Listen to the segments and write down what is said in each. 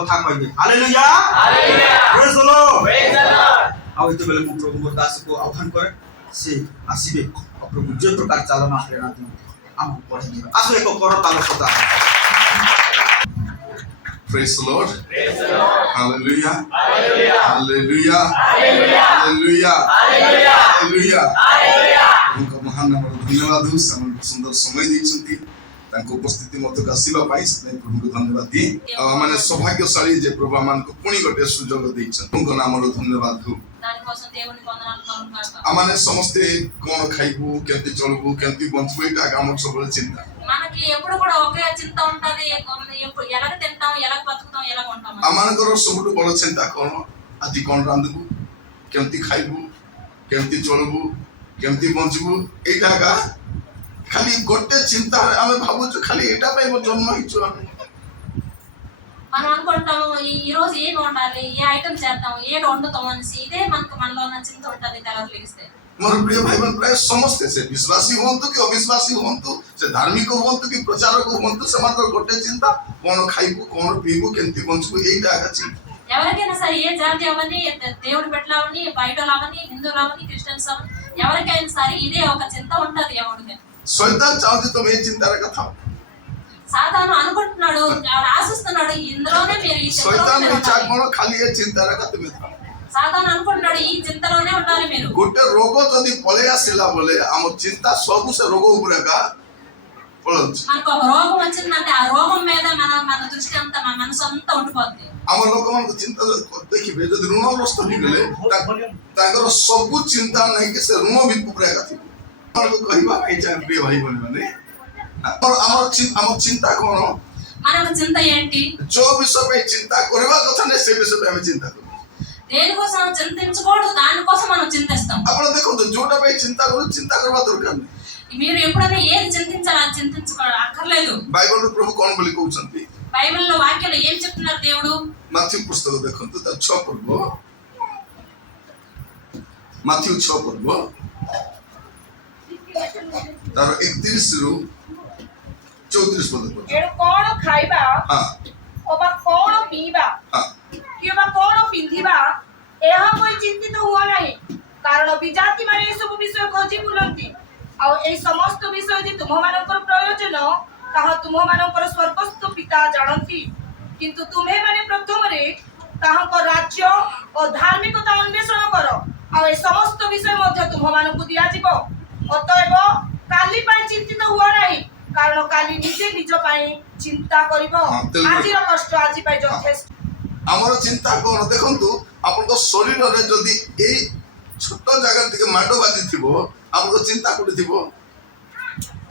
କଥା କହିବେ। Hallelujah hallelujah ପ୍ରେଜ୍ ଦ ଲର୍ଡ ପ୍ରେଜ୍ ଦ ଲର୍ଡ। ଆଉ ଏତେବେଳେ ମୁଁ ପ୍ରଭୁଙ୍କ ଦାସକୁ ଆହ୍ୱାନ କରେ, ସେ ଆସିବେ ଆଉ ପ୍ରଭୁ ଯେ ପ୍ରକାର ଚାଲନା ପ୍ରେରଣା ଦିଅନ୍ତି ଆମକୁ ପଢ଼େଇବେ। ଆସ ଏକ କରତାଳ କଥା। Praise the Lord. Praise the Lord. Hallelujah. Hallelujah. Hallelujah. Hallelujah. Hallelujah. Hallelujah. Hallelujah. उनका महान नाम धन्यवाद हो। सुंदर समय ଦେଇଛନ୍ତି ତାଙ୍କ ଉପସ୍ଥିତି ମଧ୍ୟକୁ ଆସିବା ପାଇଁ ସେଥିପାଇଁ ପ୍ରଭୁଙ୍କୁ ଧନ୍ୟବାଦ ଦିଏ। ଆଉ ମାନେ ସୌଭାଗ୍ୟଶାଳୀ ଯେ ପ୍ରଭୁ ଆମମାନଙ୍କୁ ପୁଣି ଗୋଟେ ସୁଯୋଗ ଦେଇଛନ୍ତି। ତାଙ୍କ ନାମର ଧନ୍ୟବାଦ हो। ଆମମାନେ ସମସ୍ତେ କଣ ଖାଇବୁ, କେମିତି ଚଳିବୁ, କେମିତି ବଞ୍ଚିବୁ, ଏଇଟା ଆମର ସବୁବେଳେ ଚିନ୍ତା। మనకి ఎప్పుడు కూడా ఒకే చింత ఉంటది, ఎలా తింటాం, ఎలా బతుకుతాం, ఎలా ఉంటాం। ଆମମାନଙ୍କର ସବୁଠୁ ବଡ଼ ଚିନ୍ତା କଣ? ଆଜି କଣ ରାନ୍ଧିବୁ, କେମିତି ଖାଇବୁ, କେମିତି ଚଳିବୁ, କେମିତି ବଞ୍ଚିବୁ, ଏଇଟା ଏକା ଖାଲି ଗୋଟେ ଚିନ୍ତା ଆମେ ଭାବୁଛୁ ଖାଲି ଏଇଟା ପାଇଁ ଜନ୍ମ ହେଇଛୁ ଆମେ। మనం అనుకుంటాం ఈ రోజు ఏం వండాలి, ఏ ఐటమ్ చేద్దాం, ఏది వండుతాం అనేసి ఇదే మనలో ఉన్న చింత ఉంటది తెల్లవారు లేస్తే। ମୋର ପ୍ରିୟ ଭାଇ ମାନେ ପ୍ରାୟ ସମସ୍ତେ ସେ ବିଶ୍ୱାସୀ ହୁଅନ୍ତୁ କି ଅବିଶ୍ୱାସୀ ହୁଅନ୍ତୁ, ସେ ଧାର୍ମିକ ହୁଅନ୍ତୁ କି ପ୍ରଚାରକ ହୁଅନ୍ତୁ, ସେମାନଙ୍କର ଗୋଟେ ଚିନ୍ତା କଣ ଖାଇବୁ, କଣ ପିଇବୁ, କେମିତି ବଞ୍ଚିବୁ, ଏଇଟା ଏକା ଚିନ୍ତା। ఎవరికైనా సరే ఏ జాతి అవని, దేవుడి బిడ్డలవని, బయటలవని, హిందువులవని, క్రిస్టియన్స్ అవని, ఎవరికైనా సరే ఇదే ఒక చింత ఉంటది ఎవరికి। ଶୈତାନ ଚାହୁଁଛି ତମେ ଏଇ ଚିନ୍ତାରେ କଥା। సాతాను అనుకుంటున్నాడు, ఆశిస్తున్నాడు ఇందులోనే మీరు ఈ ଶୈତାନ చింతలోనే ଇଚ୍ଛା ఉండాలి। କଣ ଖାଲି ଏ ଚିନ୍ତାରେ କଥା ତୁମେ ଥାଅ। సాతాను అనుకుంటున్నాడు ఈ చింతలోనే ఉండాలి మీరు। ଗୋଟେ ରୋଗ ଯଦି ପଳେଇ ଆସିଲା ବୋଲେ ଆମ ଚିନ୍ତା ସବୁ ସେ ରୋଗ ଉପରେ ଏକା ପଳଉଛି। మనకు ఒక రోగం వచ్చిందంటే ఆ రోగం మీద మన దృష్టి అంతా, మన మనసు అంతా ఉండిపోద్ది। ଆମ ଲୋକମାନଙ୍କୁ ଚିନ୍ତା ଦେଖିବେ ଯଦି ଋଣଗ୍ରସ୍ତ ହେଇଗଲେ ତାଙ୍କର ସବୁ ଚିନ୍ତା ନେଇକି ସେ ଋଣ ଉପରେ ଏକା ଥିବ। କହିବା ପାଇଁ ଚାହେଁ ପ୍ରିୟ ଭାଇ ଭଉଣୀ ମାନେ, ଆମ ଚିନ୍ତା କଣ? మనకు చింత ఏంటి? ଯୋଉ ବିଷୟ ପାଇଁ ଚିନ୍ତା କରିବା କଥା ନାହିଁ ସେ ବିଷୟ ପାଇଁ ଆମେ ଚିନ୍ତା କରୁ। దేనికోసం చింతించకూడదు, దానికోసం మనం చింతిస్తాం। ଆପଣ ଦେଖନ୍ତୁ ଯୋଉଟା ପାଇଁ ଚିନ୍ତା କରୁ ଚିନ୍ତା କରିବା ଦରକାର ନାହିଁ। మీరు ఎప్పుడైనా ఏది చింతించాలా అక్కర్లేదు। ବାଇବଲରେ ପ୍ରଭୁ କଣ ବୋଲି କହୁଛନ୍ତି? బైబిల్లో వాక్యాలు ఏం చెప్తున్నారు దేవుడు? ମାଥ୍ୟୁ ପୁସ୍ତକ ଦେଖନ୍ତୁ ତା 6 ପର୍ବ, ମାଥ୍ୟୁ 6 ପର୍ବ ତାର 31 ରୁ 34 ପର୍ଯ୍ୟନ୍ତ। ଏଣୁ କଣ ଖାଇବା ଅବା କଣ ପିଇବା କିମ୍ବା କଣ ପିନ୍ଧିବା ଏହା ପାଇଁ ଚିନ୍ତିତ ହୁଅ ନାହିଁ, କାରଣ ବିଜାତି ମାନେ ଏସବୁ ବିଷୟ ଖୋଜି ବୁଲନ୍ତି। ଆଉ ଏହି ସମସ୍ତ ବିଷୟ ଯେ ତୁମମାନଙ୍କର ପ୍ରୟୋଜନ ତାହା ତୁମମାନଙ୍କର ସ୍ୱର୍ଗସ୍ଥ ପିତା ଜାଣନ୍ତି। କିନ୍ତୁ ତୁମେମାନେ ପ୍ରଥମରେ ତାହାଙ୍କ ରାଜ୍ୟ ଓ ଧାର୍ମିକତା ଅନ୍ୱେଷଣ କର, ଆଉ ଏ ସମସ୍ତ ବିଷୟ ମଧ୍ୟ ତୁମମାନଙ୍କୁ ଦିଆଯିବ। ଅତଏବ କାଲି ପାଇଁ ଚିନ୍ତିତ ହୁଅ ନାହିଁ, କାରଣ କାଲି ନିଜେ ନିଜ ପାଇଁ ଚିନ୍ତା କରିବ। ଆଜିର କଷ୍ଟ ଆଜି ପାଇଁ ଯଥେଷ୍ଟ। ଆମର ଚିନ୍ତା କଣ? ଦେଖନ୍ତୁ ଆପଣଙ୍କ ଶରୀରରେ ଯଦି ଏଇ ଛୋଟ ଜାଗା ଟିକେ ମାଡ଼ ବାଜିଥିବ, ଆପଣଙ୍କ ଚିନ୍ତା କୋଉଠି ଥିବ?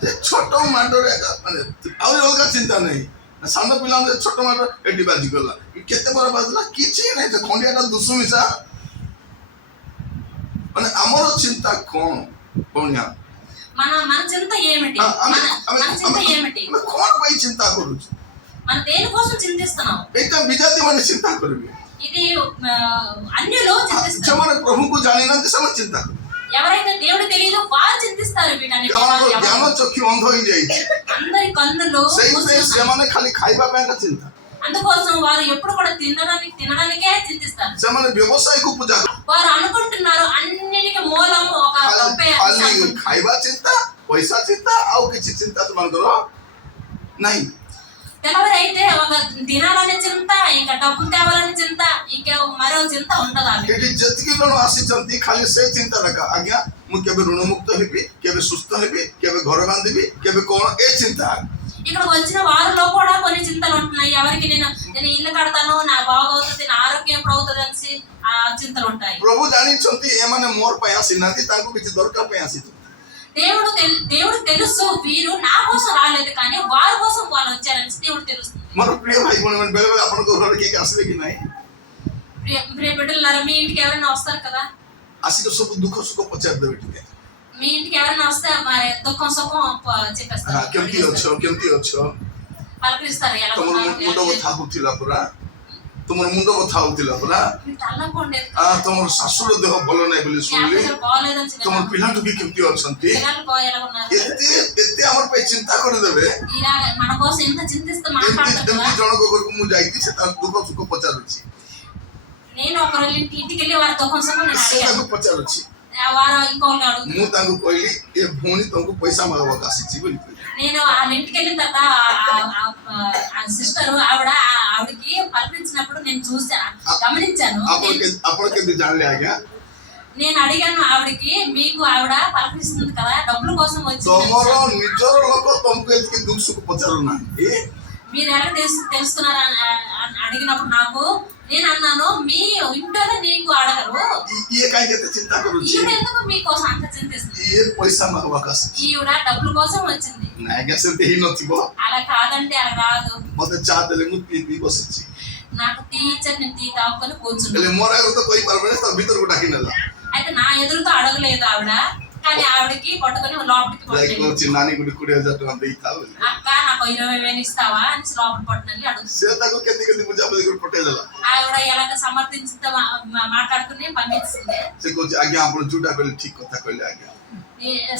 ସେ ଛୋଟ ମାଡ଼ରେ ମାନେ ଆହୁରି ଅଲଗା ଚିନ୍ତା ନାହିଁ। ସାନ ପିଲାଙ୍କ ଛୋଟ ମାଡ଼ ଏଠି ବାଜିଗଲା, କେତେ ବଡ ବାଜିଲା କିଛି ନାହିଁ, ସେ ଖଣ୍ଡିଆଟା ଦୁଷୁମିଶା। ମାନେ ଆମର ଚିନ୍ତା କଣ? మన చింత ఏమిటి? మన చింత ఏమిటి? ଆମେ କଣ ପାଇଁ ଚିନ୍ତା କରୁଛୁ? మనం దేనికోసం చింతిస్తున్నాం? ଏଇଟା ବିଜାତି ମାନେ ଚିନ୍ତା କରିବେ। ఇది అన్యులు చింతిస్తారు। ସେମାନେ ପ୍ରଭୁଙ୍କୁ ଜାଣିନାହାନ୍ତି ସେମାନେ ଚିନ୍ତା କରିବେ। ఎవరైతే దేవుడు తెలియదో వారు చింతిస్తారు వీటన్నిటి। ଜ୍ଞାନ ଚକ୍ଷୁ ଅନ୍ଧ ହେଇଯାଇଛି, అందరి కన్నులు ସେଇଥିପାଇଁ ସେମାନେ ଖାଲି ଖାଇବା ପାଇଁ ଚିନ୍ତା। అందుకోసం వారు ఎప్పుడు కూడా తినడానికే చింతిస్తారు। ସେମାନେ ବ୍ୟବସାୟକୁ ପୂଜା వారు అనుకుంటున్నారు అన్నిటికీ మూలం ఒక డబ్బే। ଖାଇବା ଚିନ୍ତା, ପଇସା ଚିନ୍ତା, ଆଉ କିଛି ଚିନ୍ତା ସେମାନଙ୍କର ନାହିଁ। తెల్లవారు అయితే ఒక తినాలని చింత, ఇంకా డబ్బు తేవాలని చింత, ఇంకా మరో చింత ఉండదు। ଏଠି ଯେତିକି ଜଣ ଆସିଛନ୍ତି ଖାଲି ସେ ଚିନ୍ତା ଦେଖା, ଆଜ୍ଞା ମୁଁ କେବେ ଋଣମୁକ୍ତ ହେବି, କେବେ ସୁସ୍ଥ ହେବି, କେବେ ଘର ବାନ୍ଧିବି, କେବେ କଣ, ଏ ଚିନ୍ତା। ఇక్కడికి వచ్చిన వారిలో కూడా కొన్ని చింతలు ఉంటున్నాయి। ఎవరికి నేను ఇల్లు కడతాను, నా బాగవుతుంది, నా ఆరోగ్యం ఎప్పుడు అవుతుంది అనేసి ఆ చింతలు ఉంటాయి। ପ୍ରଭୁ ଜାଣିଛନ୍ତି ଏମାନେ ମୋର ପାଇଁ ଆସିନାହାନ୍ତି, ତାଙ୍କୁ କିଛି ଦରକାର ପାଇଁ ଆସିଛନ୍ତି। దేవుడు తెలుసు వీరు నా కోసం రాలేదు కానీ వారి కోసం వాళ్ళు వచ్చారని దేవుడు తెలుస్తుంది। ମୋର ପ୍ରିୟ ଭାଇ ଭଉଣୀ ମାନେ ବେଳେବେଳେ ଆପଣଙ୍କ ଘରେ କିଏ ଆସିବେ କି ନାହିଁ? ప్రియ బిడ్డలారా, మీ ఇంటికి ఎవరైనా వస్తారు కదా, ଆସିକି ସବୁ ଦୁଃଖ ସୁଖ ପଚାରିଦେବେ ଟିକେ। మీ ఇంటికి ఎవరైనా వస్తే మరి దుఃఖం సుఖం చెప్పేస్తారు, କେମିତି ଅଛ, କେମିତି ଅଛ, పలకరిస్తారు। ఎలా ତମର ఉన్నారు, ମୁଣ୍ଡ ବଥା ହଉଥିଲା ପୁରା, ତୁମର ମୁଣ୍ଡ ବଥା ହଉଥିଲା ପରା మీ తలనొప్పి ఉండేది ତୁମର ଶାଶୁର ଦେହ ଭଲ ନାହିଁ ବୋଲି మీ ଶୁଣିଲି అత్తగారు బాగోలేదని ତୁମର చెప్పాను ପିଲାଠୁ ବି କେମିତି ଅଛନ୍ତି పిల్లలు ఎలా ఉన్నారు ଏତେ ଏତେ ଆମର ପାଇଁ ଚିନ୍ତା କରିଦେବେ ఇలా మన కోసం ఎంత చింతిస్తూ ଏମିତି మాట్లాడతారు కదా ଯେମିତି ଜଣଙ୍କ ଘରକୁ ମୁଁ ଯାଇକି ସେ ତାର ଦୁଃଖ ସୁଖ పଚାରୁଛି నేను ఒకరోజు ఇంటికి వెళ్ళి వారి దుఃఖం సుఖం నేను ସେ అడిగాను ତାକୁ ପଚାରୁଛି వారు ఇంకొకరు అడుగుతారు ମୁଁ ତାଙ୍କୁ କହିଲି ଏ ଭଉଣୀ ତମକୁ ପଇସା ମାଗବାକୁ ଆସିଛି ବୋଲି କହିଲି నేను వాళ్ళ ఇంటికి వెళ్ళిన తర్వాత ఆ సిస్టర్ ఆవిడకి పలికించినప్పుడు నేను చూసాను గమనించాను ଆପଣ କେମିତି ଜାଣିଲେ ଆଜ୍ଞା నేను అడిగాను ఆవిడకి మీకు ఆవిడ పలకరిస్తుంది కదా డబ్బుల కోసం ତମର వచ్చింది ନିଜର ଲୋକ ତମକୁ ଏତିକି ଦୁଃଖ ସୁଖ ପଚାରୁନାହାନ୍ତି మీరు ఎలా తెలుసుకున్నారు అడిగినప్పుడు నాకు నేను అన్నాను మీ ఇంట్లోనే నీకు అడగరు ଇଏ କାହିଁକି ଏତେ ଚିନ୍ତା କରୁଛି ఈవిడ ఎందుకు మీకోసం అంత చింతిస్తుంది ଇଏ ପଇସା ମାଗବାକୁ ଆସିଛି ఈవిడ డబ్బుల కోసం వచ్చింది ନା ଆଜ୍ଞା ସେମିତି ହେଇନଥିବ అలా కాదంటే అలా రాదు ମତେ ଚା ଦେଲେ ମୁଁ ପିଇ ବସିଛି నాకు టీచర్ నేను టీ తాపుకొని కూర్చున్నాను ହେଲେ ମୋର ଆଗରୁ ତ କହିପାରିବନି ତା ଭିତରକୁ ଡାକି ନେଲା అయితే నా ఎదురుతో అడగలేదు ఆవిడ కానీ ఆవిడకి పట్టుకొని లోపలికి ଯାଇକି పట్టుకెళ్ళి କହୁଛି ନାନୀ ଗୋଟେ 20,000 ଟଙ୍କା ଦେଇଥା ବୋଲି అక్క నాకు 20,000 ఇస్తావా అని లోపల పట్టుకెళ్ళి అడుగుతుంది ସେ ତାକୁ କେତେ କେତେ ବୁଝାବୁଝି କରି ପଠେଇଦେଲା ఆవిడ ఎలాగ సమర్థించుతో మాట్లాడుకుని పంపించింది ସେ କହୁଛି ଆଜ୍ଞା ଆପଣ ଯୋଉଟା କହିଲେ ଠିକ କଥା କହିଲେ ଆଜ୍ଞା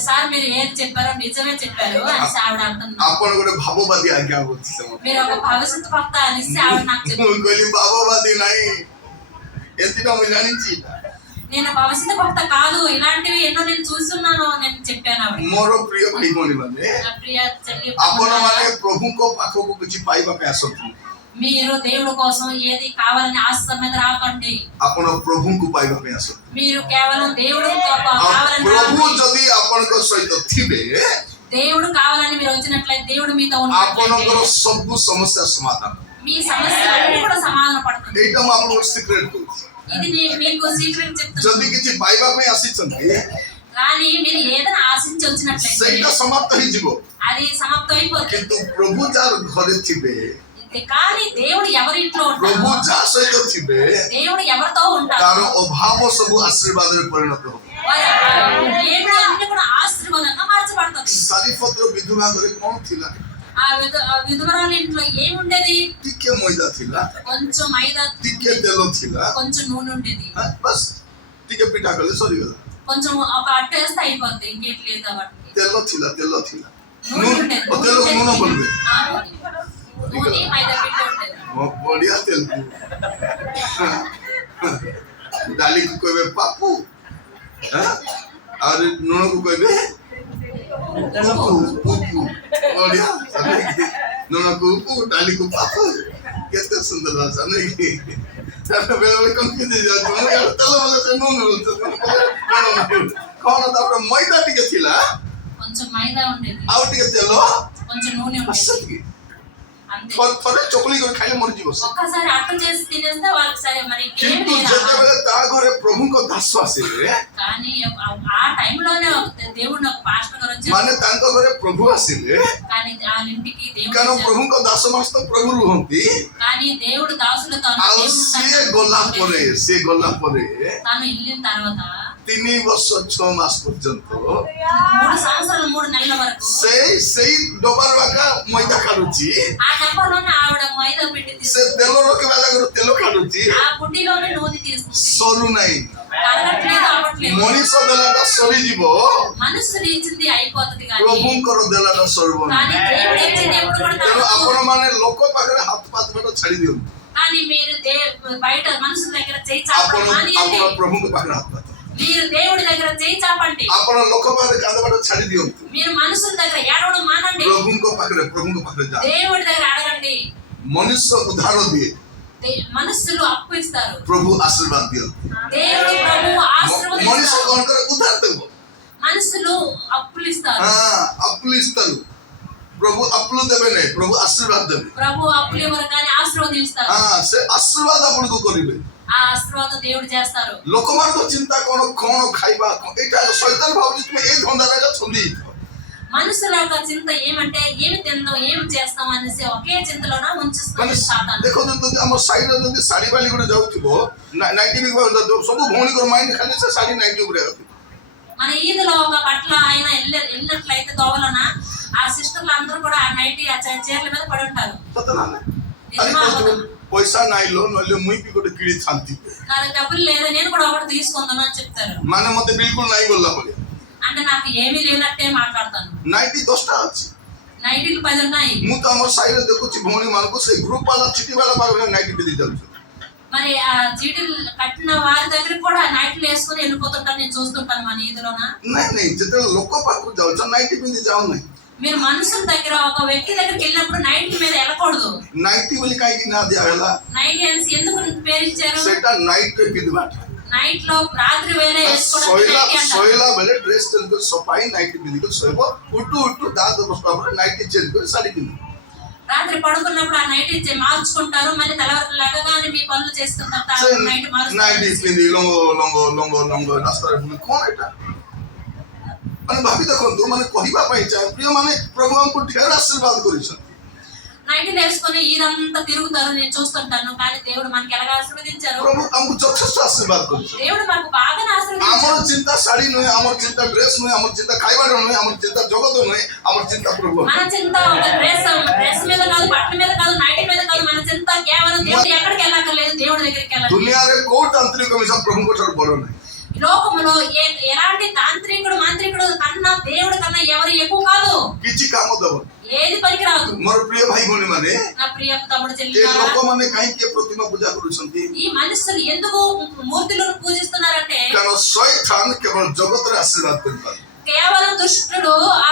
సార్ మీరు ఏది చెప్పారో నిజమే చెప్పారు అని ఆవిడ అంటున్నారు ଆପଣ ଗୋଟେ ଭାବବାଦୀ ଆଜ୍ଞା କହୁଛି ସେ ମତେ మీరు ఒక భవిష్యత్తు వక్త అనేసి ఆవిడ నాకు ମୁଁ చెప్పింది କହିଲି ଭାବବାଦୀ ନାହିଁ ଏତିଟା ମୁଁ ଜାଣିଛି నేను భవిష్యత్తు వక్త కాదు ఇలాంటివి ఎన్నో నేను చూస్తున్నాను నేను చెప్పాను ఆవిడ ମୋର ପ୍ରିୟ ଭାଇ ଭଉଣୀ ମାନେ నా ప్రియ చెల్లి ଆପଣ ମାନେ ପ୍ରଭୁଙ୍କ ପାଖକୁ କିଛି ପାଇବା ପାଇଁ ଆସନ୍ତୁ మీరు దేవుడి కోసం ఏది కావాలని ఆశ మీద రాకండి ଆପଣ ପ୍ରଭୁଙ୍କୁ ପାଇବା ପାଇଁ ଆସନ୍ତୁ మీరు కేవలం దేవుడు కావాలని ପ୍ରଭୁ రాకండి. ଯଦି ଆପଣଙ୍କ ସହିତ ଥିବେ దేవుడు కావాలని మీరు వచ్చినట్లయితే దేవుడు మీతో ଆପଣଙ୍କର ఉన్నట్లయితే ସବୁ ସମସ୍ୟା ସମାଧାନ మీ సమస్యలన్నీ కూడా సమాధాన పడుతుంది ଏଇଟା ମୁଁ ଆପଣଙ୍କୁ ସିକ୍ରେଟ କହୁଛି ఇది మీకు సీక్రెట్ చెప్తున్నాను ଯଦି କିଛି ପାଇବା ପାଇଁ ଆସିଛନ୍ତି కానీ మీరు ఏదైనా ఆశించి వచ్చినట్లయితే ସେଇଟା ସମାପ୍ତ ହେଇଯିବ అది సమాప్తం అయిపోతుంది କିନ୍ତୁ ପ୍ରଭు ଯାହାର ଘରେ ଥିବେ కానీ దేవుడు ఎవరి ఇంట్లో ପ୍ରଭୁ ఉంటారో ଯାହା ସହିତ ଥିବେ దేవుడు ఎవరితో ତାର ఉంటారో ଅଭାବ ସବୁ ଆଶୀର୍ବାଦରେ ପରିଣତ ହବ వారి ఏమి అన్ని కూడా ఆశీర్వాదంగా మార్చబడుతుంది ସାରିପତ୍ର ବିଧବା ଘରେ କଣ ଥିଲା ఆ విధవరాల ఇంట్లో ఏముండేది ଟିକେ ମଇଦା ଥିଲା కొంచెం మైదా ଟିକେ ତେଲ ଥିଲା కొంచెం నూనె ఉండేది ବାସ୍ ଟିକେ ପିଠା କଲେ ସରିଗଲା కొంచెం ఒక అట్ట వేస్తే అయిపోద్ది ఇంకేటి లేదు వాటికి ତେଲ ଥିଲା నూనె ఉండేది ଓ ତେଲ ଲୁଣ ବୋଲବେ ఆ, నూనె మైదా పిండి ఉండేది ବଢିଆ ତେଲ ଡାଲିକୁ କହିବେ ପାପୁ ଆଉ ଲୁଣକୁ କହିବେ ଉପୁ ବଢିଆ ଲୁଣକୁ ଉପୁ ଡାଲିକୁ ପାପୁ କେତେ ସୁନ୍ଦର ଭାଷା ନାଇଁ କି ବେଳେବେଳେ କନଫ୍ୟୁଜ ହେଇଯାଉଛି ତେଲ ବୋଲେ ସେ ଲୁଣ କଣ ତାପରେ ମଇଦା ଟିକେ ଥିଲା కొంచెం మైదా ఉండేది ଆଉ ଟିକେ ତେଲ కొంచెం నూనె ఉండేది ସେତିକି అంతే ଥରେ ଚକୁଳି କରି ଖାଇଲେ ମରିଯିବ ସେ ఒక్కసారి అట్టు చేసి తినేస్తే వాళ్ళకి సరే మరి ఇంకేం କିନ୍ତୁ లేదు ଯେତେବେଳେ ତା ଘରେ ପ୍ରଭୁଙ୍କ ଦାସ ଆସିଲେ కానీ ఆ టైంలోనే దేవుడిని ఒక పాస్టర్ గారు వచ్చారు ମାନେ ତାଙ୍କ ଘରେ ପ୍ରଭୁ ଆସିଲେ కానీ వాళ్ళ ఇంటికి దేవుడు କାରଣ వచ్చారు. ପ୍ରଭୁଙ୍କ ଦାସ ମାସ ତ ପ୍ରଭୁ ରୁହନ୍ତି కానీ దేవుడు దాసులతో ଆଉ దేవుడు ସିଏ ଗଲା ପରେ తాను వెళ్ళిన తర్వాత 3 ବର୍ଷ 6 ମାସ ପର୍ଯ୍ୟନ୍ତ 3 సంవత్సరాలు 3 నెలల వరకు ସେଇ ଡବାର ବାକା ମଇଦା କାଢୁଛି ఆ డబ్బాలోనే ఆవిడ మైదా పిండి ସେ తీసుకుంది ତେଲ ରଖିବା ଜାଗାରୁ ତେଲ କାଢୁଛି ఆ బుడ్డిలోనే నూనె తీసుకుంది ସରୁ ନାହିଁ కరగట్లేదు అవ్వట్లేదు ମଣିଷ ଦେଲାଟା ସରିଯିବ మనస్సుని ఇచ్చింది అయిపోతుంది కానీ ପ୍ରଭୁଙ୍କର ଦେଲାଟା ସରିବ కానీ ନାହିଁ దేవుడు ఇచ్చింది ఎప్పుడు కూడా ତେଣୁ తగ్గదు. ଆପଣ ମାନେ ଲୋକ ପାଖରେ ହାତ ପାତ ଛାଡି ଦିଅନ୍ତୁ కానీ మీరు బయట మనుషుల దగ్గర చేయి ଆପଣ చాపడం మానేయండి ଆପଣ ପ୍ରଭୁଙ୍କ ପାଖରେ ହାତ ପାତ మీరు దేవుడి దగ్గర చేయి చాపండి ଆପଣ ଲୋକ ପାଖରେ କାନ୍ଦ ବାଟ ଛାଡି ଦିଅନ୍ତୁ మీరు మనుషుల దగ్గర ఏడవడం మానండి ପ୍ରଭୁଙ୍କ ପାଖରେ ଯାଅ దేవుడి దగ్గర అడగండి ମନୁଷ୍ୟ ଉଦ୍ଧାର ଦିଏ మనుషులు అప్పు ఇస్తారు ପ୍ରଭୁ ଆଶୀର୍ବାଦ ଦିଅନ୍ତି దేవుడు ప్రభు ମଣିଷ ఆశీర్వదిస్తారు କଣ କରେ ଉଦ୍ଧାର ଦେବ మనుషులు అప్పులు ఇస్తారు అప్పులు ఇస్తారు ପ୍ରଭୁ అప్పులు ଦେବେ ନାହିଁ ପ୍ରଭୁ ଆଶୀର୍ବାଦ ଦେବେ ప్రభు అప్పులు ఇవ్వరు కానీ ఆశీర్వదిస్తారు ସେ ଆଶୀର୍ବାଦ ଆପଣଙ୍କୁ କରିବେ ఆ ఆశీర్వాదం దేవుడు చేస్తారు ଲୋକମାନଙ୍କ ଚିନ୍ତା କଣ ଖାଇବା ଏଇଟା ଶୈତାନ ଭାବୁଛି ତୁମେ ଏଇ ଧନ୍ଦାରେ ଛନ୍ଦି ହେଇଥିବ మనుషుల యొక్క చింత ఏమంటే ఏమి తిందాం ఏమి చేస్తాం అనేసి ఒకే చింతలోన ఉంచుస్తాం ମାନେ సాతాను ଦେଖନ୍ତୁ ଯଦି ଆମ ସାଇଡରେ ଯଦି ଶାଢୀ ବାଲି ଗୋଟେ ଯାଉଥିବ ନାଇଟି ସବୁ ଭଉଣୀଙ୍କର ମାଇଣ୍ଡ ଖାଲି ସେ ଶାଢୀ ନାଇଟି ଉପରେ ଯାଉଥିବ మన ఈదులో ఒక బట్టల ఆయన వెళ్ళినట్లయితే దోవలన ఆ సిస్టర్లు అందరూ కూడా ఆ నైట్ ఆ చీరల మీద పడి ఉంటారు ସତ ନା ଆରେ నిజమా କହୁଥିବେ అబద్ధమా? ପଇସା ନାଇଁଲୋ ନହେଲେ ମୁଇଁ ବି ଗୋଟେ କିଣିଥାନ୍ତି నా దగ్గర డబ్బులు లేదా నేను కూడా ఒకటి తీసుకుందాను అని చెప్తారు. ମାନେ ମତେ ବିଲକୁଲ ନାଇଁ ଗଲା ଭଳିଆ। అంటే నాకు ఏమీ లేనట్టే మాట్లాడతాను. ନାଇଟି 10ଟା ଅଛି। నైటీలు 10 ఉన్నాయి. ମୁଁ ତ ଆମର ସାହିରେ ଦେଖୁଛି ଭଉଣୀ ମାନଙ୍କୁ ସେ ଗ୍ରୁପ ବାଲା ଚିଠି ବାଲା ପାଖରେ ନାଇଟି ପିନ୍ଧି ଯାଉଛନ୍ତି। మరి ఆ చీటీలు కట్టిన వారి దగ్గర కూడా నైట్లు వేసుకుని వెళ్ళిపోతుంటాను, నేను చూస్తుంటాను మన ఈదులోన. ନାଇଁ ନାଇଁ ଯେତେବେଳେ ଲୋକ ପାଖକୁ ଯାଉଛ ନାଇଟି ପିନ୍ଧି ଯାଉନାହିଁ। మీరు మనుషుల దగ్గర ఒక వ్యక్తి దగ్గరికి వెళ్ళినప్పుడు నైట్ మీద వెళ్ళకూడదు. ନାଇଟି ବୋଲି କାହିଁକି ନା ଦିଆଗଲା? నైట్ అనేసి ఎందుకు పేరు ఇచ్చారు? ସେଟା ନାଇଟରେ ପିନ୍ଧିବାଟା। నైట్ లో రాత్రి వేళ వేసుకోవడానికి నైటీ అంటారు. ଶୋଇଲା ବେଳେ ଡ୍ରେସ୍ ଚେଞ୍ଜ କରି ସଫାଇ ନାଇଟି ପିନ୍ଧିକି ଶୋଇବ। ଉଠୁ ଦାନ୍ତ ବସିଲା ପରେ ନାଇଟି ଚେଞ୍ଜ କରି ଶାଢ଼ୀ ପିନ୍ଧିବ। రాత్రి పడుకున్నప్పుడు ఆ నైట్ మార్చుకుంటారు, మళ్ళీ తెల్లవారు లగగానే మీ పనులు చేసుకుంటారు. నైట్ ନାଇଟି ପିନ୍ଧି ଲଙ୍ଗ ରାସ୍ତାରେ ବୁଲି କଣ ଏଟା? ମାନେ ଭାବି ଦେଖନ୍ତୁ, ମାନେ କହିବା ପାଇଁ ଚାହେଁ ପ୍ରିୟ ମାନେ ପ୍ରଭୁ ଆମକୁ ଢେର ଆଶୀର୍ବାଦ କରିଛନ୍ତି। నైట్ వేసుకొని ఇదంతా తిరుగుతారు, నేను చూస్తుంటాను. కానీ దేవుడు మనకి ఎలాగ ఆశీర్వదించారు? ପ୍ରଭୁ ଆମକୁ ଯଥେଷ୍ଟ ଆଶୀର୍ବାଦ କରିଛନ୍ତି। దేవుడు మనకు బాగా ଆମର ఆశీర్వదించారు. ଚିନ୍ତା ଶାଢ଼ୀ ନୁହେଁ, ଆମର ଚିନ୍ତା ଡ୍ରେସ୍ ନୁହେଁ, ଆମର ଚିନ୍ତା ଖାଇବାର ନୁହେଁ, ଆମର ଚିନ୍ତା ଜଗତ ନୁହେଁ, ଆମର ଚିନ୍ତା ପ୍ରଭୁ। మన చింత ఒక డ్రెస్ మీద కాదు, బట్టల మీద కాదు, నైట్ మీద కాదు. మన చింత కేవలం దేవుడు ఎక్కడికి వెళ్ళక్కర్లేదు, దేవుడి దగ్గరికి వెళ్ళాలి. ଦୁନିଆରେ କୋଉ ତାନ୍ତ୍ରିକ ମିଶନ ପ୍ରଭୁଙ୍କ ଠାରୁ ବଡ ନାହିଁ। లోకములో ఎలాంటి తాంత్రికుడు మంత్రికుడు కన్నా దేవుడి కన్నా ఎవరు ఎక్కువ కాదు. କିଛି କାମ ଦେବନି। ఏది పనికి రాదు. ମୋର ପ୍ରିୟ ଭାଇ ଭଉଣୀ ମାନେ, నా ప్రియ తమ్ముడు ଏ చెల్లి, ଲୋକମାନେ କାହିଁକି ଏ ପ୍ରତିମା ପୂଜା କରୁଛନ୍ତି? ఈ మనుషులు ఎందుకు మూర్తులను పూజిస్తున్నారంటే କାରଣ ଶୈତାନ କେବଳ ଜଗତରେ ଆଶୀର୍ବାଦ କରିପାରେ। కేవలం దుష్టుడు ఆ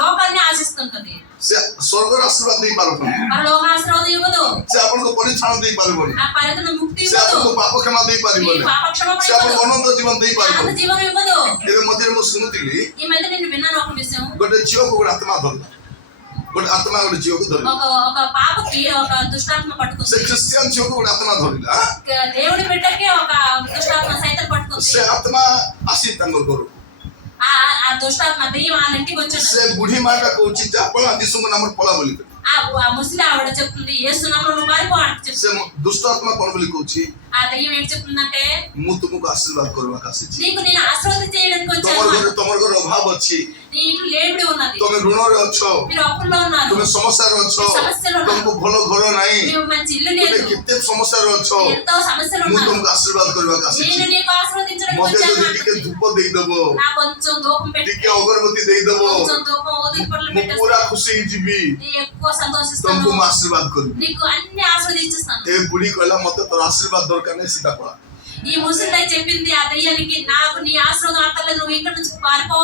లోకాన్ని ఆశిస్తుంటది. ସେ ସ୍ୱର୍ଗର ଆଶୀର୍ବାଦ ଦେଇପାରିବନି। మన లోక ఆశీర్వాదం ఇవ్వదు. ସେ ଆପଣଙ୍କୁ ପରିଛାଣ ଦେଇପାରିବନି। ఆ పరిధిలో ముక్తి ସେ ఇవ్వదు. ଆପଣଙ୍କୁ ପାପ କ୍ଷମା ଦେଇପାରିବନି। ఈ పాప క్షమాపణ ସେ ଆପଣଙ୍କୁ ఇవ్వదు. ଅନନ୍ତ ଜୀବନ ఆనంద ଦେଇପାରିବନି। జీవనం ఇవ్వదు. ଏବେ ମଝିରେ ମୁଁ ଶୁଣୁଥିଲି, ఈ మధ్య నేను విన్నాను ఒక విషయం. ଗୋଟେ ଝିଅକୁ ଗୋଟେ ଆତ୍ମା ଧରିଲା। ଗୋଟେ ଆତ୍ମା ଗୋଟେ ଝିଅକୁ ଧରିଲା। ఒక పాపకి ఒక దుష్టాత్మ ସେ పట్టుకుంది. ଖ୍ରୀଷ୍ଟିଆନ ଝିଅକୁ ଗୋଟେ ଆତ୍ମା ଧରିଲା। దేవుడి బిడ్డకి ఒక దుష్టాత్మ సైతం పట్టుకుంది. ସେ ଆତ୍ମା ଆସି ତାଙ୍କ ଘରକୁ। ఆ దుష్టాత్మ దెయ్యం వాళ్ళ ఇంటికి వచ్చింది. ସେ ବୁଢୀ ମାଟା କହୁଛି ଯା ପଳା, ଯୀଶୁଙ୍କ ନାମରେ ପଳା ବୋଲି। ఆ ముసలి ఆవిడ చెప్తుంది, యేసు నామములో నువ్వు పారిపో అని చెప్తుంది. ସେ ଦୁଷ୍ଟ ଆତ୍ମା କଣ ବୋଲି କହୁଛି? ఆ దెయ్యం ఏంటి చెప్తుందంటే, ମୁଁ ତୁମକୁ ଆଶୀର୍ବାଦ କରିବାକୁ ଆସିଛି। నీకు నేను ఆశీర్వాదం చేయడానికి ତମର ଘରେ వచ్చాను. ତମର ଘରେ ଅଭାବ ଅଛି, నీ ఇంట్లో లేమిడి ఉన్నది, ତମେ ଋଣରେ ଅଛ, మీరు అప్పుల్లో ఉన్నారు, ତମେ ସମସ୍ୟାରେ ଅଛ, సమస్యలు ఉన్నారు, ତମକୁ ଭଲ ଘର ନାହିଁ, మీకు మంచి ఇల్లు ତମେ లేదు, କେତେ ସମସ୍ୟାରେ ଅଛ। ఎంతో సమస్యలు ମୁଁ ఉన్నారు. ତୁମକୁ ଆଶୀର୍ବାଦ କରିବାକୁ ଆସିଛି। నేను నీకు ఆశీర్వదించడానికి ମତେ వచ్చాను ଯଦି ଟିକେ అంటుంది. ଧୂପ ଦେଇଦବ, నా కొంచెం ధూపం పెట్టి, ଟିକେ ଅଗରବତୀ ଦେଇଦବ, కొంచెం ధూపం ఉదిరి పళ్ళు ମୁଁ పెట్టేస్తాను, ପୁରା ଖୁସି ହେଇଯିବି, నీ ఎక్కువ సంతోషిస్తాను, ତମକୁ ମୁଁ ଆଶୀର୍ବାଦ କରିବି। నీకు అన్ని ఆశీర్వదించిస్తాను. ଏ ବୁଢୀ କହିଲା ମତେ ତୋର ଆଶୀର୍ବାଦ ଦରକାର ନାହିଁ, ସୀତା ପଳା। ఈ ముసలి చెప్పింది ఆ దెయ్యానికి, నాకు నీ ఆశీర్వాదం అక్కర్లేదు, నువ్వు ఇక్కడ నుంచి పారిపో.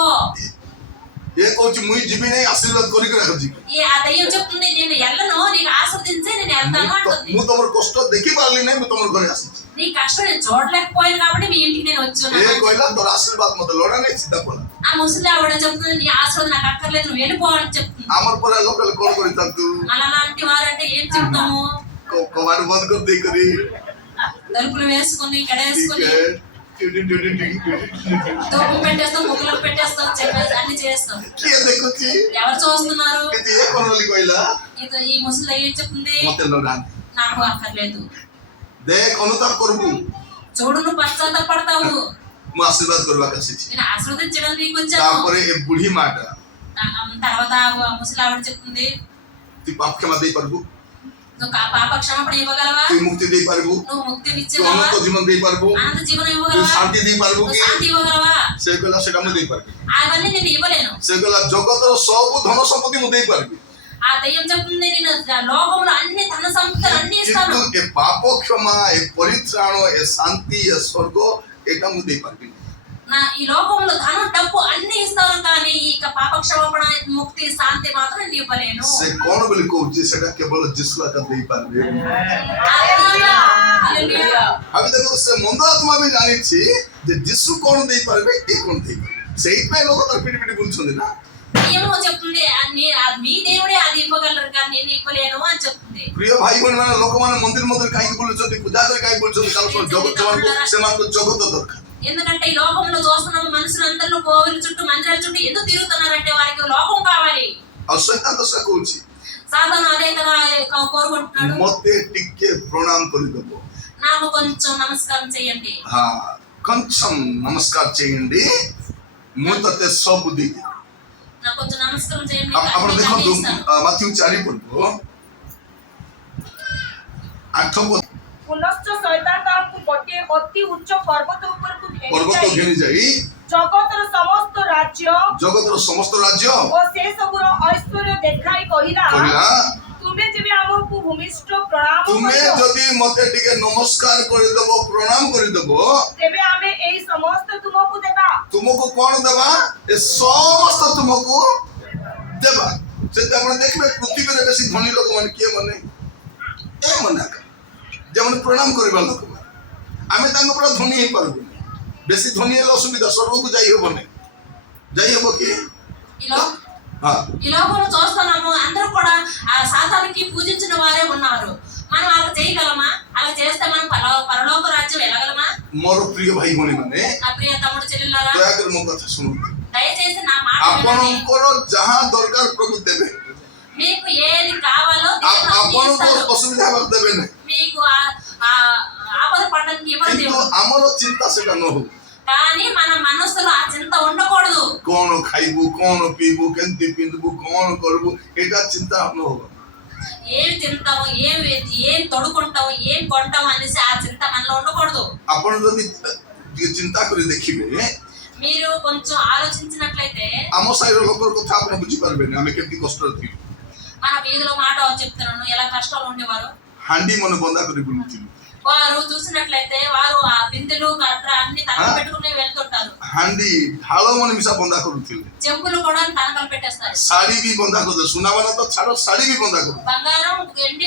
ଏ କହୁଛି ମୁଇଁ ଯିବି ନାହିଁ, ଆଶୀର୍ବାଦ କରିକି ରାଖୁଛି। ఆ దెయ్యం చెప్తుంది, నేను ఎల్లను, నీకు ఆశీర్వదించే నేను వెళ్తాను అంటుంది. ମୁଁ ତମର କଷ୍ଟ ଦେଖି ପାରିଲି ନାହିଁ, ମୁଁ ତମର ଘରେ ଆସିଛି। నీ కష్టం నేను చూడలేకపోయాను కాబట్టి మీ ఇంటికి నేను ଏ వచ్చాను. କହିଲା ତୋର ଆଶୀର୍ବାଦ ମତେ ଲୋଡ଼ା ନାହିଁ, ସୀତା ପଳା। ఆ ముసలి ఆవిడ చెప్తుంది, నీ ఆశీర్వాదం నాకు అక్కర్లేదు, నువ్వు వెళ్ళిపో అని చెప్తుంది. ଆମର ପରା ଲୋକ କଣ କରିଥାନ୍ତୁ? అలాంటి వారంటే ఏం చెప్తాము? କବାଟ ବନ୍ଦ କରି ଦେଇକରି తలుపులు వేసుకుని గడేసుకుని ధూపం పెట్టేస్తాం, ముగ్గులు పెట్టేస్తాం, చెప్పేసి అన్ని చేస్తాం. କିଏ ଦେଖୁଛି? ఎవరు చూస్తున్నారు? କିନ୍ତୁ ଏ କଣ ବୋଲି କହିଲା ఈ ముసలి ఏం చెప్తుంది, ମତେ ଲୋଡ଼ା ନାହିଁ। నాకు అక్కర్లేదు, ଦେଖ ଅନୁତାପ କରିବୁ, చూడు నువ్వు పశ్చాత్తాపడతావు, ମୁଁ ଆଶୀର୍ବାଦ କରିବାକୁ ଆସିଛି। నేను ఆశీర్వదించడం నీకు వచ్చాను. ତାପରେ ଏ ବୁଢୀ ମାଟା తర్వాత ముసలి ఆవిడ చెప్తుంది, ତୁ ପାପ କ୍ଷମା ଦେଇପାରିବୁ, నువ్వు పాప క్షమాపణ ఇవ్వగలవా, ତୁ ମୁକ୍ତି ଦେଇପାରିବୁ, నువ్వు ତୁ ముక్తినిచ్చగలవా, ଅନନ୍ତ ଜୀବନ ଦେଇପାରିବୁ, ఆనంద జీవనం ତୁ ఇవ్వగలవా, ଶାନ୍ତି ଦେଇପାରିବୁ నువ్వు କି? శాంతి ఇవ్వగలవా? ସେ କହିଲା ସେଟା ମୁଁ ଦେଇପାରିବି। అవన్నీ నేను ఇవ్వలేను. ସେ କହିଲା ଜଗତର ସବୁ ଧନ ସମ୍ପତ୍ତି ମୁଁ ଦେଇପାରିବି, ఆ దయ్యం చెప్తుంది, నేను లోకంలో అన్ని ధన సంపదలు అన్ని ఇస్తాను, କିନ୍ତୁ ଏ ପାପ କ୍ଷମା, ଏ ପରିତ୍ରାଣ, ଏ ଶାନ୍ତି, ଏ ସ୍ୱର୍ଗ ଏଇଟା ମୁଁ ଦେଇପାରିବିନି। నా ఈ లోకంలో ధనం డబ్బు అన్ని ఇస్తాను, కానీ ఇక పాప క్షమాపణ ముక్తి శాంతి మాత్రం నేను ఇవ్వలేను. ସେ କଣ ବୋଲି କହୁଛି? ସେଟା କେବଳ ଯୀଶୁ ଆକା ଦେଇପାରିବେ। హల్లెలూయా, హల్లెలూయా. ଆମେ ଦେଖୁ ସେ ମନ୍ଦ ଆତ୍ମା ବି ଜାଣିଛି ଯେ ଯୀଶୁ କଣ ଦେଇପାରିବେ, ଏ କଣ ଦେଇପାରିବେ। ସେଇଥିପାଇଁ ଲୋକ ତାର ପିଟି ପିଟି ବୁଲୁଛନ୍ତି ନା। ఏమో చెప్తుంది, మీ దేవుడే అది ఇవ్వగలరు కానీ నేను ఇవ్వలేను అని చెప్తుంది. ପ୍ରିୟ ଭାଇ ଭଉଣୀ ମାନେ, ଲୋକମାନେ ମନ୍ଦିର ମନ୍ଦିର କାହିଁକି ବୁଲୁଛନ୍ତି, ପୂଜା କରି କାହିଁକି ବୁଲୁଛନ୍ତି? କାରଣ ସେମାନଙ୍କୁ ଜଗତ ଦରକାର। ఎందుకంటే ఈ లోకంలో చూస్తున్నాము, మనుషులందరూ కోవిల చుట్టూ మందిరాల చుట్టూ ఎందుకు తిరుగుతున్నారంటే వారికి లోకం కావాలి. ଆଉ ଶୈତାନ ତ ସେୟା କହୁଛି, సాధారణ అదే కదా కోరుకుంటున్నాడు, ମତେ ଟିକେ ପ୍ରଣାମ କରିଦବ, నాకు కొంచెం నమస్కారం చేయండి, కొంచెం నమస్କାର చేయండి, ମୁଁ ତତେ ସବୁ ଦେଇଦେବି। నాకు కొంచెం నమస్కారం చేయండి, ଆପଣ ଦେଖନ୍ତୁ ఇస్తాను. ମାଥ୍ୟୁ 4 ପଢିବ, ଆଠ पुनश्च शैतान तांकु गोटे अति उच्च पर्वत ऊपर को ପର୍ବତ ଘେନି ଯାଇ जगतर समस्त राज्य ଜଗତର ସମସ୍ତ ରାଜ୍ୟ और से सबुर ऐश्वर्य देखाई कहिला କହିଲା तुमे जेबे हमकु भूमिष्ठ प्रणाम ତୁମେ करियो ଯଦି ମତେ ଟିକେ ନମସ୍କାର କରିଦବ ପ୍ରଣାମ କରିଦବ तेबे आमे एई समस्त तुमकु देबा ତୁମକୁ କଣ ଦେବା ଏ ସମସ୍ତ ତୁମକୁ ଦେବା। ସେଠି ଆପଣ ଦେଖିବେ ପୃଥିବୀରେ ବେଶୀ ଧନୀ ଲୋକମାନେ କିଏ ମାନେ ଏ ମାନେ ଯେମାନେ ପ୍ରଣାମ କରିବା ଲୋକମାନେ ଆମେ ତାଙ୍କ ପୁରା ଧନୀ ହେଇପାରିବୁନି। ବେଶୀ ଧନୀ ହେଲେ ଅସୁବିଧା, ସ୍ୱର୍ଗକୁ ଯାଇ ହବନି। ଯାଇ ହବ କି? ఈ లోకంలో చూస్తున్నాము అందరూ కూడా ఆ సాతానుకి పూజించిన వారే ఉన్నారు. మనం అలా చేయగలమా? అలా చేస్తే మనం పరలోక రాజ్యం వెళ్ళగలమా? ମୋର ପ୍ରିୟ ଭାଇ ଭଉଣୀ ମାନେ నా ప్రియ తమ్ముడు చెల్లెలారా ଦୟାକରି ମୋ କଥା ଶୁଣନ୍ତୁ। దయచేసి నా మాట వినండి. ଆପଣଙ୍କର ଯାହା ଦରକାର ପ୍ରଭୁ ଦେବେ, మీకు ఏది కావాలో దేవుడు మీకు ଆପଣଙ୍କୁ ఇస్తాడు. ଅସୁବିଧା ହେବାକୁ ଦେବେ ନାହିଁ। మీకు ఆపద పడడానికి ఇవ్వడు କିନ୍ତୁ దేవుడు. ଆମର ଚିନ୍ତା ସେଟା ନ ହଉ। కానీ మన మనసులో ఆ చింత ఉండకూడదు. କଣ ଖାଇବୁ, କଣ ପିଇବୁ, କେମିତି ପିନ୍ଧିବୁ, କଣ କରିବୁ, ଏଇଟା ଚିନ୍ତା ନ ହଉ। ఏమి తింటాము, ఏం తొడుకుంటాము, ఏం కొంటాము అనేసి ఆ చింత మనలో ఉండకూడదు. ଆପଣ ଯଦି ଟିକେ ଚିନ୍ତା କରି ଦେଖିବେ మీరు కొంచెం ఆలోచించినట్లయితే ଆମ ସାହିର ଲୋକର କଥା ଆପଣ ବୁଝିପାରିବେନି ଆମେ କେମିତି କଷ୍ଟରେ ଥିଲୁ। మన వీధిలో మాట చెప్తున్నాను ఎలా కష్టాలు ఉండేవారు. ହାଣ୍ଡି ମନେ ବନ୍ଧା କରି ବୁଲୁଥିଲୁ। వారు చూసినట్లయితే వారు ఆ బిందెలు కట్ర అన్ని తనకు పెట్టుకుని వెళ్తుంటారు. ହାଣ୍ଡି ଢାଳ ମନେ ମିଶା ବନ୍ଧା କରୁଥିଲେ। చెంపులు కూడా తనకలు పెట్టేస్తారు. ଶାଢୀ ବି ବନ୍ଧା କରିଦେଲେ, ସୁନାମାନେ ତ ଛାଡ ଶାଢୀ ବି ବନ୍ଧା କରୁ। బంగారం ఎండి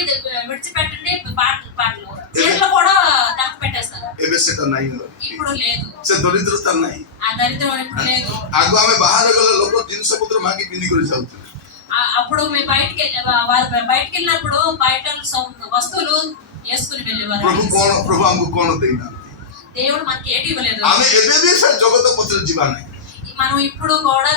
విడిచిపెట్టండి పాటలు చీరలు కూడా తనకు పెట్టేస్తారు. ଏବେ ସେଟା ନାହିଁ, ఇప్పుడు లేదు, ସେ ଦରିଦ୍ରତା ନାହିଁ। ఆ దరిద్రం ఇప్పుడు లేదు. ଆଗ ଆମେ ବାହାରେ ଗଲେ ଲୋକ ଜିନିଷ ପତ୍ର ମାଗି ପିନ୍ଧି କରି ଯାଉଥିଲେ। అప్పుడు మేము వారు బయటికి వెళ్ళినప్పుడు బయట వస్తువులు వేసుకుని వెళ్ళేవారు. ପ୍ରଭୁ ଆମକୁ କଣ ଦେଇନାହାନ୍ତି। దేవుడు మనకి ఏటి ఇవ్వలేదు. ଆମେ ଏବେ ବି ସେ ଜଗତ ପଛରେ ଯିବା ନାହିଁ। మనం ఇప్పుడు కూడా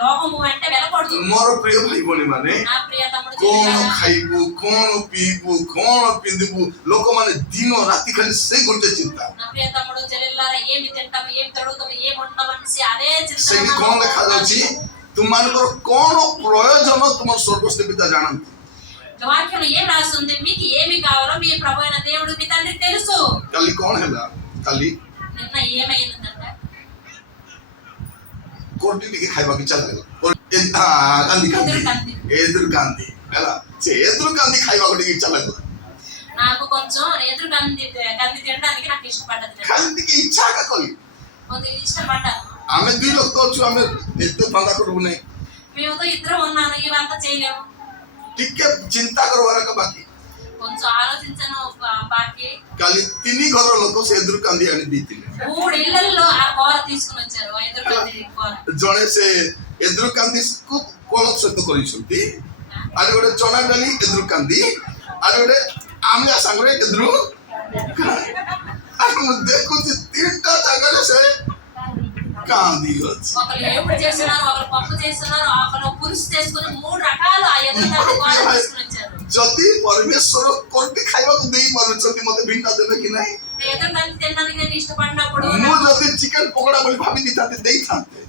లోకము అంటే వెళ్ళకూడదు. ମୋର ପ୍ରିୟ ଭାଇ ଭଉଣୀ ମାନେ నా ప్రియ తమ్ముడు କଣ చెల్లెలారా, ଖାଇବୁ, କଣ ପିଇବୁ, କଣ ପିନ୍ଧିବୁ, ଲୋକମାନେ ଦିନ ରାତି ଖାଲି ସେ ଗୋଟେ ଚିନ୍ତା। నా ప్రియ తమ్ముడు చెల్లెలారా ఏమి తింటాము, ఏం తొడుగుతాము, ఏం ఉంటాము అనేసి అదే ସେଇଠି କଣ ଲେଖାଯାଉଛି, ତୁମମାନଙ୍କର କଣ ପ୍ରୟୋଜନ ତୁମ ସ୍ୱର୍ଗସ୍ଥ ପିତା ଜାଣନ୍ତି। వాక్యంలో ఏం రాస్తుంది, మీకు ఏమి కావాలో మీ ప్రభు అయిన దేవుడు మీ తండ్రికి తెలుసు. କାଲି କଣ ହେଲା, କାଲି నిన్న ఏమైందంటే କୋଉଠି ଟିକେ ଖାଇବାକୁ ଇଚ୍ଛା ଲାଗିଲା, ఎదురు కాంతి ହେଲା, ସେ ఎదురు కాంతి ଖାଇବାକୁ ଟିକେ ଇଚ୍ଛା ଲାଗିଲା। నాకు కొంచెం ఎదురు కంది తినడానికి నాకు ఇష్టపడ్డది. ଖାଲି ଟିକେ ଇଚ୍ଛା ଏକା କଲି। కొద్దిగా ఇష్టపడ్డాను. ଆମେ ଦୁଇ ଲୋକ ଅଛୁ, ଆମେ ଏତେ ଧନ୍ଦା କରିବୁ ନାହିଁ। మేముతో ఇద్దరం ఉన్నాను, ఇవంతా చేయలేము. ଟିକେ ଚିନ୍ତା କରିବାର ଏକା ବାକି। కొంచెం ఆలోచించను బాకీ. କାଲି 3 ଘର ଲୋକ ସେ ఎదురు କାନ୍ଦି ଆଣି ଦେଇଥିଲେ। 3 ఇళ్లలో ఆ కూర తీసుకుని వచ్చారు, ఎదురు కంది కూర. ଜଣେ ସେ ఎదురు କାନ୍ଦିକୁ କୋଳଥ ସହିତ କରିଛନ୍ତି, ଆଉ ଗୋଟେ ଚଣା ଡାଲି ఎదురు କାନ୍ଦି, ଆଉ ଗୋଟେ ଆମ୍ଲା ସାଙ୍ଗରେ ఎదురు। ମୁଁ ଦେଖୁଛି 3ଟା ଜାଗାରେ ସେ కాంది వచ్చి ఒకరు ఏపుడు చేస్తున్నారు, ఒకరు పప్పు చేస్తున్నారు, ఒకరు పులుసు చేసుకుని 3 రకాల ఆ ఎదురు కంది కూర తీసుకుని వచ్చారు. ଯଦି ପରମେଶ୍ୱର କୋଟି ଖାଇବାକୁ ଦେଇ ପାରୁଛନ୍ତି ମତେ ଭିନ୍ନ ଦେବେ କି ନାହିଁ? ఎదురు కంది తినడానికి నేను ఇష్టపడినప్పుడు ମୁଁ ଯଦି ଚିକେନ ପକୋଡା ବୋଲି ଭାବି ଦେଇଥାନ୍ତି ଦେଇଥାନ୍ତେ,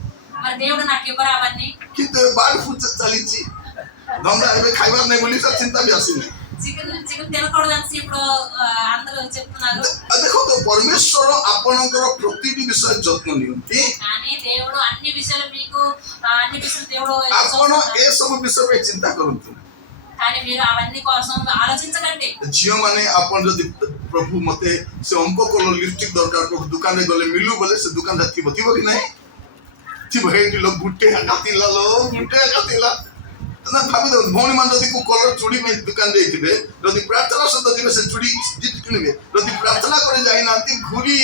మరి దేవుడు నాకు ఇవ్వరా అవన్నీ? କିନ୍ତୁ ବାର୍ଡ ଫ୍ଲୁ ଚାଲିଛି, ଧନ୍ଦା ଏବେ ଖାଇବାର ନାହିଁ ବୋଲି ଚିନ୍ତା ବି ଆସିନି। చికెన్ తినకూడదు అని ఇప్పుడు అందరూ చెప్తున్నారు. ଦେଖନ୍ତୁ ପରମେଶ୍ୱର ଆପଣଙ୍କର ପ୍ରତିଟି ବିଷୟ ଯତ୍ନ ନିଅନ୍ତି। కానీ దేవుడు అన్ని విషయాలు మీకు అన్ని విషయాలు దేవుడు ଆପଣ ଏସବୁ ବିଷୟ ପାଇଁ ଚିନ୍ତା କରନ୍ତୁ। కానీ మీరు అవన్నీ కోసం ఆలోచించకండి. ଝିଅମାନେ ଆପଣ ଯଦି ପ୍ରଭୁ ମତେ ସେ ଅଙ୍କ କଲର ଲିପଷ୍ଟିକ ଦରକାର, ପ୍ରଭୁ ଦୋକାନରେ ଗଲେ ମିଳୁ ବୋଲେ ସେ ଦୋକାନରେ ଥିବ କି ନାହିଁ? ଥିବ। ହେଇଠି ଲୋକ ଗୁଟେ ଏକା ଥିଲା ନା ଭାବି ଦିଅନ୍ତୁ, ଭଉଣୀ ମାନେ ଯଦି କୋଉ କଲର ଚୁଡ଼ି ପାଇଁ ଦୋକାନ ଯାଇଥିବେ, ଯଦି ପ୍ରାର୍ଥନା ସହିତ ଯିବେ ସେ ଚୁଡ଼ି କିଣିବେ। ଯଦି ପ୍ରାର୍ଥନା କରି ଯାଇନାହାନ୍ତି, ଘୁରି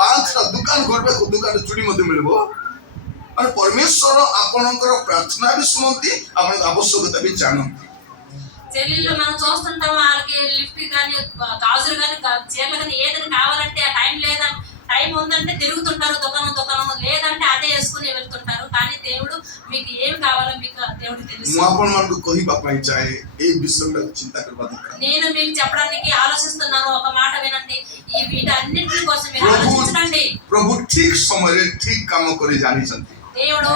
5ଟା ଦୋକାନ ଘୁରିବେ, କୋଉ ଦୋକାନରେ ଚୁଡ଼ି ମଧ୍ୟ ମିଳିବ। ମାନେ ପରମେଶ୍ୱର ଆପଣଙ୍କର ପ୍ରାର୍ଥନା ବି ଶୁଣନ୍ତି, ଆପଣଙ୍କ ଆବଶ୍ୟକତା ବି ଜାଣନ୍ତି। చెల్లెళ్ళు మనం చూస్తుంటాం, వాళ్ళకి లిఫ్ట్ కానీ గాజులు కానీ చీరలు కానీ ఏదైనా కావాలంటే ఆ టైం ఉందంటే తిరుగుతుంటారు దుకాణం, లేదంటే అదే వేసుకుని వెళ్తుంటారు. కానీ దేవుడు మీకు ఏమి కావాలో మీకు దేవుడికి తెలుసు. ମୁଁ ଆପଣମାନଙ୍କୁ କହିବା ପାଇଁ ଚାହେଁ ଏଇ ବିଷୟରେ ଚିନ୍ତା କରିବା ଦରକାର। నేను మీకు చెప్పడానికి ఆలోచిస్తున్నాను, ఒక మాట వినండి, వీటన్నిటి కోసం మీరు ఆలోచించండి। ପ୍ରଭୁ ଠିକ ସମୟରେ ଠିକ କାମ କରି ଜାଣିଛନ୍ତି। దేవుడు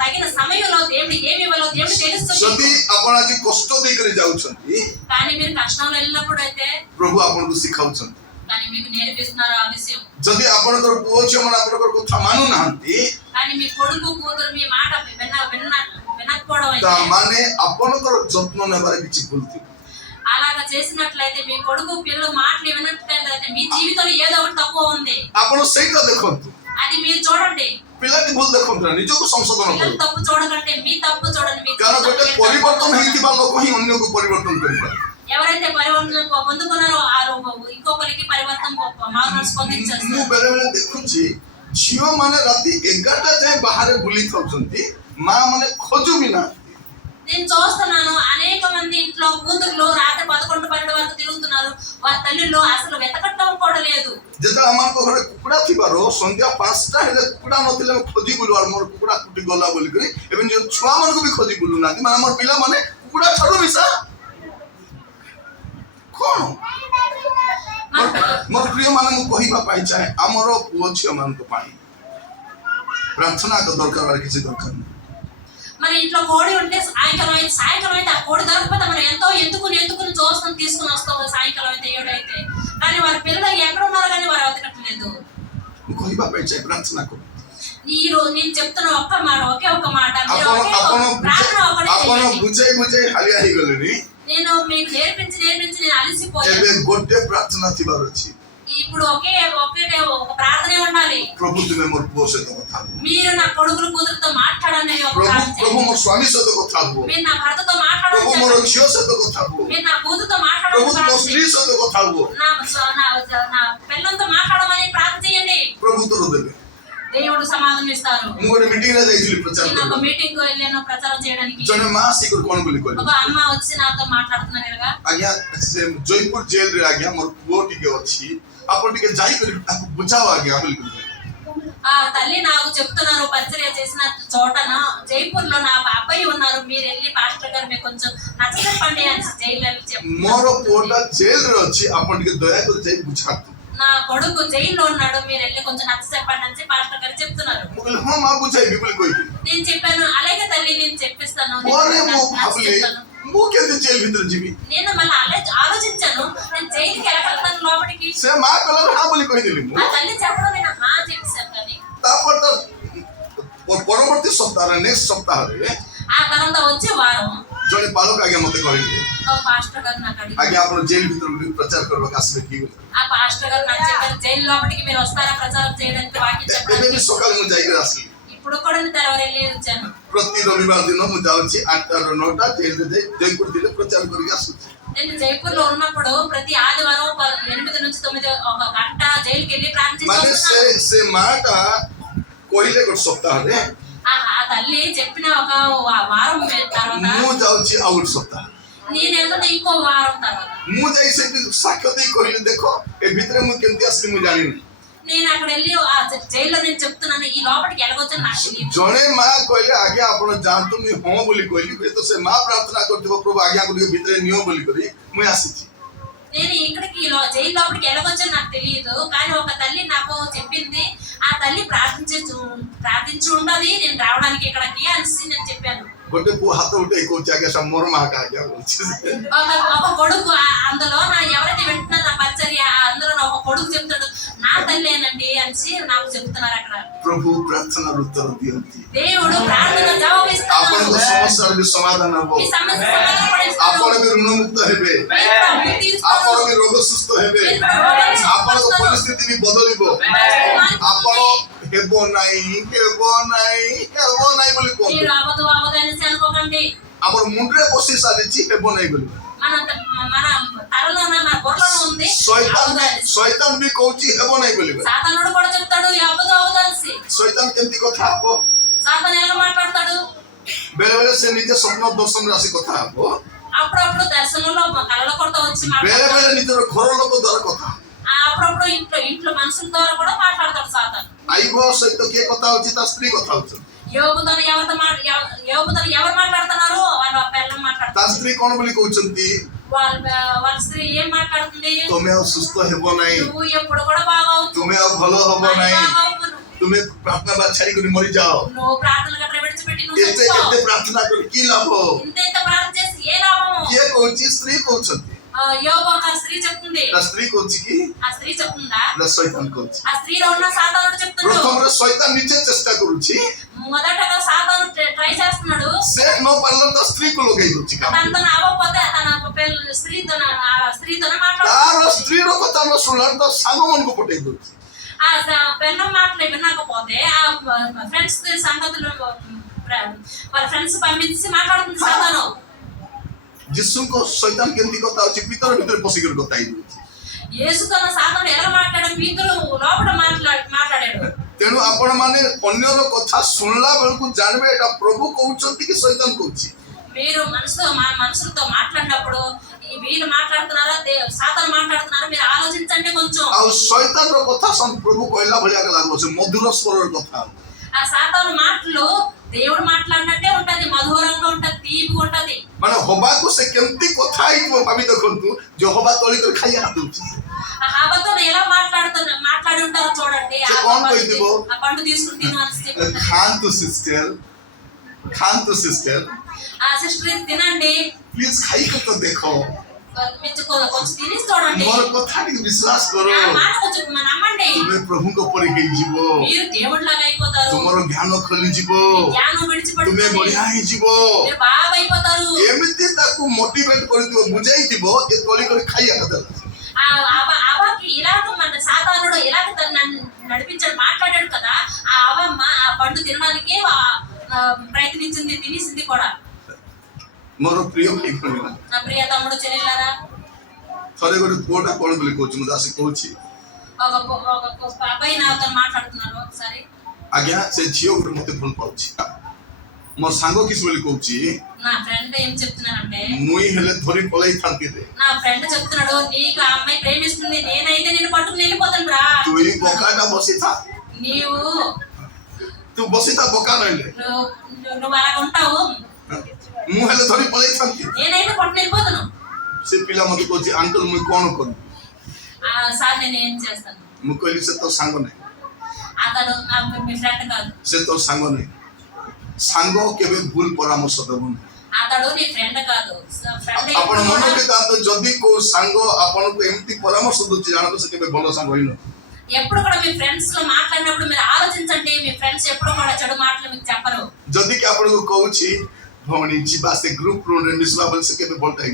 తగిన సమయంలో దేవుడు ఏమి ఇవ్వాలో దేవుడు తెలుస్తుంది. ଯଦି ଆପଣ ଆଜି କଷ୍ଟ ଦେଇକରି ଯାଉଛନ୍ତି, కానీ మీరు కష్టంలో వెళ్ళినప్పుడు అయితే ପ୍ରଭୁ ଆପଣଙ୍କୁ ଶିଖାଉଛନ୍ତି। కానీ మీకు నేర్పిస్తున్నారు ఆ విషయం. ଯଦି ଆପଣଙ୍କର ପୁଅ ଝିଅମାନେ ଆପଣଙ୍କର କଥା ମାନୁନାହାନ୍ତି, కానీ మీ కొడుకు కూతురు మీ మాట వినకపోవడం ତା అయితే ମାନେ ଆପଣଙ୍କର ଯତ୍ନ ନେବାରେ କିଛି ଭୁଲ ଥିବ। అలాగా చేసినట్లయితే మీ కొడుకు పిల్లలు మాటలు వినట్లయితే మీ జీవితంలో ఏదో ఒకటి తక్కువ ఉంది. ଆପଣ ସେଇଟା ଦେଖନ୍ତୁ। అది మీరు చూడండి. ପିଲାଟି ଭୁଲ ଦେଖନ୍ତୁ ନା, ନିଜକୁ ସଂଶୋଧନ పిల్లలు କରନ୍ତୁ। తప్పు చూడకండి, మీ తప్పు చూడండి. మీ କାରଣ ଗୋଟେ జీవితంలో ପରିବର୍ତ୍ତନ ఏదో ହେଇଥିବା ଲୋକ ହିଁ ଅନ୍ୟକୁ ପରିବର୍ତ୍ତନ କରିପାରେ। ఎవరైతే పరివర్తన పొందుకున్నారో ఆ ఇంకొకరికి పరివర్తన మార్పును పొందించేస్తారు. ମୁଁ ବେଳେ ବେଳେ ଦେଖୁଛି ଝିଅ ମାନେ ରାତି 11ଟା ଯାଏ ବାହାରେ ବୁଲି ଥାଉଛନ୍ତି, ମା ମାନେ ଖୋଜୁ ବି ନାହାନ୍ତି। నేను చూస్తున్నాను అనేక మంది ఇంట్లో కూతుర్లు రాత్రి 11-12 వరకు తిరుగుతున్నారు. వారి తల్లిలో అసలు వెతకట్టం కూడా లేదు. ଯେତେବେଳେ ଆମମାନଙ୍କ ଘରେ କୁକୁଡ଼ା ଥିବାର ସନ୍ଧ୍ୟା 5ଟା ହେଲେ କୁକୁଡ଼ା ନଥିଲେ ଆମେ ଖୋଜି ବୁଲୁ, ଆମର କୁକୁଡ଼ା ଫୁଟି ଗଲା ବୋଲିକରି। ଏବେ ନିଜ ଛୁଆମାନଙ୍କୁ ବି ଖୋଜି ବୁଲୁନାହାନ୍ତି, ମାନେ ଆମର ପିଲାମାନେ କୁକୁଡ଼ା ଛାଡୁ ମିଶା କଣ? ମୋର ପ୍ରିୟ ମାନେ ମୁଁ କହିବା ପାଇଁ ଚାହେଁ, ଆମର ପୁଅ ଝିଅ ମାନଙ୍କ ପାଇଁ ପ୍ରାର୍ଥନା ଦରକାର, କିଛି ଦରକାର ନାହିଁ। మన ఇంట్లో కోడి ఉంటే సాయంకాలం అయితే ఆ కోడి దొరకకపోతే మనం ఎంతో ఎత్తుకుని చూస్తాం, తీసుకుని వస్తాం సాయంకాలం అయితే 7 అయితే. కానీ వారి పిల్లలు ఎక్కడ ఉన్నారో కానీ వారు వెతకట్లేదు. ମୁଁ କହିବା ପାଇଁ ଚାହେଁ ପ୍ରାର୍ଥନା କର। ఈ రోజు నేను చెప్తున్న ఒకే ఒక మాట మీరు ଆପଣ ବୁଝେଇ ହାଲିଆ ହେଇଗଲେଣି। నేను మీకు నేర్పించి నేను అలసిపోయాను. ଏବେ ଗୋଟେ ପ୍ରାର୍ଥନା ଥିବାର ଅଛି। ఇప్పుడు ఒక ప్రార్థనే ఉండాలి. ପ୍ରଭୁ ତୁମେ ମୋର ପୁଅ ସହିତ କଥା ହୁଅ, మీరు నా కొడుకులు కూతురుతో మాట్లాడండి. ପ୍ରଭୁ ମୋର ସ୍ୱାମୀ ସହିତ କଥା ହୁଅ, మీరు నా భర్తతో ପ୍ରଭୁ మాట్లాడండి. ମୋର ଝିଅ ସହିତ କଥା ହୁଅ, మీరు నా కూతురుతో ପ୍ରଭు మాట్లాడండి. ମୋ ସ୍ତ୍ରୀ ସହିତ କଥା ହୁଅ। నా పిల్లలతో మాట్లాడమని ప్రార్థన చేయండి. ପ୍ରଭୁ ଉତ୍ତର ଦେବେ। దేవుడు సమాధానం ఇస్తారు. ମୁଁ ଗୋଟେ ମିଟିଂରେ ଯାଇଥିଲି ପ୍ରଚାର నేను ఒక କରିବାକୁ। మీటింగ్ కు వెళ్ళాను ప్రచారం చేయడానికి. ଜଣେ ମା ଆସିକରି କଣ ବୋଲି କହିଲେ, ఒక అమ్మ వచ్చి నాతో మాట్లాడుతున్నారు ఇలాగా. ଆଜ୍ଞା ସେ ଜୟପୁର ଜେଲରେ ଆଜ୍ଞା ମୋର ପୁଅ ଟିକେ ଅଛି, ଆପଣ ଟିକେ ଯାଇକରି ତାକୁ ବୁଝାଅ ଆଜ୍ଞା ବୋଲି କହିଲେ। ఆ తల్లి నాకు చెప్తున్నారు, పరిచర్య చేసిన చోటన జైపూర్ లో నా అబ్బాయి ఉన్నారు, మీరు వెళ్ళి పాస్టర్ గారు మీకు కొంచెం నచ్చచెప్పండి అని జైల్లో చెప్తున్నారు. ମୋର ପୁଅଟା ଜେଲରେ ଅଛି, ଆପଣ ଟିକେ ଦୟାକରି ଯାଇ ବୁଝାନ୍ତୁ। నా కొడుకు జైల్లో ఉన్నాడు, మీరు వెళ్ళి కొంచెం నచ్చచెప్పండి అని పాస్టర్ గారు చెప్తున్నారు. ମୁଁ କହିଲି ହଁ ମା ବୁଝାଇବି ବୋଲି କହିଲି। నేను చెప్పాను, అలాగే తల్లి నేను చెప్పిస్తాను. ପରେ ମୁଁ ଭାବିଲି ମୁଁ କେମିତି ଜେଲ ଭିତରେ ଯିବି। నేను మళ్ళీ ఆలోచించాను, నేను జైలుకి ఎలా వెళ్తాను లోపలికి. ସେ ମା କହିଲା ହଁ ବୋଲି କହିଦେଲି ମୁଁ। ఆ తల్లి చెప్పడం నేను హా చెప్పాను. కానీ ତାପରେ ତ ପରବର୍ତ୍ତୀ ସପ୍ତାହରେ ନେକ୍ସଟ ସପ୍ତାହରେ ఆ తర్వాత వచ్చే వారం ଜଣେ ବାଳକ ଆଜ୍ଞା ମତେ କହିଲେ, ఒక పాస్టర్ గారు నాకు అడిగారు, ଆଜ୍ଞା ଆପଣ ଜେଲ ଭିତରକୁ ପ୍ରଚାର କରିବାକୁ ଆସିବେ କି? ఆ పాస్టర్ గారు నాకు చెప్పారు, జైలు లోపలికి మీరు వస్తారా ప్రచారం చేయడానికి, వాక్యం ଏବେ చెప్పడానికి. ବି సକାଳେ ମୁଁ ଯାଇକରି ଆସିଲି। ఇప్పుడు కూడా నేను తెరవరి వెళ్ళి వచ్చాను. ପ୍ରତି ରବିବାର ଦିନ ମୁଁ ଯାଉଛି 8ଟାରୁ 9ଟା ଜେଲରେ ଯାଇ ଜୟପୁର ଜିଲ୍ଲା ପ୍ରଚାର କରିକି ଆସୁଛି। నేను జైపూర్ లో ఉన్నప్పుడు ప్రతి ఆదివారం 8 నుంచి 9 ఒక గంట జైలుకి వెళ్ళి ప్రార్థన ମାନେ చేస్తున్నాను. ସେ ମାଟା କହିଲେ ଗୋଟେ ସପ୍ତାହରେ, ఆ తల్లి చెప్పిన ఒక వారం తర్వాత ମୁଁ ଯାଉଛି ଆଉ ଗୋଟେ ସପ୍ତାହ। నేను వెళ్తున్న ఇంకో వారం తర్వాత ମୁଁ ଯାଇ ସେଠି ସାକ୍ଷ୍ୟ ଦେଇ କହିଲି, ଦେଖ ଏ ଭିତରେ ମୁଁ କେମିତି ଆସିଲି ମୁଁ ଜାଣିନି। నేను అక్కడ వెళ్ళి ఆ జైల్లో నేను చెప్తున్నాను, ఈ లోపలికి ఎలాగొచ్చని నాకు తెలియదు. ଜଣେ ମା କହିଲେ ଆଜ୍ଞା ଆପଣ ଯାଆନ୍ତୁ, ମୁଁ ହଁ ବୋଲି କହିଲି। ତ ସେ ମା ପ୍ରାର୍ଥନା କରିଥିବ, ପ୍ରଭୁ ଆଜ୍ଞାକୁ ଟିକେ ଭିତରେ ନିଅ ବୋଲି କରି ମୁଁ ଆସିଛି। నేను ఇక్కడికి జైలు లోపలికి ఎలాగొచ్చని నాకు తెలియదు. కానీ ఒక తల్లి నాకు చెప్పింది, ఆ తల్లి ప్రార్థించి ఉండదు నేను రావడానికి ఇక్కడికి అనేసి నేను చెప్పాను. ଗୋଟେ ପୁଅ ହାତ ଉଠେଇ କହୁଛି ଆଜ୍ଞା ସାର୍ ମୋର ମା ଆଜ୍ଞା କହୁଛି। ఒక కొడుకు అందులో నా ఎవరైతే వింటున్నా నా పరిచర్య అందులో ఒక కొడుకు చెప్తాడు, నా తల్లేనండి అనేసి నాకు చెప్తున్నారు. అక్కడ ପ୍ରଭୁ ପ୍ରାର୍ଥନାର ଉତ୍ତର ଦିଅନ୍ତି। దేవుడు ప్రార్థన జవాబిస్తాడు. ଆପଣଙ୍କ ସମସ୍ୟାର ବି ସମାଧାନ ହବ, మీ సమస్య సమాధానం పడిస్తాడు. ଆପଣ ବି ଋଣମୁକ୍ତ ହେବେ, ଆପଣ ବି ରୋଗ ସୁସ୍ଥ ହେବେ, ଆପଣଙ୍କ ପରିସ୍ଥିତି ବି ବଦଳିବ। ଆପଣ ହେବ ନାହିଁ ବୋଲି କୁହନ୍ତୁ। మీరు అవదు అనేసి అనుకోకండి. ଆମର ମୁଣ୍ଡରେ ବସି ସାରିଛି ହେବ ନାହିଁ ବୋଲି। మన తలలోన మన బుర్రలో ఉంది ଶୈତାନ ବି କହୁଛି ହେବ ନାହିଁ ବୋଲି। సాతానుడు కూడా చెప్తాడు అవదు అనేసి. ଶୈତାନ କେମିତି କଥା ହବ? సాతాను ఎలా మాట్లాడతాడు? ବେଳେ ବେଳେ ସେ ନିଜ ସ୍ୱପ୍ନ ଦର୍ଶନରେ ଆସି କଥା ହବ, అప్పుడప్పుడు దర్శనంలో కళల కొరత వచ్చి ବେଳେ మాట్లాడతాడు. ବେଳେ ନିଜର ଘର ଲୋକ ଦ୍ୱାରା କଥା। అప్పుడప్పుడు ఇంట్లో మనుషుల ద్వారా కూడా మాట్లాడతాడు సాతాను. ଆଇବ ସହିତ କିଏ କଥା ହଉଛି? ତା ସ୍ତ୍ରୀ କଥା ହଉଛନ୍ତି। యోబుతో ఎవరు మాట్లాడుతున్నారు? వాళ్ళ పిల్లలు ତା మాట్లాడుతున్నారు. ସ୍ତ୍ରୀ କଣ ବୋଲି କହୁଛନ୍ତି? వాళ్ళ స్త్రీ ఏం మాట్లాడుతుంది? ତମେ ଆଉ ସୁସ୍ଥ ହେବ ନାହିଁ, నువ్వు ఎప్పుడు కూడా బాగవుతావు, ତୁମେ ଆଉ ଭଲ ହବ ନାହିଁ, तुम्हें प्रार्थना बात छाड़ी कर मरी जाओ నువ్వు ప్రార్థనలు గట్రా విడిచిపెట్టి నువ్వు एते చచ్చిపో. एते प्रार्थना कर की लाभ ఇంత ఇంత ప్రార్థన చేసి ఏ లాభము? ये कोची स्त्री कोचंती యోబు ఒక స్త్రీ చెప్తుంది. ना स्त्री कोची की ఆ స్త్రీ చెప్తుందా? ना शैतान कोची ఆ స్త్రీలో ఉన్న సాతానుడు చెప్తున్నాడు. प्रथम रे शैतान नीचे चेष्टा करूची మొదటగా సాతాను ట్రై చేస్తున్నాడు. से नो पारल तो स्त्री को लोगई दोची काम తనతో అవ్వకపోతే తన స్త్రీతో तार మాట్లాడు. स्त्री रो कथा न सुनल तो सांग मन को पटई दोची ఆ పెళ్ళ మాటలు వినకపోతే ఆ ఫ్రెండ్స్ సంగతులు వాళ్ళ ఫ్రెండ్స్ పంపించి మాట్లాడుతుంది సాతాను. जिसु को शैतान केंती कथा होची भीतर भीतर पसी कर कथाई दोची యేసుతో సాతాను ఎలా మాట్లాడాడు? పీతరు లోపల మాట్లాడాడు. तेणु आपण माने अन्यर कथा सुनला बेलकु जानबे एटा प्रभु कहउचंती कि शैतान कहउची మీరు మనసులతో మాట్లాడినప్పుడు ఈ వీళ్ళు మాట్లాడుతున్నారా సాతాను మాట్లాడుతున్నారా మీరు ఆలోచించండి కొంచెం. आ शैतान रो कथा सन प्रभु कहला भलिया के लागो से मधुर स्वर कथा ఆ సాతాను మాటలు దేవుడు మాట్లాడినట్టే ఉంటది, మధురంగా ఉంటది, తీపిగా ఉంటది. माने होबा को से केंती कथा आइतो भाबी देखंतु जो होबा तोली कर खाइया हातुची ఆ హాబతో ఎలా మాట్లాడి ఉంటారో చూడండి. సో కౌన్ కైదిబో? ఆ పండు తీసుకుని తిను అని చెప్పి खान तो सिस्टर ఆ సిస్టర్ ఇది తినండి, प्लीज खाई कर तो देखो కొంచెం తిని చూడండి, मोर कथा के विश्वास करो ఆ మాట కొంచెం నమ్మండి, तुम्हें प्रभु को परि गई जीवो మీరు దేవుడిలాగా అయిపోతారు. तुमरो ज्ञान खोली जीवो జ్ఞానం तुम्हें విడిచిపెడుతుంది, बढ़िया ही जीवो మీరు బాగా అయిపోతారు. एमिति ताकू मोटिवेट करदिबो बुझाई दिबो ए तोली कर खाइया कदल ఆవాకి ఇలాగ మన సాతానుడు ఇలాగ తనని నడిపించాడు, మాట్లాడాడు కదా. ఆ అవమ్మ ఆ పండు తినడానికి ప్రయత్నించింది, తినేసింది కూడా. मोर प्रिय भाई भनी నా ప్రియ తమ్ముడు చెల్లెలారా, थरे गोटे पुओटा कोन बोली कहउछु मुदा से कहउछि ఒక అబ్బాయి నాతో మాట్లాడుతున్నారు. ఒకసారి आज्ञा से झियो गोटे मते भूल पाउछि मोर सांगो किस बोली कहउछि నా ఫ్రెండ్ ఏం చెప్తున్నారంటే, मुई हेले धरी पलाई थांती रे నా ఫ్రెండ్ చెప్తున్నాడు నీకు ఆ అమ్మాయి ప్రేమిస్తుంది, నేనైతే నేను పట్టుకుని వెళ్ళిపోతాను రా. तू ही बोकाटा बसी था నీవు तू बसी था बोका नइले నువ్వు అలా ఉంటావు, मु हेले धरी पलाई थांती నేనైతే పట్టుకుని వెళ్ళిపోతాను. से पिला मते कहउछि अंकल मुई कोन करू సార్ నేను ఏం చేస్తాను? मु कहली से तो सांगो नै అతను మీ ఫ్రెండ్ కాదు, से तो सांगो नै सांगो केबे भूल परामर्श देबो नै అతడు నీ ఫ్రెండ్ కాదు. ఫ్రెండ్ आपण मन के तात जदी को सांगो आपण को एम्ति परामर्श दोछि जानो से केबे भलो सांगो होइनो ఎప్పుడు కూడా మీ ఫ్రెండ్స్ లో మాట్లాడినప్పుడు మీరు ఆలోచించండి, మీ ఫ్రెండ్స్ ఎప్పుడు కూడా చెడు మాటలు మీకు చెప్పరు. जदी के आपण को कहउछि भवनी जीवा से ग्रुप रो रे मिसला बल से केबे बोलताई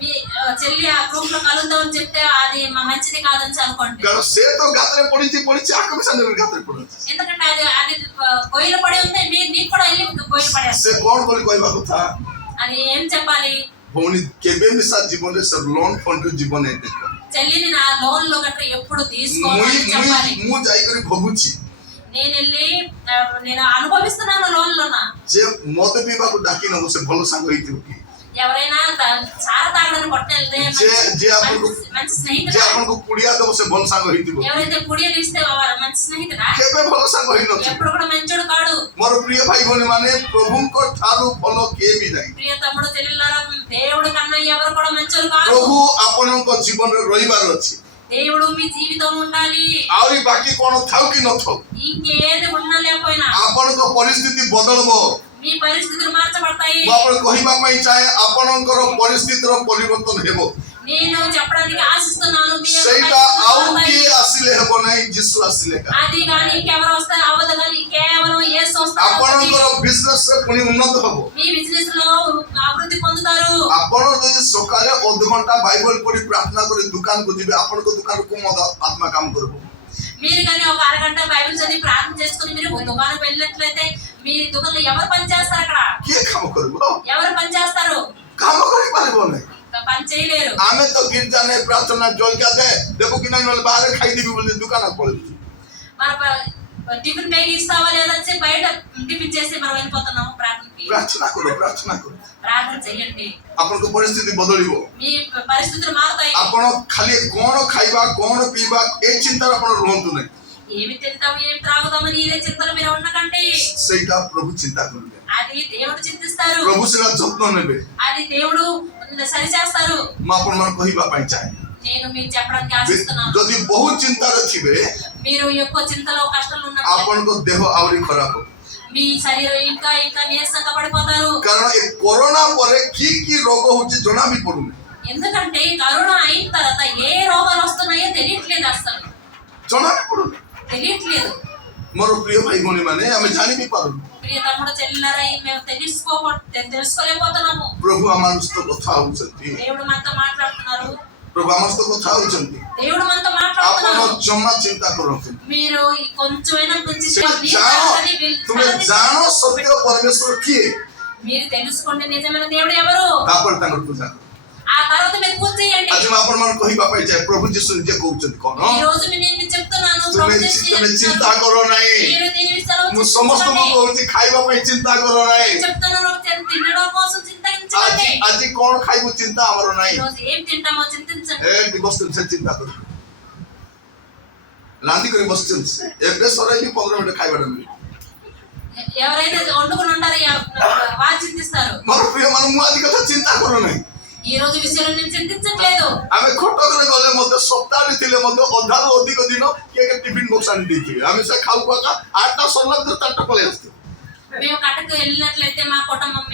మీ చెల్లి ఆ గ్రూప్ లో కలుద్దాం అని చెప్తే అది మంచిది కాదని అనుకోండి. कारण से तो गात्रे पडिछि आको बिसाने गात्रे पडिछि ఎందుకంటే అది అది గొయ్యిలో పడి ఉంది, నీకు కూడా వెళ్ళి గొయ్యిలో పడేస్తుంది. से कोन बोली कहबा कथा అది ఏం చెప్పాలి? भवनी केबे मिसा जीवन रे सब लोन फंड रे जीवन है देखो చెల్లిని నా లోన్ లో గట్రా ఎప్పుడు मुई తీసుకోవాలని చెప్పాలి. मुई मु जाई करी भगुछि నేను వెళ్ళి నేను అనుభవిస్తున్నాను లోన్ లోన. जे मत पीबा को डाकी न से भलो सांग होइथिबो की ఎవరైనా సార తాగడానికి కొట్టెళ్తే जे आपण को మంచి जे స్నేహితుడు, आपण को कुड़िया दो से भलो सांग होइथिबो ఎవరైతే కుడియలు ఇస్తే వారు మంచి స్నేహితుడా? केबे भलो सांग होइ न ఎప్పుడు కూడా మంచోడు కాడు. मोर प्रिय भाई बहन माने प्रभु को ठारू भलो के भी नहीं ప్రియ తమ్ముడు చెల్లెలారా, దేవుడు కన్నా ఎవరు కూడా మంచోడు కాదు. प्रभु आपण को जीवन रे रहिबार अछि దేవుడు మీ జీవితం ఉండాలి, आउरी बाकी कोन थाउ कि न थाउ ఇంకేది ఉన్నా లేకపోయినా आपण को परिस्थिति बदलबो మీ పరిస్థితులు మార్చబడతాయి. मु आपण कहिबा पई चाहे आपनकर परिस्थिति रो परिवर्तन हेबो నేను చెప్పడానికి ఆశిస్తున్నాను, మీ యొక్క सेटा పరిస్థితులు आउ మారుతాయి. के आसिले हेबो नै जिसु आसिले का అది కానీ ఇంకెవరు వస్తారు అవ్వదు, కానీ కేవలం యేసు వస్తారు. आपनकर बिजनेस रे पुनी उन्नत हबो మీ బిజినెస్ లో అభివృద్ధి పొందుతారు. आपण जदि सकाले आधा घंटा बाइबल पढ़ी प्रार्थना करी दुकान को जिबे आपण को दुकान को मद आत्मा काम करबो మీరు కానీ ఒక అరగంట బైబిల్ చదివి ప్రార్థన చేసుకుని మీరు దుకాణం వెళ్ళినట్లయితే మీ దుకాణంలో ఎవరు పని చేస్తారు? అక్కడ के काम करबो ఎవరు పని చేస్తారు? काम करी पारबो नै పని చేయలేరు. आमे तो गिरजा ने प्रार्थना जोल के दे देखो कि नहीं वाले बाहर खाई दीबी बोले दुकान पड़े మన టిఫిన్ బ్యాగ్ ఇస్తావా లేదా అని బయట టిఫిన్ చేసి మనం వెళ్ళిపోతున్నాము ప్రార్థనకి. प्रार्थना करो ప్రార్థన చేయండి, आपण को परिस्थिति बदलिबो మీ పరిస్థితులు మారుతాయి. आपण खाली कोन खाइबा कोन पीबा ए चिंता आपण रहंतु नै ఏమి తింటాం ఏమి త్రాగుతామని ఇదే చింతలు మీరు ఉండకండి. सेटा प्रभु चिंता करबे అది దేవుడు చింతిస్తారు, प्रभु सेटा जत्न नेबे అది దేవుడు సరి చేస్తారు. म आपण मन कहिबा पई चाहे నేను మీకు చెప్పడానికి ఆశిస్తున్నాను. যদি বহু চিন্তাରେ ଥିବେ మీరు ఎక్కువ చింతలో కష్టంలో ఉన్నట్లయితే ଆପଣଙ୍କ ଦେହ ଆହୁରି ଖରାପ ହେବ। మీ శరీరం ఇంకా ఇంకా నీరసంగా పడిపోతారు. କାରଣ ଏ କରୋନା ପରେ କି ରୋଗ ହଉଛି ଜଣା ବି ପଡୁନି। ఎందుకంటే కరోనా అయిన తర్వాత ఏ రోగాలు వస్తున్నాయో తెలియట్లేదు, అసలు ଜଣା ବି ପଡୁନି। తెలియట్లేదు. ମୋର ପ୍ରିୟ ଭାଇ ଭଉଣୀ ମାନେ ଆମେ ଜାଣି ବି ପାରୁନୁ। ప్రియ తమ్ముడు చెల్లెలారా, మేము తెలుసుకోలేకపోతున్నాము. ପ୍ରଭୁ ଆମ ସହିତ କଥା ହଉଛନ୍ତି। దేవుడు మనతో మాట్లాడుతున్నారు. ପ୍ରଭୁ ଆମ ସହିତ କଥା ହଉଛନ୍ତି। దేవుడు మనతో ଆପଣ మాట్లాడుతున్నారు. ଜମା ଚିନ୍ତା କରନ୍ତୁ। మీరు ఈ కొంచెమైనా గురించి ତୁମେ ଜାଣ ସତ୍ୟ ପରମେଶ୍ୱର କିଏ, మీరు తెలుసుకోండి నిజమైన దేవుడు ఎవరు. ତାପରେ ତାଙ୍କର ପୂଜା କର। ఆ తర్వాత మీరు పూజ చేయండి. ଆଜି ମୁଁ ଆପଣମାନଙ୍କୁ କହିବା ପାଇଁ ଚାହେଁ ପ୍ରଭୁ ଯୀଶୁ ନିଜେ କହୁଛନ୍ତି କଣ, ఈ రోజు నేను చెప్తున్నాను, ତୁମେ ଚିନ୍ତା କର ନାହିଁ। మీరు దీని విషయంలో ମୁଁ ସମସ୍ତଙ୍କୁ କହୁଛି ଖାଇବା ପାଇଁ ଚିନ୍ତା କର ନାହିଁ। చెప్తున్నాను, తినడం కోసం చింతించండి. ଆଜି କଣ ଖାଇବୁ ଚିନ୍ତା ଆମର ନାହିଁ। ఈ రోజు ఏం తింటామో చింతించండి. ଏଠି ବସିଛନ୍ତି ସେ ଚିନ୍ତା କର, ରାନ୍ଧି କରି ବସିଛନ୍ତି ସେ ଏବେ ସରାଇବି 15 ମିନିଟ୍ ଖାଇବାଟା ମିଳିବ। ఎవరైతే వండుకుని ఉంటారో వాళ్ళు చింతిస్తారు. ମୋର ପ୍ରିୟ ମାନେ ମୁଁ ଆଜି କଥା ଚିନ୍ତା କର ନାହିଁ। ఈ రోజు విషయంలో నేను చింతించట్లేదు. ଆମେ କଟକରେ ଗଲେ ମଧ୍ୟ ସପ୍ତାହରେ ଥିଲେ ମଧ୍ୟ ଅଧାରୁ ଅଧିକ ଦିନ କିଏ ଟିଫିନ୍ ବକ୍ସ ଆଣି ଦେଇଥିବେ। ଆମେ ସେ ଖାଉ ଖାଉକା 8ଟା ସରିଲା 4ଟା ପଳେଇ ଆସିଥିବ। మేము కట్టకు వెళ్ళినట్లయితే మా కుటుంబం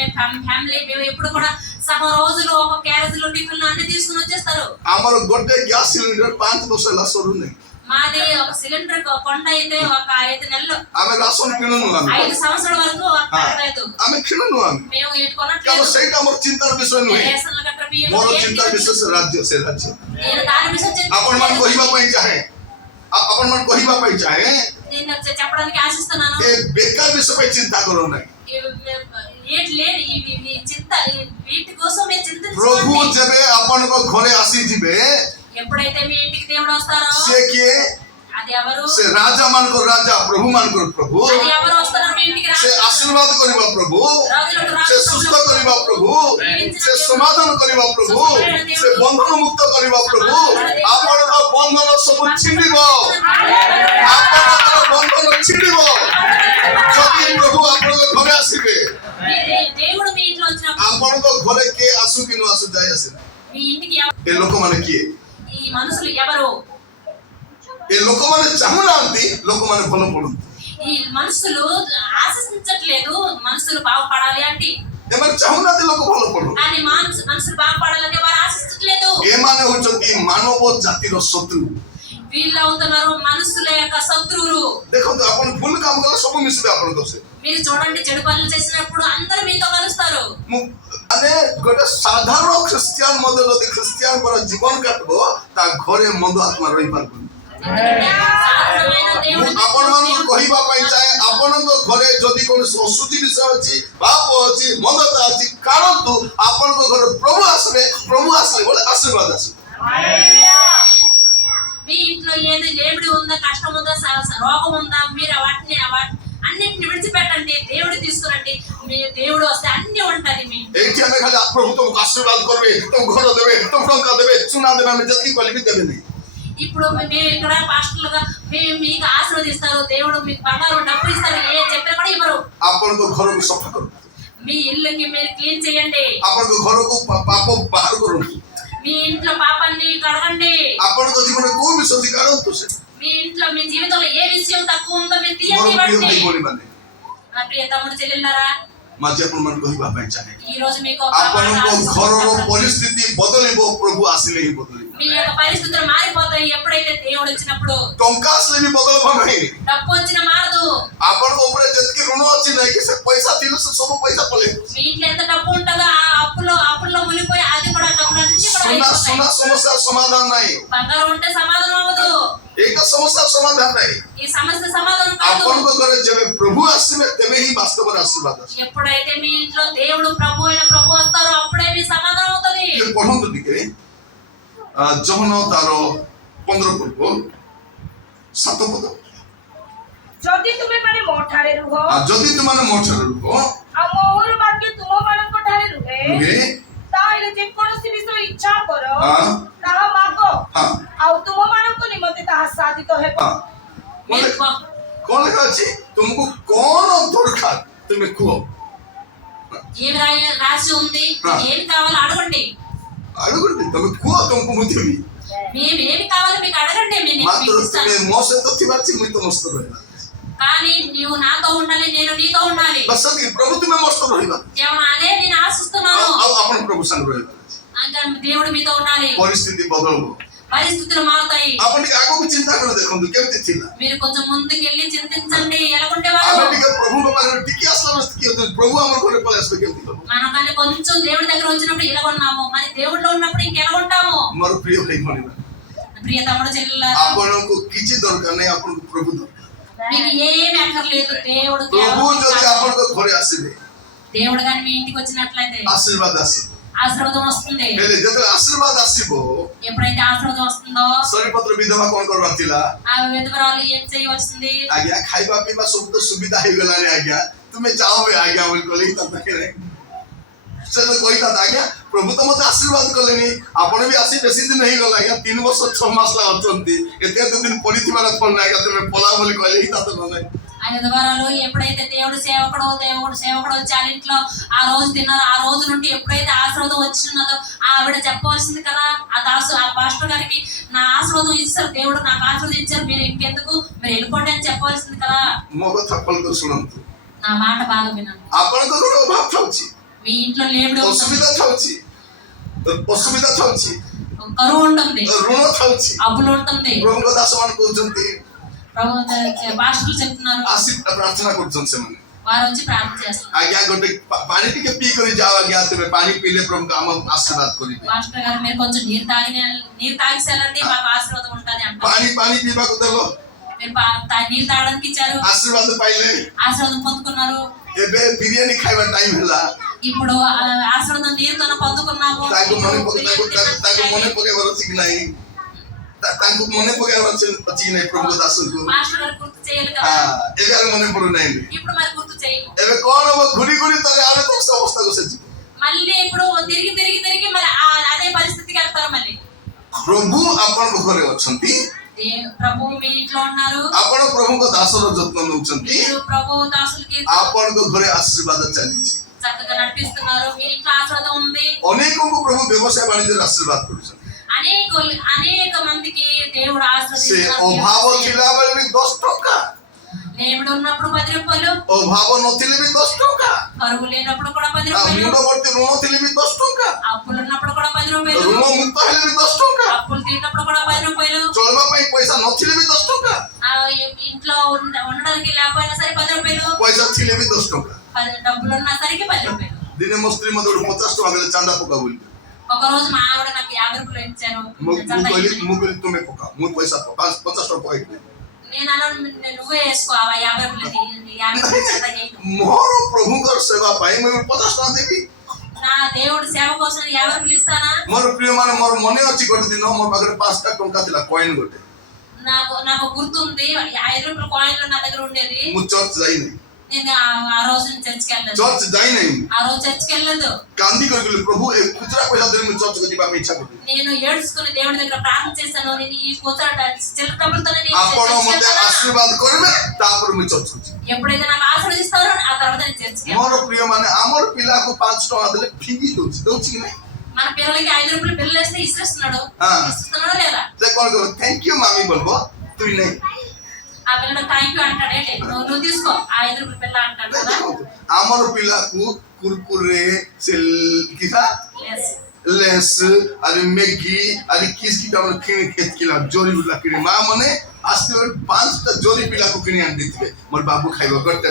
ఫ్యామిలీ మేము ఎప్పుడు కూడా సగం రోజులు ఒక క్యారేజ్ లో టిఫిన్ అన్ని తీసుకుని వచ్చేస్తారు. ଆମର ଗୋଟେ ଗ୍ୟାସ୍ ସିଲିଣ୍ଡର 5 ବର୍ଷ ହେଲା ସରୁନି। మాది ఒక సిలిండర్ కొండ అయితే ఒక 5 నెలలు, ଆମେ ରାସନ କିଣୁନୁ, 5 సంవత్సరాల వరకు లేదు. ଆମେ କିଣୁନୁ। ଆମେ మేము କାରଣ కొనట్లేదు. ସେଇଟା ଆମର ଚିନ୍ତାର ବିଷୟ ନୁହେଁ। రేషన్ల గట్ర బియ్యం ମୋର ఏం ଚିନ୍ତାର ବିଷୟ ସେ ରାଜ୍ୟ, ସେ ରାଜ୍ୟ। నేను దాని విషయం ଆପଣମାନେ କହିବା ପାଇଁ ଚାହେଁ, ଆପଣମାନେ କହିବା ପାଇଁ ଚାହେଁ నేను చెప్పడానికి ఆశిస్తున్నాను. ଏ ବେକାର ବିଷୟ ପାଇଁ ଚିନ୍ତା କର ନାହିଁ। వీటి కోసం మీరు ପ୍ରଭୁ చింతించండి. ଯେବେ ଆପଣଙ୍କ ଘରେ ଆସିଯିବେ ఎప్పుడైతే మీ ఇంటికి దేవుడు వస్తారో ସେ କିଏ, అది ఎవరు, ସେ ରାଜା ମାନଙ୍କର ରାଜା, ପ୍ରଭୁ ମାନଙ୍କର ପ୍ରଭୁ, అది ఎవరు వస్తారో మీ ఇంటికి ସେ ଆଶୀର୍ବାଦ କରିବା ପ୍ରଭୁ, ସେ ସୁସ୍ଥ କରିବା ପ୍ରଭୁ, ସେ ସମାଧାନ କରିବା ପ୍ରଭୁ, ସେ ବନ୍ଧନ ମୁକ୍ତ କରିବା ପ୍ରଭୁ। ଆପଣଙ୍କ ବନ୍ଧନ ସବୁ ଛିଣ୍ଡିବ, ଆପଣଙ୍କର ବନ୍ଧନ ଛିଣ୍ଡିବ ଯଦି ପ୍ରଭୁ ଆପଣଙ୍କ ଘରେ ଆସିବେ। దేవుడు మీ ఇంట్లో వచ్చినప్పుడు ଆପଣଙ୍କ ଘରେ କିଏ ଆସୁ କି ନ ଆସୁ ଯାଇ ଆସେ, మీ ఇంటికి ଏ ଲୋକମାନେ କିଏ, ఈ మనుషులు ఎవరు, ଏ ଲୋକମାନେ ଚାହୁଁନାହାନ୍ତି ଲୋକମାନେ ଭଲ ପଡନ୍ତି। ఈ మనుషులు ఆశించట్లేదు మనుషులు బాగుపడాలి అంటే, ଏମାନେ ଚାହୁଁନାହାନ୍ତି ଲୋକ ଭଲ ପଡୁ। కానీ మనుషులు బాగుపడాలంటే వారు ఆశించట్లేదు. ଏମାନେ ହଉଛନ୍ତି ମାନବ ଜାତିର ଶତ୍ରୁ। వీళ్ళు అవుతున్నారు మనుషుల యొక్క శత్రువులు. ଦେଖନ୍ତୁ ଆପଣ ଭୁଲ କାମ କଲେ ସବୁ ମିଶିବେ ଆପଣଙ୍କ ସହିତ। మీరు చూడండి, చెడు పనులు చేసినప్పుడు అందరూ మీతో కలుస్తారు. ମାନେ ଗୋଟେ ସାଧାରଣ ଖ୍ରୀଷ୍ଟିଆନ ମଧ୍ୟ ଯଦି ଖ୍ରୀଷ୍ଟିଆନଙ୍କର ଜୀବନ କାଟିବ ତା ଘରେ ମନ୍ଦ ଆତ୍ମା ରହିପାରିବନି। ఎందుకంటే సాధారణమైన ମୁଁ దేవుడు ଆପଣମାନଙ୍କୁ କହିବା ପାଇଁ ଚାହେଁ, ଆପଣଙ୍କ ଘରେ ଯଦି କୌଣସି ଅଶୁଚି ବିଷୟ ଅଛି, ପାପ ଅଛି, ମନ୍ଦତା ଅଛି, କାଢ଼ନ୍ତୁ। ଆପଣଙ୍କ ଘରେ ପ୍ରଭୁ ଆସିବେ, ପ୍ରଭୁ ଆସିଲେ ବୋଲେ ଆଶୀର୍ବାଦ ଆସିବ। మీ ఇంట్లో ఏది లేబడి ఉందా, కష్టం ఉందా, రోగం ఉందా, మీరు వాటిని అన్నిటిని విడిచిపెట్టండి, దేవుడు తీసుకురండి. మీ దేవుడు వస్తే అన్ని ఉంటది మీ ଏଇଠି ଆମେ ଖାଲି ପ୍ରଭୁ ତମକୁ ଆଶୀର୍ବାଦ କରିବେ, ତମ ଘର ଦେବେ, ତମ ଟଙ୍କା ଦେବେ, ସୁନା ଦେବେ, ଆମେ ଯେତିକି କହିଲେ ବି ଦେବେନି। ఇప్పుడు మేము ఇక్కడ పాస్టర్లుగా మేము మీకు ఆశీర్వదిస్తారు, దేవుడు మీకు బంగారం డబ్బు ఇస్తారు, ఏ చెప్పినా కూడా ఇవ్వరు। ଆପଣଙ୍କ ଘରକୁ ସଫା କରନ୍ତୁ, మీ ఇల్లుకి మీరు క్లీన్ చేయండి, ଆପଣଙ୍କ ଘରକୁ ପାପ ବାହାର କରନ୍ତୁ, మీ ఇంట్లో పాపాన్ని కడగండి, ଆପଣଙ୍କ ଜୀବନରେ କୋଉ ବିଷୟ ଅଛି କାଢ଼ନ୍ତୁ। ସେ మీ ఇంట్లో మీ జీవితంలో ఏ విషయం తక్కువ ఉందో మీరు ମୋର తీయండి ପ୍ରିୟ వాటిని। ଭାଇ ଭଉଣୀମାନେ, నా ప్రియ తమ్ముడు చెల్లెళ్ళారా, ମୁଁ ଆଜି ଆପଣମାନଙ୍କୁ କହିବା ପାଇଁ ଚାହେଁ, ఈ రోజు మీకు ఒక ଆପଣଙ୍କ మాట ଘରର ఆశిస్తున్నాను. ପରିସ୍ଥିତି ବଦଳିବ, ପ୍ରଭୁ ଆସିଲେ ହିଁ ବଦଳିବ। మీ యొక్క పరిస్థితులు మారిపోతాయి ఎప్పుడైతే దేవుడు వచ్చినప్పుడు। ଟଙ୍କା ଆସିଲେ ବି ବଦଳିବ ନାହିଁ। డబ్బు వచ్చిన మారదు। ଆପଣଙ୍କ ଉପରେ ଯେତିକି ଋଣ ଅଛି ନାହିଁ କି ସେ ପଇସା ଥିଲେ ସେ ସବୁ ପଇସା ପଳେଇବ। మీ ఇంట్లో ఎంత డబ్బు ఉంటుందో ఆ అప్పుల్లో మునిగిపోయి అది కూడా డబ్బులన్నీ కూడా ସୁନା అయిపోతాయి। ସମସ୍ୟାର ସମାଧାନ ନାହିଁ, బంగారం ఉంటే సమాధానం అవ్వదు, ଏଇଟା ସମସ୍ୟାର ସମାଧାନ ନାହିଁ। ఈ సమస్య సమాధానం కాదు। ଆପଣଙ୍କ ଘରେ ଯେବେ ପ୍ରଭୁ ଆସିବେ ତେବେ ହିଁ ବାସ୍ତବରେ ଆଶୀର୍ବାଦ ଆସିବ। ఎప్పుడైతే మీ ఇంట్లో దేవుడు ప్రభు అయిన ప్రభు వస్తారో అప్పుడే మీ సమాధానం అవుతుంది। ପଢନ୍ତୁ ଟିକେ ଜହନ ତାର 15 ପୂର୍ବ 7 ପଦ। ଯଦି ତୁମେ ମାନେ ମୋ ଠାରେ ରୁହ, ଯଦି ତୁମାନେ ମୋ ଠାରେ ରୁହ, ଆଉ ମୋହର ବାକ୍ୟ ତୁମମାନଙ୍କ ଠାରେ ରୁହେ, ରୁହେ, ତାହେଲେ ଯେକୌଣସି ବିଷୟ ଇଚ୍ଛା କର ତାହା ମାଗ, ହଁ ଆଉ ତୁମମାନଙ୍କ ନିମନ୍ତେ ତାହା ସାଧିତ ହେବ। ମାନେ କଣ ଲେଖା ଅଛି? ତୁମକୁ କଣ ଦରକାର ତୁମେ କୁହ। ఏమి రాసి ఉంది, ఏమి కావాలో అడగండి, అడుగుండి, ତମେ କୁହ, ତୁମକୁ ମୁଁ ଦେବି। మేము ఏమి కావాలో మీకు అడగండి, నేను మీకు ମାତ୍ର ఇస్తాను. ତୁମେ ମୋ ସହିତ ଥିବା ମୁଇଁ ତ ମସ୍ତ ରହିବା కానీ నువ్వు నాతో ఉండాలి, నేను నీతో ఉండాలి. ବସ ସେତିକି ପ୍ରଭୁ ତୁମେ ମସ୍ତ ରହିବା కేవలం అదే నేను ఆశిస్తున్నాను. ଆଉ ଆପଣ ପ୍ରଭୁ ସାଙ୍ଗେ ରହିବା ఇంకా దేవుడు మీతో ఉండాలి. ପରିସ୍ଥିତି ବଦଳିବ పరిస్థితులు మారుతాయి. ଆପଣ ଟିକେ ଆଗକୁ ଚିନ୍ତା କରି ଦେଖନ୍ତୁ କେମିତି ଥିଲା మీరు కొంచెం ముందుకెళ్ళి చింతించండి ଆମେ ఎలాగుండేవారు. ଟିକେ ପ୍ରଭୁଙ୍କ ପାଖରେ ଟିକେ ଆସିଲା ବେଳେ କିଏ ପ୍ରଭୁ ଆମ ଘରେ ପଳେଇ ଆସିବେ କେମିତି ହବ మనం కానీ కొంచెం దేవుడి దగ్గర వచ్చినప్పుడు ఇలా ఉన్నాము, మరి దేవుడిలో ఉన్నప్పుడు ఇంకెలా ఉంటాము. ମୋର ପ୍ରିୟ ଭାଇ ଭଉଣୀ ప్రియ తమ్ముడు చెల్లెల, ଆପଣଙ୍କୁ କିଛି ଦରକାର ନାହିଁ ଆପଣଙ୍କୁ ପ୍ରଭୁ ଦରକାର మీకు ఏమి అక్కర్లేదు. దేవుడు ପ୍ରଭୁ ଯଦି ଆପଣଙ୍କ ଘରେ ଆସିବେ దేవుడు కానీ మీ ఇంటికి వచ్చినట్లయితే ଆଶୀର୍ବାଦ ଆସିବ ఆశీర్వాదం వస్తుంది. ହେଲେ ଯେତେବେଳେ ଆଶୀର୍ବାଦ ଆସିବ ఎప్పుడైతే ఆశీర్వాదం వస్తుందో ସରିପତ୍ର ବିଧବା କଣ କରିବାର ଥିଲା ఆ విధవరాలు ఏం చేయవలసింది? ଆଜ୍ଞା ଖାଇବା ପିଇବା ସବୁ ତ ସୁବିଧା ହେଇଗଲାଣି ଆଜ୍ଞା ତୁମେ ଯାଅ ଆଜ୍ଞା ବୋଲି କହିଲେ ତା ପାଖରେ ସେ କହିଥାନ୍ତା ଆଜ୍ଞା ପ୍ରଭୁ ତ ମତେ ଆଶୀର୍ବାଦ କଲେନି ଆପଣ ବି ଆସି ବେଶୀ ଦିନ ହେଇଗଲା ଆଜ୍ଞା 3 ବର୍ଷ 6 ମାସ ଲା ଅଛନ୍ତି ଏତେ ଦିନ ପଡିଥିବାର ଫଳ ଆଜ୍ଞା ତୁମେ ପଳା ବୋଲି କହିଲେ ହେଇଥାନ୍ତା ନହେଲେ ఆ విధవరాలు ఎప్పుడైతే దేవుడు సేవకుడు వచ్చి వాళ్ళ ఇంట్లో ఆ రోజు తిన్నారో ఆ రోజు నుండి ఎప్పుడైతే ఆశీర్వాదం వచ్చిన్నదో ఆవిడ చెప్పవలసింది కదా, ఆ పాస్టర్ గారికి నా ఆశీర్వాదం ఇచ్చారు, దేవుడు నాకు ఆశీర్వాదం ఇచ్చారు, మీరు ఇంకెందుకు మీరు వెళ్ళిపోండి అని చెప్పవలసింది కదా. ମୋ କଥା ଫଳକ ଶୁଣନ୍ତୁ నా మాట బాగా వినండి. ଆପଣଙ୍କ ଘରେ ଅଭାବ ଥାଉଛି మీ ఇంట్లో లేబడి ଅସୁବିଧା ଥାଉଛି కరువు ఉంటుంది, ଋଣ ଥାଉଛି అప్పులు ఉంటుంది. ପ୍ରଭୁଙ୍କ ଦାସମାନେ କହୁଛନ୍ତି పాస్టర్లు చెప్తున్నారు, ଆସି ପ୍ରାର୍ଥନା କରୁଛନ୍ତି ସେମାନେ వారు వచ్చి ప్రార్థన చేస్తున్నారు. ଆଜ୍ଞା ଗୋଟେ ପାଣି ଟିକେ ପିଇ କରି ଯାଅ ଆଜ୍ଞା ତୁମେ ପାଣି ପିଇଲେ ପ୍ରଭୁଙ୍କ ଆମ ଆଶୀର୍ବାଦ କରିବେ పాస్టర్ గారు మీరు కొంచెం నీరు తాగిసేయాలండి, మాకు ఆశీర్వాదం ఉంటుంది అంటారు. ପାଣି ପିଇବାକୁ ଦେଲ మీరు నీరు తాగడానికి ఇచ్చారు, ଆଶୀର୍ବାଦ ପାଇଲେ ఆశీర్వాదం పొందుకున్నారు. ଏବେ ବିରିୟାନୀ ଖାଇବା ଟାଇମ ହେଲା ఇప్పుడు ఆశీర్వాదం నీరుతో పొందుకున్నాము. ତାଙ୍କୁ ମନେ ପକେଇବାର ଅଛି କି ନାହିଁ ତାଙ୍କୁ ମନେ ପକେଇବାର ଅଛି କି ନାହିଁ ପ୍ରଭୁଙ୍କ ଦାସଙ୍କୁ మాస్టర్ గారు గుర్తు చేయాలి కదా, ଏବେ ଆଉ ମନେ ପଡୁନାହିଁ ఇప్పుడు మరి గుర్తు చేయము. ଏବେ କଣ ହବ ଘୁରି ଘୁରି ତରେ ଆର ଅବସ୍ଥାକୁ ସେ ଯିବ మళ్ళీ ఇప్పుడు తిరిగి మరి అదే పరిస్థితికి వెళ్తారు. మళ్ళీ ପ୍ରଭୁ ଆପଣଙ୍କ ଘରେ ଅଛନ୍ତି ప్రభు మీ ఇంట్లో ఉన్నారు, ଆପଣ ପ୍ରଭୁଙ୍କ ଦାସର ଯତ୍ନ ନେଉଛନ୍ତି మీరు ప్రభు దాసులకి ଆପଣଙ୍କ ଘରେ ଆଶୀର୍ବାଦ ଚାଲିଛି చక్కగా నడిపిస్తున్నారు, మీ ఇంట్లో ఆశీర్వాదం ఉంది. ଅନେକଙ୍କୁ ପ୍ରଭୁ ବ୍ୟବସାୟ ବାଣିଜ୍ୟରେ ଆଶୀର୍ବାଦ କରୁଛନ୍ତି అనేక మందికి దేవుడు ସେ ఆశీర్వదిస్తున్నారు. ଅଭାବ ଥିଲା ବେଳେ ବି 10 ଟଙ୍କା దేవుడు ఉన్నప్పుడు 10 రూపాయలు, ଅଭାବ ନଥିଲେ ବି 10 ଟଙ୍କା కరువు లేనప్పుడు కూడా 10 ଆଉ రూపాయలు, ମୁଣ୍ଡବର୍ତ୍ତୀ ଋଣ ଥିଲେ ବି 10 ଟଙ୍କା అప్పులు ఉన్నప్పుడు కూడా 10 రూపాయలు, ଋଣ ମୁକ୍ତ ହେଲେ ବି 10 ଟଙ୍କା అప్పులు తీరినప్పుడు కూడా 10 రూపాయలు, ଚଳିବା ପାଇଁ ପଇସା ନଥିଲେ ବି 10 ଟଙ୍କା ఆ ఇంట్లో ఉండడానికి లేకపోయినా సరే 10 రూపాయలు, ପଇସା ଥିଲେ ବି 10 ଟଙ୍କା డబ్బులు ఉన్నా సరికి 10 రూపాయలు. ଦିନେ ମୋ ସ୍ତ୍ରୀ ମତେ ଗୋଟେ 50 ଟଙ୍କା ଦେଲେ ଚାନ୍ଦା ପକା ବୋଲି ఒక రోజు మా ఆవిడ నాకు 50 రూపాయలు ఇచ్చారు. ମୁଁ କହିଲି ତୁମେ ପକା ମୁଁ ପଇସା 50 ଟଙ୍କା ପକେଇବି నేను అన్నాను, నువ్వే వేసుకో ఆ 50 రూపాయలు, 50 రూపాయలు చేత చేయను. ମୋର ପ୍ରଭୁଙ୍କର ସେବା ପାଇଁ ମୁଁ 50 ଟଙ୍କା ଦେବି నా దేవుడు సేవ కోసం 50 రూపాయలు ఇస్తానా? ମୋର ପ୍ରିୟ ମାନେ ମୋର ମନେ ଅଛି ଗୋଟେ ଦିନ ମୋ ପାଖରେ 5ଟା ଟଙ୍କା ଥିଲା କଏନ୍ ଗୋଟେ నాకు గుర్తుంది, 5 రూపాయల కాయిన్లు నా దగ్గర ఉండేది. ମୁଁ ଚର୍ଚ୍ଚ ଯାଇନି నేను ఆ రోజు చర్చికి వెళ్ళలేదు, ଚର୍ଚ୍ଚ ଯାଇନାହିଁ ఆ రోజు చర్చికి వెళ్ళలేదు. କାନ୍ଦି କହିଲି ପ୍ରଭୁ ଏ ଖୁଚୁରା ପଇସା ଦେଲେ ମୁଁ ଚର୍ଚ୍ଚକୁ ଯିବା ପାଇଁ ଇଚ୍ଛା କରୁଛି నేను ఏడ్చుకుని దేవుడి దగ్గర ప్రార్థన చేశాను, నేను ఈ చిల్లర డబ్బులతోనే నేను ଆପଣ చర్చికి ମତେ వెళ్తానా? ଆଶୀର୍ବାଦ କରିବେ ତାପରେ ମୁଁ ଚର୍ଚ୍ଚକୁ ଯିବି ఎప్పుడైతే నాకు ఆశీర్వదిస్తారో ఆ తర్వాత నేను చర్చికి వెళ్తాను. ମୋର ପ୍ରିୟ ମାନେ ଆମର ପିଲାକୁ 5 ଟଙ୍କା ଦେଲେ ଫିଙ୍ଗି ଦଉଛି କି ନାହିଁ మన పిల్లలకి 5 రూపాయలు బిల్లు వేస్తే ఇస్తున్నాడు లేదా? ସେ କଣ କରିବ ଥ୍ୟାଙ୍କ ୟୁ ମାମି ବୋଲବ ତୁଇ ନାହିଁ ఆ పిల్లడు థ్యాంక్ యూ అంటాడే, నువ్వు తీసుకో ఆ 5 రూపాయల పిల్ల అంటాడు కదా. ଆମର ପିଲାକୁ କୁରକୁରେ ସେ କିସା Yes. ଲେସ୍ ଆରେ ମ୍ୟାଗି ଆରେ କିସ୍ କି ଆମର କିଣି କେତକିଲା ଜରି ବୁଲା କିଣି ମା ମାନେ ଆସ୍ତେ 5ଟା ଜରି ପିଲାକୁ କିଣି ଆଣି ଦେଇଥିବେ ମୋର ବାବୁ ଖାଇବ ଗଟେ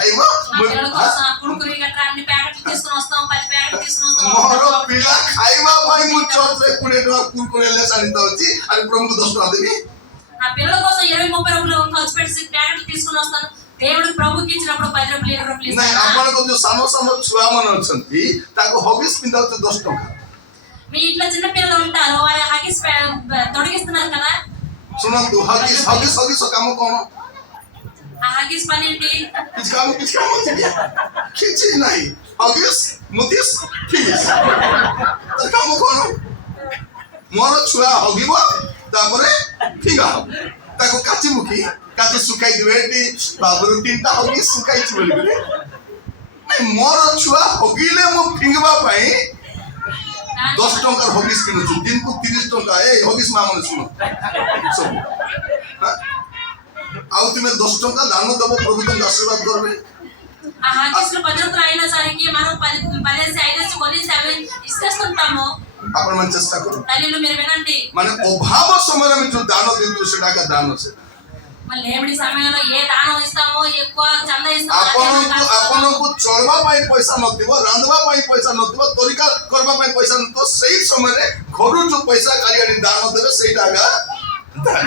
ଖାଇବ ఆ పిల్లల కోసం ఆ కురుకురి గట్రా అన్ని ప్యాకెట్లు తీసుకొని వస్తాం, 10 ప్యాకెట్లు తీసుకొని వస్తాం. ମୋର ପିଲା ଖାଇବା ପାଇଁ ମୁଁ ଚର୍ଚ୍ଚରେ 20 ଟଙ୍କା କୁରକୁରେ ଲେସ୍ ଆଣିତା ଅଛି ଆରେ ପ୍ରଭୁଙ୍କୁ 10 ଟଙ୍କା ଦେବି నా పిల్లల కోసం 20-30 రూపాయలు ఖర్చు పెట్టి ప్యాకెట్లు తీసుకొని వస్తాను. దేవుడికి ప్రభుకి ఇచ్చినప్పుడు 10 రూపాయలు 20 రూపాయలు ନାଇଁ ఇస్తాను. ଆପଣଙ୍କ ଯୋଉ ସାନ ସାନ ଛୁଆମାନେ ଅଛନ୍ତି ତାକୁ ହବିସ୍ ପିନ୍ଧାଉଛି 10 ଟଙ୍କା మీ ఇంట్లో చిన్న పిల్లలు ఉంటారు, వారి హగిస్ తొడిగిస్తున్నారు కదా. ଶୁଣନ୍ତୁ ହଗିସ୍ କାମ କଣ ఆ హగిస్ పని ఏంటి? କିଛି କାମ ଅଛି କି? କିଛି ନାହିଁ ହଗିସ୍ ମୁଦିସ୍ ଫିନିସ୍ ତାର କାମ କଣ ମୋର ଛୁଆ ହଗିବ ତାପରେ ଫିଙ୍ଗା ହବ ତାକୁ କାଚି ଶୁଖାଇ ଦେବେ ଏଠି ବାବୁରୁ 3ଟା ହଗିସ୍ ଶୁଖାଇଛି ବୋଲି ମୋର ଛୁଆ ହଗିଲେ ମୁଁ ଫିଙ୍ଗିବା ପାଇଁ 10 ଟଙ୍କାର ହଗିସ୍ କିଣୁଛୁ, ଦିନକୁ 30 ଟଙ୍କା। ଏ ହଗିସ୍ ମା ମାନେ ଶୁଣ ସବୁ, ଆଉ ତୁମେ 10 ଟଙ୍କା ଦାନ ଦେବ, ପ୍ରଭୁ ତୁମକୁ ଆଶୀର୍ବାଦ କରିବେ। ఆ హాకీస్లో 10 రూపాయలు అయినా సరికి మనం 10 5 కొనేసి అవి ఇచ్చేస్తుంటాము. ଆପଣ ମାନେ ଚେଷ୍ଟା କର, తల్లిలు మీరు వినండి, ମାନେ ଅଭାବ ସମୟରେ ଆମେ ଯୋଉ ଦାନ ଦିଅନ୍ତୁ ସେଟା ଏକା ଦାନ। ସେଟା మళ్ళీ లేబడి సమయంలో ఏ దానం ఇస్తామో, ఎక్కువ చంద ఇస్తామో, ଆପଣଙ୍କୁ ଚଳବା ପାଇଁ ପଇସା ନଥିବ, ରାନ୍ଧବା ପାଇଁ ପଇସା ନଥିବ, ତରିକା କରିବା ପାଇଁ ପଇସା ନଥିବ, ସେଇ ସମୟରେ ଘରୁ ଯୋଉ ପଇସା କାଢି ଆଣି ଦାନ ଦେବେ ସେଇଟା ଏକା ଦାନ।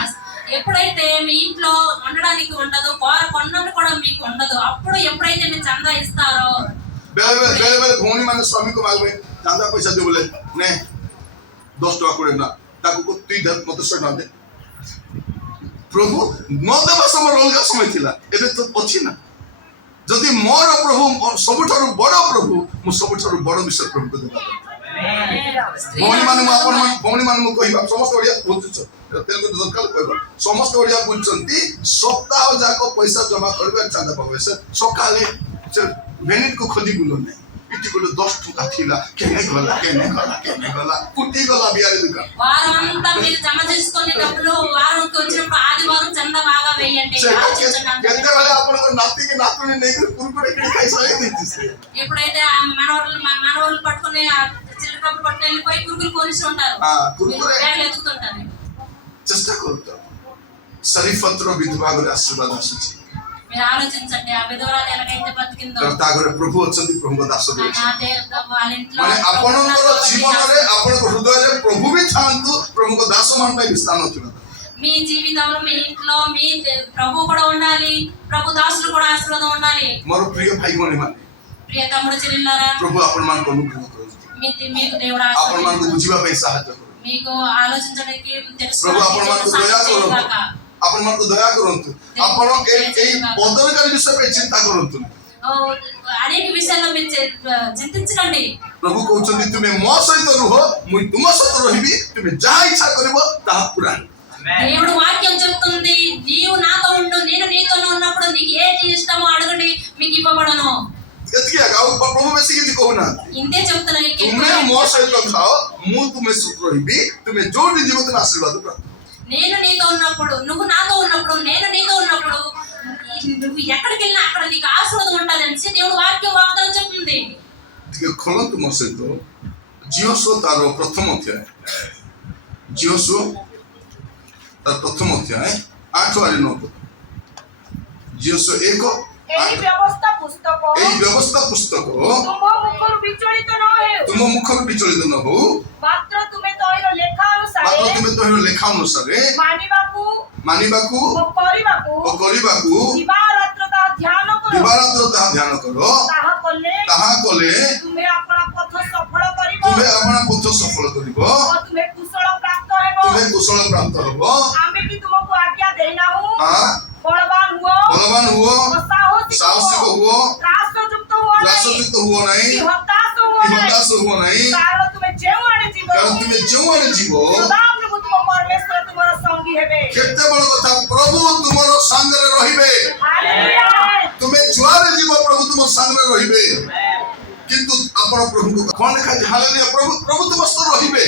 ఎప్పుడైతే మీ ఇంట్లో ఉండడానికి ఉండదు, కొన్నది కూడా మీకు ఉండదు, అప్పుడు ఎప్పుడైతే మీరు చందా ఇస్తారో, ବେଳେ ଭଉଣୀ ମାନେ ସ୍ୱାମୀକୁ ମାଗିବେ ଚାନ୍ଦା ପଇସା ଦିଅ ବୋଲେ, ନେ 10 ଟଙ୍କା 20 ଟଙ୍କା ତାକୁ ତୁଇ ମତେ 100 ଟଙ୍କା ଦେ। ପ୍ରଭୁ ନ ଦେବା ସମୟରେ ଅଲଗା ସମୟ ଥିଲା, ଏବେ ତ ଅଛି ନା। ଯଦି ମୋର ପ୍ରଭୁ ସବୁଠାରୁ ବଡ ପ୍ରଭୁ, ମୁଁ ସବୁଠାରୁ ବଡ ବିଷୟ ପ୍ରଭୁକୁ ଦେବା। ଭଉଣୀ ମାନେ ମୁଁ କହିବା, ସମସ୍ତେ ଓଡିଆ ବୁଝୁଛ, ତେଲୁଗୁ ଦରକାର କହିବା, ସମସ୍ତେ ଓଡିଆ ବୁଝୁଛନ୍ତି। ସପ୍ତାହ ଯାକ ପଇସା ଜମା କରିବା ଚାନ୍ଦା ପାଇବେ, ସେ ସକାଳେ ସେ ବେନିଟ୍କୁ ଖୋଜି ବୁଲ ନାହିଁ, ଏଠି ଗୋଟେ 10 ଟଙ୍କା ଥିଲା, କେନେ ଗଲା କୁଟି ଗଲା ବିହାରୀ ଦୋକାନ। వారం అంతా మీరు జమ చేసుకునే డబ్బులు వారంకి వచ్చినప్పుడు ఆదివారం చందా బాగా వేయండి. କେତେବେଳେ ଆପଣଙ୍କ ନାତିକି ନାତୁଣୀ ନେଇକି କୁରୁକୁରେ କିଣି ଖାଇ ସାରି ଦେଇଛି। ఎప్పుడైతే ఆ మనవళ్ళు పట్టుకుని చిల్లర డబ్బులు పట్టుకుని వెళ్ళిపోయి కురుకులు కొనిసి ఉంటారు, కురుకురే బ్యాగ్లు ఎత్తుకుంటారు। ଚେଷ୍ଟା କରୁଛ, ଶରୀଫତ୍ର ବିଧବାରେ ଆଶୀର୍ବାଦ ଆସୁଛି। మీరు ఆలోచించండి, ఆ విధవరాలు ఎలాగైతే బతికిందో, ତା ଘରେ ପ୍ରଭୁ ଅଛନ୍ତି, ପ୍ରଭୁଙ୍କ ଦାସ ବି ଅଛନ୍ତି। వాళ్ళ ఇంట్లో ମାନେ ଆପଣଙ୍କର ଜୀବନରେ ଆପଣଙ୍କ ହୃଦୟରେ ପ୍ରଭୁ ବି ଥାଆନ୍ତୁ, ପ୍ରଭୁଙ୍କ ଦାସ ମାନଙ୍କ ପାଇଁ ବି ସ୍ଥାନ ଥିବ। మీ జీవితంలో మీ ఇంట్లో మీ ప్రభు కూడా ఉండాలి, ప్రభు దాసులు కూడా ఆశీర్వాదం ఉండాలి। ମୋର ప్ରିୟ ଭାଇ ଭଉଣୀ ମାନେ, ప్రియ తమ్ముడు చెల్లెళ్ళారా, ପ୍ରଭୁ ଆପଣମାନଙ୍କୁ ଅନୁଗ୍ରହ କରନ୍ତୁ, మీకు దేవుడు ଆପଣମାନଙ୍କୁ ବୁଝିବା ପାଇଁ ସାହାଯ୍ୟ କରନ୍ତୁ। మీకు ఆలోచించడానికి ପ୍ରଭୁ ଆପଣମାନଙ୍କୁ ଦୟା କରନ୍ତୁ, ଆପଣମାନଙ୍କୁ ଦୟା କରନ୍ତୁ। ଆପଣ ଏଇ ବଦଳକାରୀ ବିଷୟ ପାଇଁ ଚିନ୍ତା କରନ୍ତୁ। అనేక విషయాల్లో మీరు చింతించకండి। ପ୍ରଭୁ କହୁଛନ୍ତି ତୁମେ ମୋ ସହିତ ରୁହ, ମୁଁ ତୁମ ସହିତ ରହିବି, ତୁମେ ଯାହା ଇଚ୍ଛା କରିବ ତାହା ପୂରା। దేవుడు వాక్యం చెప్తుంది, నీవు నాతో ఉండు, నేను నీతో ఉన్నప్పుడు నీకు ఏది ఇష్టమో అడగండి, మీకు ఇవ్వబడను। ଏତିକି ଆଗ, ଆଉ ପ୍ରଭୁ ବେଶୀ କିଛି କହୁନାହାନ୍ତି। ఇంతే చెప్తున్నాను, ତୁମେ ମୋ ସହିତ ଥାଅ, ମୁଁ ତୁମେ ସହିତ ରହିବି, ତୁମେ ଯୋଉଠି ଯିବ ତୁମେ ଆଶୀର୍ବାଦ ପ୍ରାପ୍ତ। నేను నీతో ఉన్నప్పుడు, నువ్వు నాతో ఉన్నప్పుడు, నేను నీతో ఉన్నప్పుడు, నువ్వు ఎక్కడికి వెళ్ళినా అక్కడ నీకు ఆశీర్వాదం ఉంటుంది అనేసి దేవుడు వాక్యం వాగ్దానం చెప్తుంది। ଟିକେ ଖୋଲନ୍ତୁ ମୋ ସହିତ ଜିହୋଶୁଆ ତାର ପ୍ରଥମ ଅଧ୍ୟାୟ, ଜିହୋଶୁଆ ତାର ପ୍ରଥମ ଅଧ୍ୟାୟ 8 ଆଉ 9 ପଦ। ଜିହୋଶୁଆ 1 ଏହି ବ୍ୟବସ୍ଥା ପୁସ୍ତକ ତୁମ ମୁଖରୁ ବିଚଳିତ ନ ହଉ, ମାତ୍ର ତୁମେ ତହିଁର ଲେଖା ଅନୁସାରେ ମାନିବାକୁ ଓ କରିବାକୁ ଦିବାରାତ୍ର ତାହା ଧ୍ୟାନ କର। ତାହା କଲେ ତୁମେ ଆପଣା ପଥ ସଫଳ କରିବ ଓ ତୁମେ କୁଶଳ ପ୍ରାପ୍ତ ହେବ। ଆମେ କି ତୁମକୁ ଆଜ୍ଞା ଦେଇନାହୁଁ, ବଳବାନ ହୁଅ, ସାହସିକ ହୁଅ, ତ୍ରାସଯୁକ୍ତ ହୁଅ ନାହିଁ, ହତାଶ ହୁଅ ନାହିଁ, କାରଣ ତୁମେ ଯେଉଁଆଡ଼େ ଯିବ ସଦାପ୍ରଭୁ ତୁମ ପରମେଶ୍ୱର ତୁମର ସଙ୍ଗୀ ହେବେ। କେତେ ବଡ଼ କଥା, ପ୍ରଭୁ ତୁମର ସାଙ୍ଗରେ ରହିବେ। ହାଲେଲୁୟା। ତୁମେ ଯୁଆଡ଼େ ଯିବ ପ୍ରଭୁ ତୁମ ସାଙ୍ଗରେ ରହିବେ। କିନ୍ତୁ ଆପଣ ପ୍ରଭୁଙ୍କୁ କଣ ଲେଖାଯାଇଛି? ହାଲେଲୁୟା, ପ୍ରଭୁ ତୁମ ସହିତ ରହିବେ।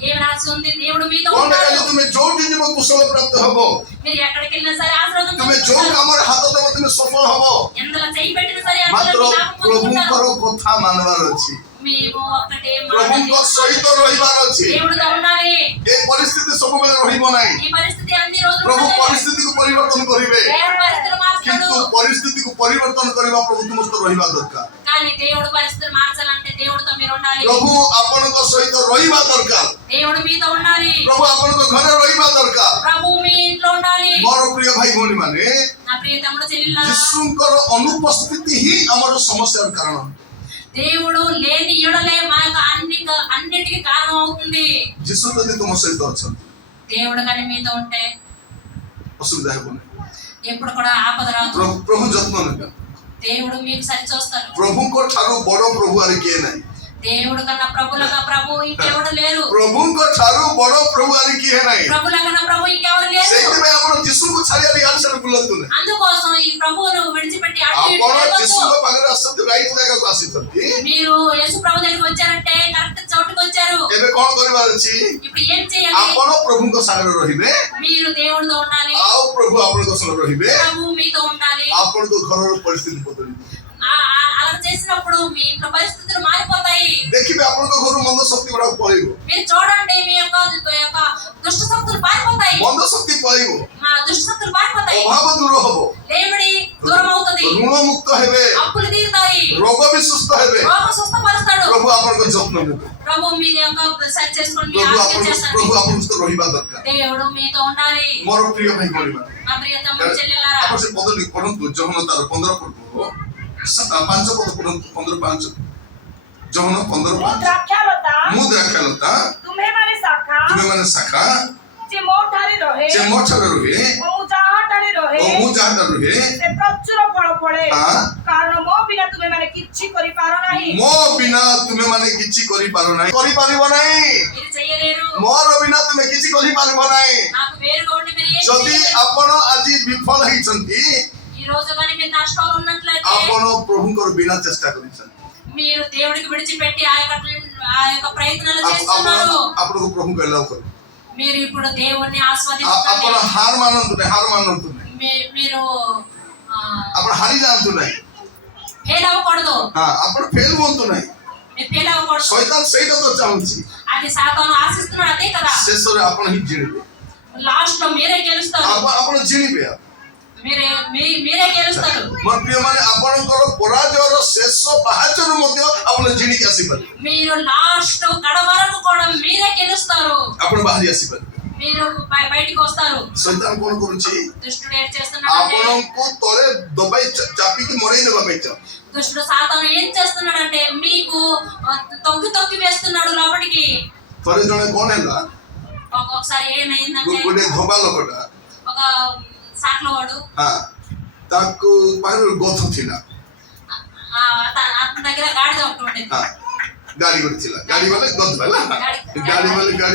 ఏం రాసి ఉంది? దేవుడు మీతో କଣ ఉంటాడు। ଲେଖାଯାଇଛି? ତୁମେ ଯୋଉଠି ଯିବ କୁଶଳ ପ୍ରାପ୍ତ ହବ, మీరు ఎక్కడికి వెళ్ళినా సరే ఆశీర్వాదం ତୁମେ ଯୋଉ పొందుకుంటారు। କାମରେ ହାତ ଦେବ ତୁମେ ସଫଳ ହବ। ఎందులో చేయి పెట్టినా సరే ମାତ୍ର అందులో మీరు లాభం పొందుకుంటారు। ପ୍ରଭୁଙ୍କର କଥା ମାନବାର ଅଛି, మేము ఒక్కటే ପ୍ରଭୁଙ୍କ ସହିତ ରହିବାର ଅଛି। దేవుడితో ఉండాలి। ଏ ପରିସ୍ଥିତି ସବୁବେଳେ ରହିବ ନାହିଁ। ఈ పరిస్థితి అన్ని రోజులు ପ୍ରଭୁ ఉండదు। ପରିସ୍ଥିତିକୁ ପରିବର୍ତ୍ତନ କରିବେ, దేవుడు పరిస్థితులు మార్చడు, କିନ୍ତୁ ପରିସ୍ଥିତିକୁ ପରିବର୍ତ୍ତନ କରିବା ପ୍ରଭୁ ତୁମ ସହିତ ରହିବା ଦରକାର। కానీ దేవుడు పరిస్థితులు మార్చాలంటే దేవుడితో మీరు ఉండాలి। ପ୍ରଭୁ ଆପଣଙ୍କ ସହିତ ରହିବା ଦରକାର, దేవుడు మీతో ఉండాలి। ପ୍ରଭୁ ଆପଣଙ୍କ ଘରେ ରହିବା ଦରକାର। ప్రభు మీ ఇంట్లో ఉండాలి। ମୋର ପ୍ରିୟ ଭାଇ ଭଉଣୀ ମାନେ, నా ప్రియ తమ్ముడు చెల్లెళ్ళారా, ଯୀଶୁଙ୍କର ଅନୁପସ୍ଥିତି ହିଁ ଆମର ସମସ୍ୟାର କାରଣ। దేవుడు లేని ఎడలే మా యొక్క అన్నిటికీ కారణం అవుతుంది। ଯୀଶୁ ଯଦି ତୁମ ସହିତ ଅଛନ୍ତି, దేవుడు కానీ మీతో ఉంటే ଅସୁବିଧା ହେବ ନାହିଁ। ఎప్పుడు కూడా ఆపద రాదు। ପ୍ରଭୁ ଯତ୍ନ ନେବେ। దేవుడు మీకు సరి చూస్తారు। ପ୍ରଭୁଙ୍କ ଠାରୁ ବଡ଼ ପ୍ରଭୁ ଆରେ କିଏ ନାହିଁ। దేవుడు కన్నా ప్రభులగా ప్రభు ఇంకెవరు లేరు। ପ୍ରଭୁଙ୍କ ଠାରୁ ବଡ଼ ପ୍ରଭୁ ଆରେ କିଏ ନାହିଁ। ప్రభుల కన్నా ప్రభు ఇంకెవరు లేరు। ସେଇଥିପାଇଁ ଆପଣ ଯୀଶୁଙ୍କୁ ଛାଡ଼ି ଇଆଡେ ସିଆଡେ ବୁଲନ୍ତୁ ନାହିଁ। అందుకోసం ఈ ప్రభువును విడిచిపెట్టి అటు ఇటు ଆପଣ తిరగొద్దు। ଯୀଶୁଙ୍କ ପାଖରେ ଆସିଛନ୍ତି, ରାଇଟ୍ ଜାଗାକୁ ଆସିଛନ୍ତି। మీరు యేసు ప్రభు దగ్గరికి వచ్చారంటే కరెక్ట్ చోటుకు వచ్చారు। ଏବେ କଣ କରିବାର ଅଛି? ఇప్పుడు ఏం చేయాలి? ଆପଣ ପ୍ରଭୁଙ୍କ ସାଙ୍ଗରେ ରହିବେ, మీరు దేవుడితో ఉండాలి, ଆଉ ପ୍ରଭୁ ଆପଣଙ୍କ ସହ ରହିବେ, ప్రభు మీతో ఉండాలి. ଆପଣଙ୍କ ଘରର ପରିସ୍ଥିତି ବଦଳିବ। అలా చేసినప్పుడు మీ ఇంట్లో పరిస్థితులు మారిపోతాయి. ଦେଖିବେ ଆପଣଙ୍କ ଘରୁ ମନ୍ଦ ଶକ୍ତି ଗୁଡାକ ପଳେଇବ, మీరు చూడండి మీ యొక్క దుష్ట శక్తులు పారిపోతాయి. ମନ୍ଦ ଶକ୍ତି ପଳେଇବ, మా దుష్ట శక్తులు పారిపోతాయి. ଅଭାବ ଦୂର ହବ, లేమిడి దూరం అవుతుంది, ଋଣ ମୁକ୍ତ ହେବେ, అప్పులు తీరుతాయి, ରୋଗ ବି ସୁସ୍ଥ ହେବେ। రోగం స్వస్థపరుస్తాడు. ପ୍ରଭు ଆପଣଙ୍କ ଯତ୍ନ ନେବେ, ప్రభు మీ యొక్క సరి చేసుకొని మీ ପ୍ରଭు ఆరోగ్యం చేస్తాడు. ଆପଣଙ୍କ ସହିତ ରହିବା ଦରକାର। దేవుడు మీతో ఉండాలి. ମୋର ପ୍ରିୟ ଭାଇ ଭଉଣୀମାନେ, మా ప్రియ తమ్ముడు చెల్లెలారా, ଆପଣ ସେ ପଦଟି ପଢନ୍ତୁ, ଜହନ ତାର 15 ପୂର୍ବରୁ 5 ପଦ ପଢନ୍ତୁ, 15:5। ଜହନ ମୁଁ 15:5। ଦ୍ରାକ୍ଷାଲତା, ମୁଁ ଦ୍ରାକ୍ଷାଲତା, ତୁମେମାନେ ଶାଖା, ତୁମେମାନେ ଶାଖା, ଯେ ମୋଠାରେ ରହେ ସେ ମୋ ଠାରେ ରୁହେ ଓ ମୁଁ ଯାହାଠାରେ ରହେ ଓ ମୁଁ ଯାହାଠାରେ ରୁହେ, ସେ ପ୍ରଚୁର ଫଳ ଫଳେ। ହଁ। କାରଣ ମୋ ବିନା ତୁମେମାନେ କିଛି କରିପାର ନାହିଁ। ମୋ ବିନା ତୁମେମାନେ କିଛି କରିପାର ନାହିଁ, କରିପାରିବ ନାହିଁ। మీరు చేయలేరు, ମୋର ବିନା ତୁମେ କିଛି କରିପାରିବ ନାହିଁ। నాకు వేరుగా ఉండి మీరు ఏం ଯଦି చేయలేరు. ଆପଣ ଆଜି ବିଫଳ ହେଇଛନ୍ତି, ఈ రోజు కానీ మీరు నష్టాలు ఉన్నట్లయితే ଆପଣ ପ୍ରଭୁଙ୍କର ବିନା ଚେଷ୍ଟା କରିଛନ୍ତି। మీరు దేవుడికి విడిచిపెట్టి ఆ యొక్క ప్రయత్నాలు చేస్తున్నారు. ଆପଣଙ୍କୁ ପ୍ରଭୁଙ୍କୁ ଏଲାଉ କରିବେ, మీరు ఇప్పుడు దేవుణ్ణి ଆପଣ ఆస్వాదిస్తున్నారు. ହାର ମାନନ୍ତୁ ନାହିଁ, ହାର ମାନନ୍ତୁ ନାହିଁ, మీరు ଆପଣ ହାରି ଯାଆନ୍ତୁ ନାହିଁ, ఫెయిల్ అవ్వకూడదు, ଆପଣ ଫେଲ୍ ହୁଅନ୍ତୁ ନାହିଁ। మీరు ఫెయిల్ అవ్వకూడదు. ଶୈତାନ ସେଇଟା ତ ଚାହୁଁଛି, అది సాతాను ఆశిస్తున్నాడు, అదే కదా. ଶେଷରେ ଆପଣ ହିଁ ଜିଣିବେ, లాస్ట్ లో మీరే గెలుస్తారు, ଆପଣ ଜିଣିବେ। మీరే గెలుస్తారు. ମୋର ପ୍ରିୟମାନେ, ଆପଣଙ୍କର ପରାଜୟର ଶେଷ ପାହାଚରୁ ମଧ୍ୟ ଆପଣ ଜିଣିକି ଆସିପାରିବେ, మీరు లాస్ట్ గడ వరకు కూడా మీరే గెలుస్తారు, ଆପଣ ବାହାରି ଆସିପାରିବେ। మీరు బయటికి వస్తారు. ଶୈତାନ କଣ କରୁଛି? దుష్టుడు ఏం చేస్తున్నాడంటే, ଆପଣଙ୍କୁ ତଳେ ଦବାଇ ଚାପିକି ମରେଇ ଦେବା ପାଇଁ ଚାହୁଁଛି। దుష్టుడు సాతాను ఏం చేస్తున్నాడంటే మీకు తొక్కి తొక్కి వేస్తున్నాడు లోపలికి. ଥରେ ଜଣେ କଣ ହେଲା, ఒక్కొక్కసారి ఏమైందంటే ଗୋଟେ ଧୋବା ଲୋକଟା, ఒక సాట్లో వాడు ତାକୁ ପାଖରେ ଗଛ ଥିଲା, అతని దగ్గర గాడిద ఒకటి ఉండేది. ଗାଡି ଗୋଟେ ଥିଲା, ଗାଡି ବୋଲେ ଗଛ ହେଲା, ଗାଡି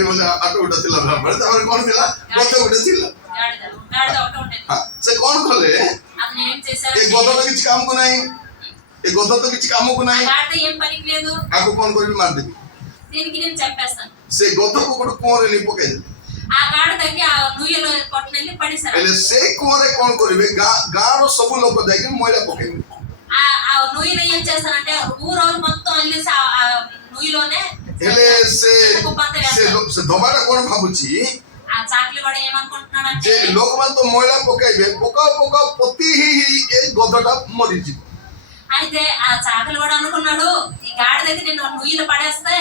ବୋଲେ ଆଟୋ ଗୋଟେ ଥିଲା, ତାପରେ କଣ ଥିଲା, ଗଛ ଗୋଟେ ଥିଲା। గాడిద ఒకటి ఉండేది. ସେ କଣ କଲେ, అతను ఏం ଏ చేశారు, ଗଛ ତ କିଛି କାମକୁ ନାହିଁ, ଏ ଗଛ ତ କିଛି କାମକୁ ନାହିଁ, గాడిద ఏం పనికి లేదు, ଆକୁ କଣ କରିବି, ମାରିଦେବି। దీనికి నేను చంపేస్తాను। ସେ ଗଛକୁ ଗୋଟେ କୂଅରେ ନେଇ పକେଇଦେବି। ఆ గాడిదకి ఆ నుయ్యలో పట్టుకెళ్ళి పడేశారు। ହେଲେ ସେ କୂଅରେ କଣ କରିବେ, ଗାଁର ସବୁ ଲୋକ ଯାଇକି ମଇଳା పକେଇବେ। ఆ నుయ్యలో ఏం చేస్తారంటే ఊరోళ్ళు మొత్తం వెళ్ళేసి ఆ నుయ్యలోనే ହେଲେ ସେ ଦବାଟା କଣ ଭାବୁଛି, ఆ చాకలి వాడు ఏమనుకుంటున్నాడంటే, ଯେ ଲୋକମାନେ ତ ମଇଳା ପକେଇବେ, ପକା ପତି ଏ ଗଧଟା ମରିଯିବ। అయితే ఆ చాకలి వాడు అనుకున్నాడు, ఈ గాడిదకి నేను నుయ్యలు పడేస్తే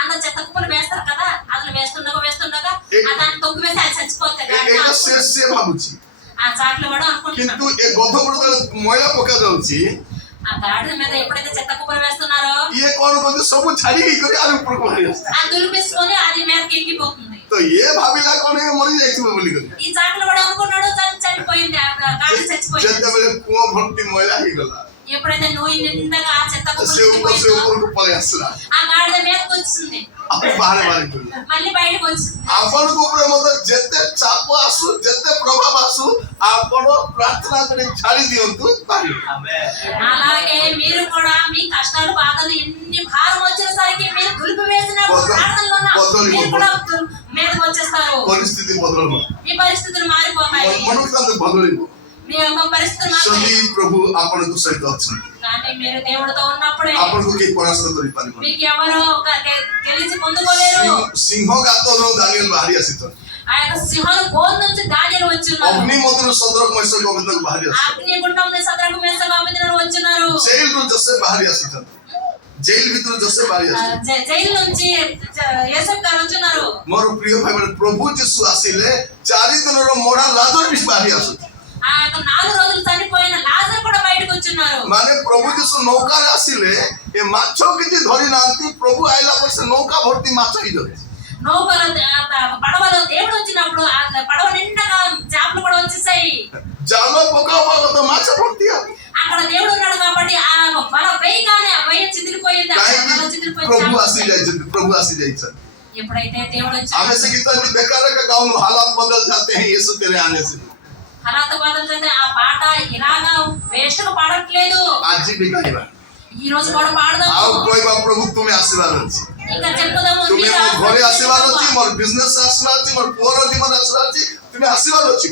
అందరూ చెత్త కుప్పలు వేస్తారు కదా, అందులో వేస్తుండగా దాన్ని తొక్కి వేసి అది చచ్చిపోతాయి। ଏଇଟା ସେ ଭାବୁଛି, ఆ చాకలి వాడు అనుకుంటున్నాడు। କିନ୍ତୁ ଏ ଗଧ ଉପରେ ମଇଳା ପକା ଯାଉଛି, ఆ గాడిద మీద ఎప్పుడైతే చెత్త కుప్పలు వేస్తున్నారో ଇଏ କଣ କରୁଛି, ସବୁ ଛାଡିକି କରି ଆର ଉପରକୁ ବାହାରି ଆସୁଛି। అది దులిపేసుకొని అది మీదకి ఎక్కిపోతుంది। ତ ଇଏ ଭାବିଲା କଣ ଏ ମରି ଯାଇଥିବ ବୋଲି କରି, ఈ చాకలి వాడు అనుకున్నాడు చనిపోయింది, ఆ గాడిద చచ్చిపోయింది। ଯେତେବେଳେ କୂଅ ଭର୍ତ୍ତି ମଇଳା ହେଇଗଲା, ఎప్పుడైతే నూనె నిండగా ఆ చెత్త ସେ కుప్పలు ଉପରକୁ పଳେଇ ଆସିଲା, ఆ గాడిద మీదకి వచ్చింది, ଆପଣ ବାହାରେ ବାହାରି ପଡିଲେ। మళ్ళీ బయటకు వచ్చింది। ଆପଣଙ୍କ ଉପରେ ମଧ୍ୟ ଯେତେ ଚାପ ଆସୁ, ଯେତେ ପ୍ରଭାବ ଆସୁ, ଆପଣ ପ୍ରାର୍ଥନା କରି ଛାଡି ଦିଅନ୍ତୁ, ବାହାରିବେ। అలాగే మీరు కూడా మీ కష్టాలు బాధలు ఎన్ని భారం వచ్చినసరికి మీరు దులిపి వేసినప్పుడు ప్రార్థనలో మీరు కూడా మీదకి వచ్చేస్తారు, ପରିସ୍ଥିତି ବଦଳିବ, మీ పరిస్థితులు మారిపోతాయి, ମନୁଷ୍ୟ ବଦଳିବ మీ యొక్క ପରିస్థితులు ଯଦି మారిపోతాయి। ପ୍ରଭୁ ଆପଣଙ୍କ ସହିତ ଅଛନ୍ତି। కానీ మీరు దేవుడితో ఉన్నప్పుడే ଆପଣଙ୍କୁ କେହି ପରାସ୍ତ କରିପାରିବନି। మీకు ఎవరు గెలిచి పొందుకోలేరు। ସିଂହ ଗାତରୁ ଦାନିଏଲ ବାହାରି ଆସିଛନ୍ତି, ఆ యొక్క సింహాలు బోధ నుంచి దానియేలు వచ్చి ఉన్నారు, ଅଗ୍ନି ମଧ୍ୟରୁ ସଦରକ ମେଷକ ଅବେଦନେଗୋ ବାହାରି ଆସିଛନ୍ତି, అగ్ని గుండం నుంచి సద్రకు మేషకు అబేద్నెగో వచ్చినారు, ଜେଲରୁ ଜୋସେଫ ବାହାରି ଆସିଛନ୍ତି, ଜେଲ ଭିତରୁ ଜୋସେଫ ବାହାରି ଆସିଛନ୍ତି। జైలు నుంచి యోసేఫ్ గారు వచ్చినారు। ମୋର ପ୍ରିୟ ଭାଇମାନେ, ପ୍ରଭୁ ଯୀଶୁ ଆସିଲେ 4 ଦିନର ମରା ଲାଜର ବି ବାହାରି ଆସୁଛି। ఆ యొక్క 4 రోజులు చనిపోయిన లాజరు కూడా బయటకు వచ్చినారు। ମାନେ ପ୍ରଭୁ ଯୀଶୁ ନୌକାରେ ଆସିଲେ, ଏ ମାଛ କିଛି ଧରି ନାହାନ୍ତି, ପ୍ରଭୁ ଆଇଲା ପରେ ସେ ନୌକା ଭର୍ତ୍ତି ମାଛ ହେଇଯାଉଛି। నౌకలో పడవలో దేవుడు వచ్చినప్పుడు ఆ పడవ నిండగా చేపలు కూడా వచ్చేసాయి, ଜାଲ ପକାଇବା କଥା ମାଛ ଭର୍ତ୍ତି ଆଉ। అక్కడ దేవుడు ఉన్నాడు కాబట్టి ఆ వల వేయగానే ఆ వల చిదిరిపోయింది, ఆ వల କାହିଁକି చిదిరిపోయింది। ପ୍ରଭୁ ଆସି ଯାଇଛନ୍ତି, ପ୍ରଭୁ ଆସି ଯାଇଛନ୍ତି। ఎప్పుడైతే దేవుడు ଆମେ వచ్చాడు, ସେ ଗୀତ ବେକାର ଗାଉନୁ, ହାଲାତ ବଦଳ जाते हैं यीशु तेरे आने से। హలాత బాధలు ఆ పాట ఇలాగా వేస్ట్ గా పాడట్లేదు, ଆଜି ବି ଗାଇବା, ఈ రోజు కూడా పాడదాం। ଆଉ କହିବା ପ୍ରଭୁ ତୁମେ ଆସିବାର ଅଛି, ఇంకా చెప్పుదాము তুমি మీరు আমার ঘরে আসিবার ఆశీర్వదించు ଅଛି, ప్రభువా. মোর বিজনেস আসিবার ଅଛି, মোর পুଅର জীবন আসিবার ଅଛି, তুমি আসিবার ଅଛି।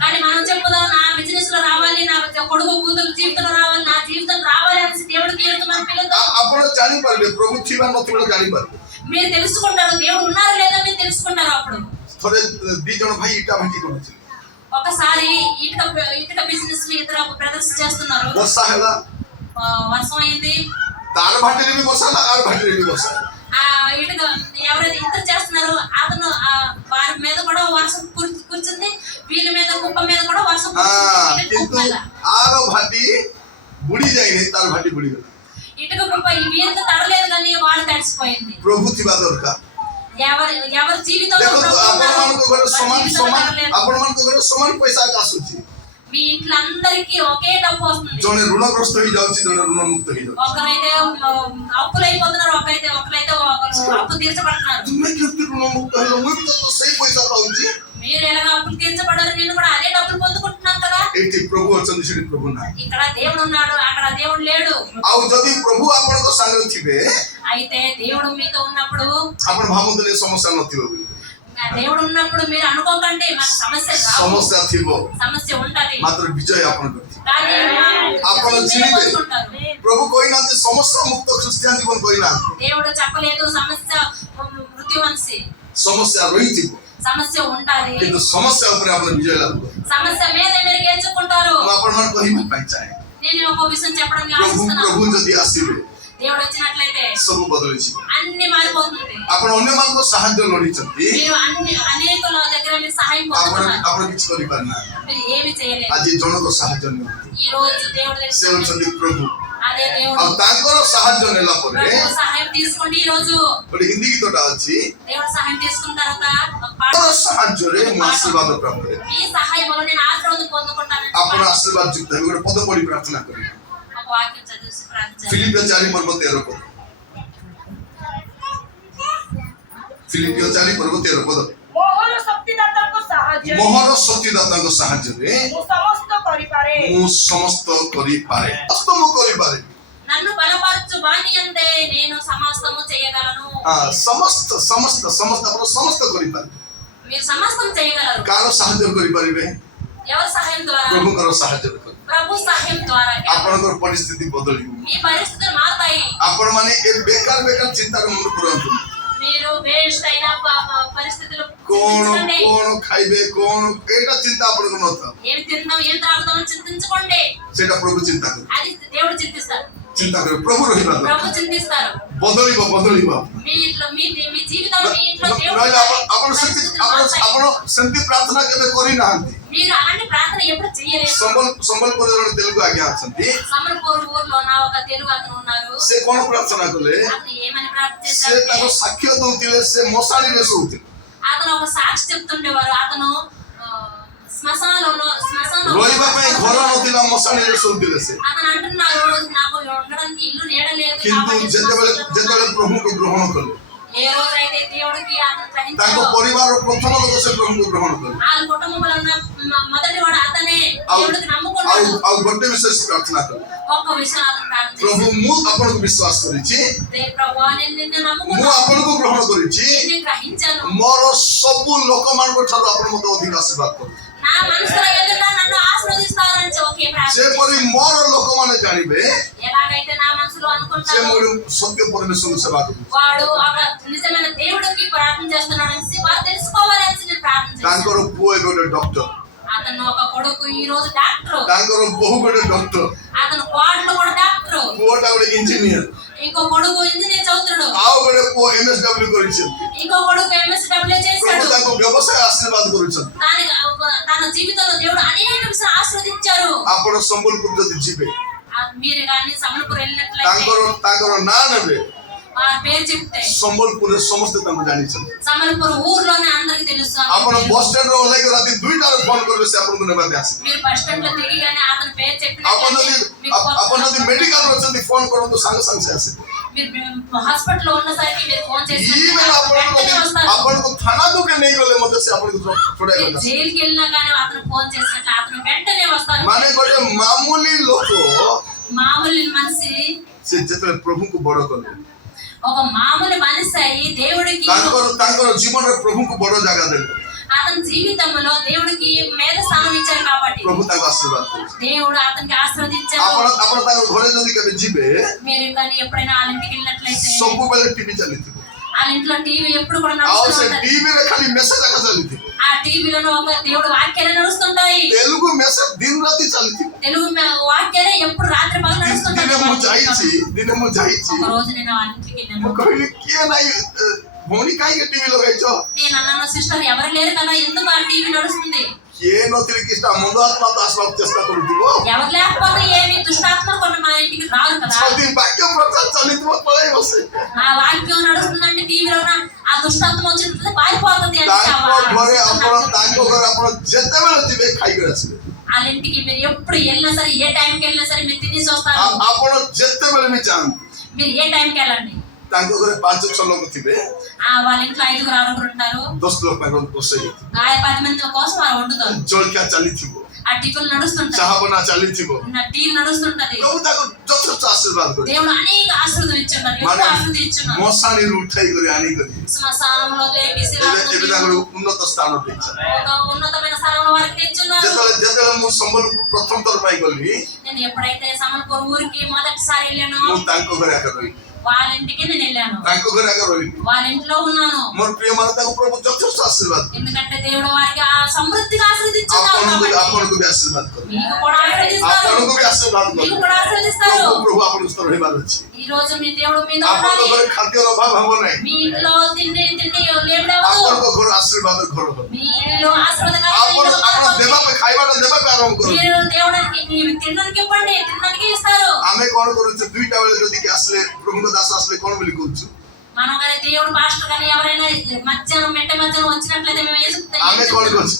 కానీ మనం చెప్పుదాం నా బిజినెస్ లో రావాలి, నా కొడుకు కూతురు జీవితంలో రావాలి, నా జీవితం రావాలి అనేసి దేవుడికి ఎదుట మనం పిలుద్దాం. ଆପଣ ଜାଣିପାରିବେ ପ୍ରଭୁ ଥିବା ନଥିବା ଜାଣିପାରିବେ। మీరు తెలుసుకుంటారు దేవుడు ఉన్నారో లేదో మీరు తెలుసుకుంటారు. అప్పుడు ଥରେ ଦି ଜଣ ଭାଇ ଇଟା ଭାଟି କରୁଥିଲେ, ఒకసారి ఇటుక బిజినెస్ లో ఇద్దరు బ్రదర్స్ చేస్తున్నారు. ବର୍ଷା ହେଲା, వర్షం అయింది. ତାର ଭାଟିରେ ବି ବର୍ଷା ହେଲା, ଆର ଭାଟିରେ ବି ବର୍ଷା ହେଲା। ఆ ఇటుక ఎవరైతే ఇద్దరు చేస్తున్నారు అతను వారి మీద కూడా వర్షం కూర్చుంది, వీళ్ళ మీద కుప్ప మీద కూడా వర్షం కూర్చుంది. ఇటుక କିନ୍ତୁ కుప్ప మీద. ଆର ଭାଟି ବୁଡି ଯାଇନି, ତାର ଭାଟି ବୁଡିଗଲା। ఇటుక కుప్ప వీళ్ళకి తడలేదు కానీ వాళ్ళు తడిసిపోయింది. ପ୍ରଭୁ ଥିବା ଦରକାର। ఎవరి జీవితంలో ଦେଖନ୍ତୁ ప్రభు ఉన్నారు, ଆପଣମାନଙ୍କ ଘରେ వారి ସମାନ జీవితంలో ସମାନ తడలేదు. ଆପଣମାନଙ୍କ ଘରେ ସମାନ ପଇସା ଆସୁଛି। మీ ఇంట్లో అందరికీ ఒకే డబ్బు వస్తుంది. ଜଣେ ଋଣଗ୍ରସ୍ତ ହେଇଯାଉଛି, ଜଣେ ଋଣ ମୁକ୍ତ ହେଇଯାଉଛି। ఒకరైతే అప్పులు అయిపోతున్నారు, ఒకరైతే ఒకరు అప్పు తీర్చబడుతున్నారు. ତୁମେ କେମିତି ଋଣ ମୁକ୍ତ ହେଲ? ମୁଁ ବି ତ ସେଇ ପଇସା ପାଉଛି। మీరు ఎలాగ అప్పులు తీర్చబడారు, నేను కూడా అదే డబ్బులు పొందుకుంటున్నాను కదా. ଏଇଠି ପ୍ରଭୁ ଅଛନ୍ତି, ସେଠି ପ୍ରଭୁ ନାହିଁ। ఇక్కడ దేవుడు ఉన్నాడు, అక్కడ దేవుడు లేడు. ଆଉ ଯଦି ପ୍ରଭୁ ଆପଣଙ୍କ ସାଙ୍ଗରେ ଥିବେ, అయితే దేవుడు మీతో ఉన్నప్పుడు, ଆପଣ ଭାବନ୍ତୁନି ସମସ୍ୟା ନଥିବ ବୋଲି। దేవుడు ఉన్నప్పుడు మీరు అనుకోకండి మాకు సమస్య రావు. ସମସ୍ୟା ଥିବ, సమస్య ఉంటది ମାତ୍ର ବିଜୟ ଆପଣଙ୍କର ଥିବ। కానీ ଆପଣ మీరు ଚିଣିବେ। పొందుకుంటారు. ପ୍ରଭୁ କହିନାହାନ୍ତି ସମସ୍ୟା ମୁକ୍ତ ଖ୍ରୀଷ୍ଟିଆନ ଜୀବନ କହିନାହାନ୍ତି। దేవుడు చెప్పలేదు సమస్య మృత్యువంశి, ସମସ୍ୟା ରହିଥିବ, సమస్య ఉంటది. କିନ୍ତୁ ସମସ୍ୟା ଉପରେ ଆପଣ ବିଜୟ ଲାଭ କରିବେ। సమస్య మీద మీరు గెలుచుకుంటారు. ମୁଁ ଆପଣମାନଙ୍କୁ କହିବା ପାଇଁ ଚାହେଁ, నేను ఒక విషయం చెప్పడానికి ପ୍ରଭୁ ఆశిస్తున్నాను. ପ୍ରଭୁ ଯଦି ଆସିବେ దేవుడు వచ్చినట్లయితే ସବୁ ବଦଳିଯିବ। అన్ని మారిపోతుంది. ଆପଣ ଅନ୍ୟମାନଙ୍କ ସାହାଯ୍ୟ ଲୋଡ଼ିଛନ୍ତି, మీరు అనేకుల దగ్గర మీరు సహాయం ଆପଣ పొందుతున్నారు, ଆପଣ କିଛି କରିପାରିନାହାନ୍ତି। మీరు ఏమి చేయలేదు. ଆଜି ଜଣକ ସାହାଯ୍ୟ ନିଅନ୍ତୁ, ఈ రోజు దేవుడు ସେ దగ్గర ହେଉଛନ୍ତି ପ୍ରଭୁ। అదే దేవుడు ଆଉ ତାଙ୍କର ସାହାଯ୍ୟ ନେଲା ପରେ ప్రభు సహాయం తీసుకోండి. ఈ రోజు ଗୋଟେ ହିନ୍ଦୀ ଗୀତଟା ଅଛି, దేవుడు సహాయం తీసుకున్న తర్వాత ఒక పాట, ତାଙ୍କର ସାହାଯ୍ୟରେ ମୁଁ ଆଶୀର୍ବାଦ ପ୍ରାପ୍ତ ହେବି। మీ సహాయం వల్ల నేను ఆశీర్వాదం పొందుకుంటానని ଆପଣ ଆଶୀର୍ବାଦ ଯୁକ୍ତ ହେବେ। ଗୋଟେ ପଦ ପଢି ପ୍ରାର୍ଥନା କରିବେ। ఒక వాక్యం చదివి ప్రార్థించాలి. ଫିଲିପିଓ 4:13 ପଦ। ଫିଲିପିଓ 4:13 ପଦ। ମୋହର ଶକ୍ତିଦାତାଙ୍କ ସାହାଯ୍ୟରେ ମୋହର ଶକ୍ତିଦାତାଙ୍କ ସାହାଯ୍ୟରେ ମୁଁ ସମସ୍ତ କରିପାରେ। ମୁଁ ସମସ୍ତ କରିପାରେ। ସମସ୍ତ ମୁଁ କରିପାରେ। నన్ను బలపరచు వాని యందే నేను సమస్తము చేయగలను. ସମସ୍ତ ସମସ୍ତ ସମସ୍ତ ଆପଣ ସମସ୍ତ କରିପାରିବେ। మీరు సమస్తం చేయగలరు. କାହାର ସାହାଯ୍ୟ କରିପାରିବେ? ఎవరి సహాయం ద్వారా? ପ୍ରଭୁଙ୍କର ସାହାଯ୍ୟ କରିପାରିବେ। ప్రభు సహాయం ద్వారా ଆପଣଙ୍କର ପରିସ୍ଥିତି ବଦଳିବ। మీ పరిస్థితులు మారుతాయి. ଆପଣମାନେ ଏ ବେକାର ବେକାର ଚିନ୍ତାରେ ମୁଣ୍ଡ ପୁରାନ୍ତୁନି। మీరు వేస్ట్ అయిన పరిస్థితులు କଣ చింతించకండి. କଣ ଖାଇବେ, କଣ ଏଇଟା ଚିନ୍ତା ଆପଣଙ୍କୁ ନଥାଉ। ఏం తిందాం ఏం తాగుదాం అని చింతించుకోండి. ସେଇଟା ପ୍ରଭୁ ଚିନ୍ତା କରିବେ। అది దేవుడు చింతిస్తారు, ଚିନ୍ତା କରିବେ ପ୍ରଭୁ ରହିବା ଦରକାର। ప్రభు చింతిస్తారు. ବଦଳିବ ବଦଳିବ। మీ ఇంట్లో మీ జీవితంలో మీ ఇంట్లో దేవుడు ନହେଲେ ଆପଣ ସେମିତି పరిస్థితులు మారుతాయి. ଆପଣ ସେମିତି ପ୍ରାର୍ଥନା କେବେ କରିନାହାନ୍ତି। మీరు అలాంటి ప్రార్థన ఎప్పుడు చేయలేదు. ସମ୍ବଲପୁରରେ ଜଣେ ତେଲୁଗୁ ଆଜ୍ଞା ଅଛନ୍ତି, సమరపూర్ ఊర్లో నా ఒక తెలుగు అతను ఉన్నారు. ସେ କଣ ପ୍ରାର୍ଥନା କଲେ? అతను ఏమని ప్రార్థన ସେ చేశారంటే, ତାଙ୍କ ସାକ୍ଷ୍ୟ ଦଉଥିଲେ, ସେ ମଶାଣିରେ ଶୋଉଥିଲେ। అతను ఒక సాక్షి చెప్తుండేవారు. అతను శ్మశానంలో ରହିବା ପାଇଁ ଘର ନଥିଲା, ମଶାଣିରେ ଶୋଉଥିଲେ ସେ। అతను అంటున్నారు నాకు ఉండడానికి ఇల్లు నీడ లేదు କିନ୍ତୁ కాబట్టి ଯେତେବେଳେ శ్మశానంలో ଯେତେବେଳେ ପ୍ରଭୁଙ୍କୁ ଗ୍ରହଣ କଲେ, ఏ రోజైతే దేవుడికి అతను ତାଙ୍କ గ్రహించారో ପରିବାରର ପ୍ରଥମ ଲୋକ ସେ ପ୍ରଭୁଙ୍କୁ ଗ୍ରହଣ କଲେ। ఆ కుటుంబంలో ఉన్న మొదటి వాడు అతనే ଆଉ దేవుడికి నమ్ముకున్నాడు. ଆଉ ଗୋଟେ ବିଶେଷ ପ୍ରାର୍ଥନା କଲେ, ఒక్క విషయం అతను ప్రార్థన ପ୍ରଭୁ చేశాడు. ମୁଁ ଆପଣଙ୍କୁ ବିଶ୍ୱାସ କରିଛି, ప్రభువా నేను నిన్ను ମୁଁ నమ్ముకున్నాను, ଆପଣଙ୍କୁ ଗ୍ରହଣ କରିଛି, నిన్ను గ్రహించాను. ମୋର ସବୁ ଲୋକମାନଙ୍କ ଠାରୁ ଆପଣ ମୋତେ ଅଧିକ ଆଶୀର୍ବାଦ କରନ୍ତୁ। నా మనసులో ఎదుట నన్ను ఆశీర్వదిస్తారని ఒకే ప్రార్థన ଯେପରି చేశాను. ମୋର ଲୋକମାନେ ଜାଣିବେ ఎలాగైతే నా మనసులో ଯେ అనుకుంటాను ମୁଁ ସତ୍ୟ ପରମେଶ୍ୱରଙ୍କୁ ସେବା କରୁଛି। వాడు ఒక నిజమైన దేవుడికి ప్రార్థన చేస్తున్నాడని వారు తెలుసుకోవాలని నేను ప్రార్థన చేశాను. ତାଙ୍କର ପୁଅ ଏବେ ଗୋଟେ ଡକ୍ଟର, అతను ఒక కొడుకు ఈ రోజు డాక్టర్, ତାଙ୍କର ବୋହୂ ଗୋଟେ ଡକ୍ଟର, అతను కోడలు కూడా డాక్టర్, ପୁଅଟା ଗୋଟେ ଇଞ୍ଜିନିୟର, ఇంకో కొడుకు ఇంజనీర్ చదువుతున్నాడు, ଆଉ ଗୋଟେ ପୁଅ MSW କରିଛନ୍ତି। ఇంకో కొడుకు MSW ପ୍ରଭୁ చేశాడు. ତାଙ୍କ ବ୍ୟବସାୟ ଆଶୀର୍ବାଦ କରୁଛନ୍ତି। తన జీవితంలో దేవుడు అనేక విషయాలు ఆశీర్వదించారు. ଆପଣ ସମ୍ବଲପୁର ଯଦି ଯିବେ, మీరు కానీ సమర్పూర్ వెళ్ళినట్లయితే ତାଙ୍କର ନାଁ ନେବେ, వారి పేరు చెప్తే ସମ୍ବଲପୁରରେ ସମସ୍ତେ ତାଙ୍କୁ ଜାଣିଛନ୍ତି। సమర్పూర్ ఊర్లోనే అందరికి తెలుసు. ଆପଣ ବସ୍ ଷ୍ଟାଣ୍ଡରେ ଓହ୍ଲାଇକି ରାତି 2ଟାରେ ଫୋନ କରିବେ, ସେ ଆପଣଙ୍କୁ ନେବାକୁ ଆସିବେ। మీరు బస్ స్టాండ్ లో దిగిగానే అతని పేరు ଆପଣ ଯଦି ଆପଣ ଯଦି చెప్పినట్లయితే ମେଡିକାଲରେ ଅଛନ୍ତି ଫୋନ କରନ୍ତୁ, ସାଙ୍ଗେ ସାଙ୍ଗେ ସେ ଆସିବେ। మీరు హాస్పిటల్ లో ఉన్నసరికి మీరు ఫోన్ చేసి ఈవెన్ ଆପଣଙ୍କୁ ଥାନାକୁ କେ ନେଇଗଲେ ମଧ୍ୟ ସେ ଆପଣଙ୍କୁ ଛଡ଼ାଇବାକୁ ଆସିବେ। జైలుకి వెళ్ళినా కానీ అతను ఫోన్ చేసినట్లు అతను వెంటనే వస్తారు. ମାନେ ଗୋଟେ ମାମୁଲି ଲୋକ మామూలు మనిషి ସେ ଯେତେବେଳେ ପ୍ରଭୁଙ୍କୁ ବଡ କଲେ, ఒక మామూలు మనిషి అయి దేవుడికి ତାଙ୍କର ଜୀବନରେ ପ୍ରଭୁଙ୍କୁ ବଡ ଜାଗା ଦେଲେ అతని జీవితంలో దేవుడికి మేల స్థానం ఇచ్చారు కాబట్టి ପ୍ରଭୁ ତାଙ୍କୁ ଆଶୀର୍ବାଦ କରୁଛନ୍ତି। దేవుడు అతనికి ఆశీర్వదించారు। ଆପଣ ତାଙ୍କ ଘରେ ଯଦି କେବେ ଯିବେ మీరు కానీ ఎప్పుడైనా వాళ్ళ ఇంటికి వెళ్ళినట్లయితే ସବୁବେଳେ ଟିଭି ଚାଲିଥିବ వాళ్ళ ఇంట్లో టీవీ ఎప్పుడు కూడా ଆଉ నడుస్తూ ସେ ఉంటుంది। ଟିଭିରେ ଖାଲି ମେସେଜ ଆକା ଚାଲିଥିବ ఆ టీవీలోనూ ఒక దేవుడు వాక్యాలు నడుస్తుంటాయి। ତେଲୁଗୁ ମେସେଜ ଦିନ ରାତି ଚାଲିଥିବ। తెలుగు వాక్యాలే ఎప్పుడు రాత్రి పగలు ଦିନେ ମୁଁ ଯାଇଛି నడుస్తుంటాయి। ఒక రోజు నేను వాళ్ళ ఇంటికి వెళ్ళాను। ମୁଁ କହିଲି କିଏ ନାଇଁ ଭଉଣୀ କାହିଁକି ଟିଭି ଲଗେଇଛ? నేను అన్నాను సిస్టర్ ఎవరు లేరు కదా ఎందుకు ఆ టీవీ నడుస్తుంది? କିଏ ନଥିଲେ କି ମନ୍ଦ ଆତ୍ମା ତ ଆସିବାକୁ ଚେଷ୍ଟା କରୁଥିବ ఎవరు లేకపోతే ఏమి దుష్టాత్మ కొన్ని మా ఇంటికి రాదు కదా। ଯଦି ବାକ୍ୟ ପ୍ରଚାର ଚାଲିଥିବ ପଳେଇ ବସେ ఆ వాక్యం నడుస్తుందంటే టీవీలోన ఆ దుష్టాత్మ వచ్చినట్లయితే పారిపోతుంది అని ତାଙ୍କ ଘରେ ଆପଣ ଯେତେବେଳେ ଯିବେ ଖାଇକି ଆସିବେ వాళ్ళ ఇంటికి మీరు ఎప్పుడు వెళ్ళినా సరే ఏ టైంకి వెళ్ళినా సరే మీరు తినేసి వస్తారు। ଆପଣ ଯେତେବେଳେ ବି ଚାହାନ୍ତି మీరు ఏ టైంకి వెళ్ళండి ତାଙ୍କ ଘରେ 5-6 ଲୋକ ଥିବେ వాళ్ళ ఇంట్లో 5-6 ఉంటారు। 10 ଲୋକ ପାଇଁ ରୋଷେଇ ହେଇଥିବ ఆ 10 మంది కోసం వాళ్ళు వండుతారు। ଜଳଖିଆ ଚାଲିଥିବ ఆ టిఫిన్ నడుస్తుంటాయి ଚାହା ବନା ଚାଲିଥିବ టీవీ నడుస్తుంటది। ପ୍ରଭୁ ତାକୁ ଯଥେଷ୍ଟ ଆଶୀର୍ବାଦ କରିବେ దేవుడు అనేక ఆశీర్వాదం ఇచ్చున్నారు ఎక్కువ ఆశీర్వాదం ఇచ్చున్నారు। ମଶାଣିରୁ ଉଠାଇ କରି ଆଣିକରି శ్మశానంలో లేపేసి ଏବେ ତାଙ୍କର ଉନ୍ନତ ସ୍ଥାନ ଦେଇଛନ୍ତି। ఒక ఉన్నతమైన స్థలంలో వారికి తెచ్చున్నారు। ଯେତେବେଳେ ମୁଁ ସମ୍ବଲପୁର ପ୍ରଥମ ଥର ପାଇଁ ଗଲି నేను ఎప్పుడైతే సమల్పూర్ ఊరికి మొదటిసారి వెళ్ళాను ମୁଁ ତାଙ୍କ ଘରେ ଆଗ ରହିଲି వాళ్ళ ఇంటికి నేను వెళ్ళాను। ତାଙ୍କ ଘରେ ଆଗ ରହିଲି వాళ్ళ ఇంట్లో ఉన్నాను। ମୋର ପ୍ରିୟ ମାନେ ତାକୁ ପ୍ରଭୁ ଯଥେଷ୍ଟ ଆଶୀର୍ବାଦ ఎందుకంటే దేవుడు వారికి ఆ సమృద్ధిగా ఆశీర్వదించున్నారు కాబట్టి ଆପଣଙ୍କୁ ବି ଆଶୀର୍ବାଦ କରିବେ మీకు కూడా ఆశీర్వదిస్తారు। ଆପଣଙ୍କୁ ବି ଆଶୀର୍ବାଦ మీకు କରିବେ కూడా ఆశీర్వదిస్తారు। ପ୍ରଭు ଆପଣଙ୍କ ସହ ରହିବାର ଅଛି। ఈ రోజు మీ దేవుడు మీద ଆପଣଙ୍କ ఉండాలి। ଘରେ ଖାଦ୍ୟର ଅଭାବ ହେବ ନାହିଁ మీ ఇంట్లో తిండి లేవడవదు। ଆପଣଙ୍କ ଘର ଆଶୀର୍ବାଦ ଘର ହେବ మీ ఇల్లు ఆశీర్వాదంగా ଆପଣ ଦେବା ପାଇଁ ଖାଇବାଟା ଦେବା ପାଇଁ ଆରମ୍ଭ କରନ୍ତୁ। మీరు దేవుడికి మీరు తినడానికి ఇవ్వండి తినడానికి ఇస్తారు। ଆମେ କଣ କରୁଛୁ 2ଟା ବେଳେ ଯଦି କି ଆସିଲେ ପ୍ରଭୁଙ୍କ ଦାସ ଆସିଲେ କଣ ବୋଲି କହୁଛୁ మనం కానీ దేవుడు పాస్టర్ కానీ ఎవరైనా మధ్యాహ్నం మధ్యాహ్నం వచ్చినట్లయితే మేము ଆମେ କଣ କରୁଛୁ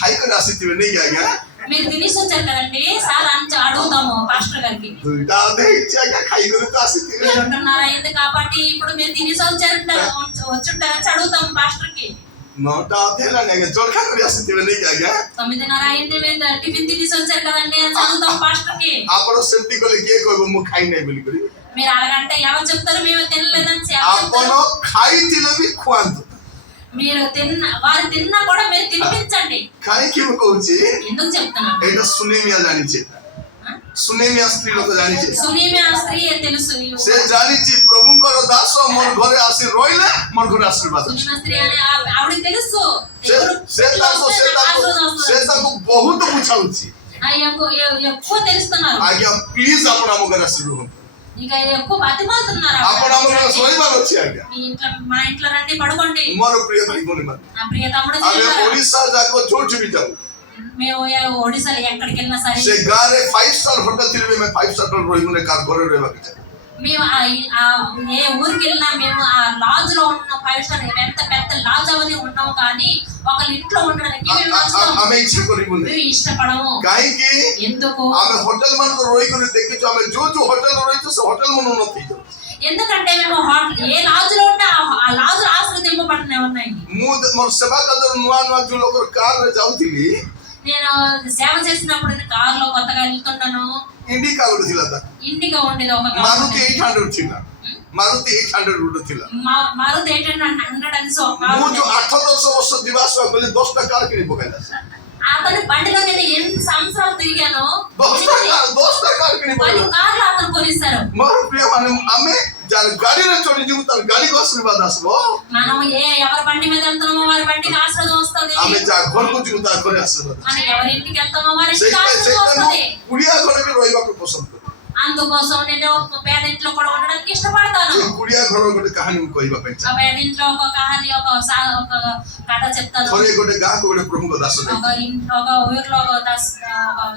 ଖାଇକରି ଆସିଥିବେ ନେଇକି ଆଜ୍ଞା మీరు తినేసి వచ్చారు కదండి సార్ అని అడుగుతాము పాస్టర్ గారికి 2ଟା ଅଧେ ହେଇଛି ଆଜ୍ଞା ଖାଇକରି ତ ଆସିଥିବେ 2:30 అయింది కాబట్టి ఇప్పుడు మీరు తినేసి వచ్చుంటారని అడుగుతాము పాస్టర్ కి 9ଟା ଅଧେ ହେଲାଣି ଆଜ୍ଞା ଜଳଖିଆ କରି ଆସିଥିବେ ନେଇକି ଆଜ୍ଞା 9:30 అయింది మీరు టిఫిన్ తినేసి వచ్చారు కదండి అని అడుగుతాము పాస్టర్ కి ଆପଣ ସେମିତି କଲେ କିଏ କହିବ ମୁଁ ଖାଇ ନାହିଁ ବୋଲି କରି మీరు అడగంటే ఎవరు చెప్తారు మేము తినలేదని ଆପଣ ଖାଇଥିଲେ ବି ଖୁଆନ୍ତୁ మీరు వారు తిన్నా కూడా మీరు తినిపించండి। କାହିଁକି ମୁଁ କହୁଛି ఎందుకు చెప్తున్నా ଏଇଟା ସୁନେମିଆ ଜାଣିଛେ ସୁନେମିଆ ସ୍ତ୍ରୀ ଲୋକ ଜାଣିଛେ సునీమే ఆ స్త్రీ తెలుసు ସେ ଜାଣିଛି ପ୍ରଭୁଙ୍କର ଦାସ ମୋର ଘରେ ଆସି ରହିଲେ ମୋର ଘରେ ଆଶୀର୍ବାଦ ଅଛି। సునీమ స్త్రీ అని ఆవిడకి తెలుసు ସେ ତାକୁ ବହୁତ ବୁଝାଉଛି ఎక్కువ తెలుస్తున్నారు। ଆଜ୍ଞା ପ୍ଲିଜ ଆପଣ ଆମ ଘରେ ଆସି ରୁହନ୍ତୁ ఇక ఎక్కువ బతిమాలుతున్నారు। ଆପଣ ଆମ ଘରେ ଶୋଇବାର ଅଛି ଆଜ୍ଞା మీ ఇంట్లో మా ఇంట్లో రండి పడుకోండి। ମୋର ପ୍ରିୟ ଭାଇ ଭଉଣୀମାନେ నా ప్రియ తమ్ముడు ଆମେ ଓଡ଼ିଶା ଯାକ ଯୋଉଠି ବି ଯାଉ మేము ఒడిశాలో ఎక్కడికి వెళ్ళినా సరే ସେ ଗାଁରେ 5 ଷ୍ଟାର ହୋଟେଲ ଥିଲେ ବି ଆମେ 5 ଷ୍ଟାର ହୋଟେଲ ରହିବୁନି କାହା ଘରେ ରହିବାକୁ ଚାହେଁ మేము ఏ ఊరికి వెళ్ళినా మేము ఆ లాడ్జ్ లో ఉన్న 5 స్టార్ ఎంత పెద్ద లాడ్జ్ అవని ఉన్నాము కానీ ఒక ఇంట్లో ఉండడానికి ଆମେ ଇଚ୍ଛା କରିବୁନି మేము ఇష్టపడము। କାହିଁକି ఎందుకు ଆମେ ହୋଟେଲ ମାନଙ୍କୁ ରହିକରି ଦେଖିଛୁ ଆମେ ଯୋଉ ହୋଟେଲ ରହିଛୁ ସେ ହୋଟେଲ ମନ ଉନ୍ନତି ହେଇଯାଉଛି। ఎందుకంటే మేము ఏ లాడ్జ్ లో ఉంటే ఆ లాడ్జ్ ఆశ్రదింపబడిన ఉన్నాయి। ମୁଁ ମୋର ସେବା କାର୍ଯ୍ୟରେ ନୂଆ ନୂଆ ଯୋଉ ଲୋକର କାରରେ ଯାଉଥିଲି నేను సేవ చేసినప్పుడు కారులో కొత్తగా వెళ్తున్నాను ଇଣ୍ଡିକା ଗୋଟେ ଥିଲା ତା ఇండిగా ఉండేది ఒక ମାରୁତି 800 ଥିଲା ମାରୁତି 800 ଗୋଟେ ଥିଲା మారుతి 800 అని ମୁଁ ଯୋଉ 8-10 ବର୍ଷ ଯିବା ଆସିବା କଲି 10ଟା କାର କିଣି ପକାଇଲା అతని బండిలో నేను ఎన్ని సంవత్సరాలు తిరిగాను 10ଟା କାର କିଣି 10 కార్లు అతను కొనిస్తారు। ମୋର ପ୍ରିୟ ମାନେ ଆମେ ଗାଡିରେ ଚଢି ଯିବୁ ତାର ଗାଡିକୁ ଆଶୀର୍ବାଦ ଆସିବ మనం ఎవరి బండి మీద వెళ్తున్నామో వారి బండికి ఆశీర్వాదం వస్తుంది। ଆମେ ଯାହା ଘରକୁ ଯିବୁ ତା ଘରେ ଆଶୀର୍ବାଦ మనం ఎవరి ఇంటికి వెళ్తామో వారి ఇంటికి ఆశీర్వాదం వస్తుంది। କୁଡ଼ିଆ ଘରେ ବି ରହିବାକୁ ପସନ୍ଦ କରେ అందుకోసం నేను పేద ఇంట్లో కూడా ఉండడానికి ఇష్టపడతాను। କୁଡ଼ିଆ ଘର ଗୋଟେ କାହାଣୀ ମୁଁ କହିବା ପାଇଁ ఆ ଚାହେଁ పేద ఇంట్లో ఒక కహాని ఒక కథ చెప్తాను। ଥରେ ଗୋଟେ ଗାଁକୁ ଗୋଟେ ପ୍ରଭୁଙ୍କ ଦାସ ఒక ఊరిలో ఒక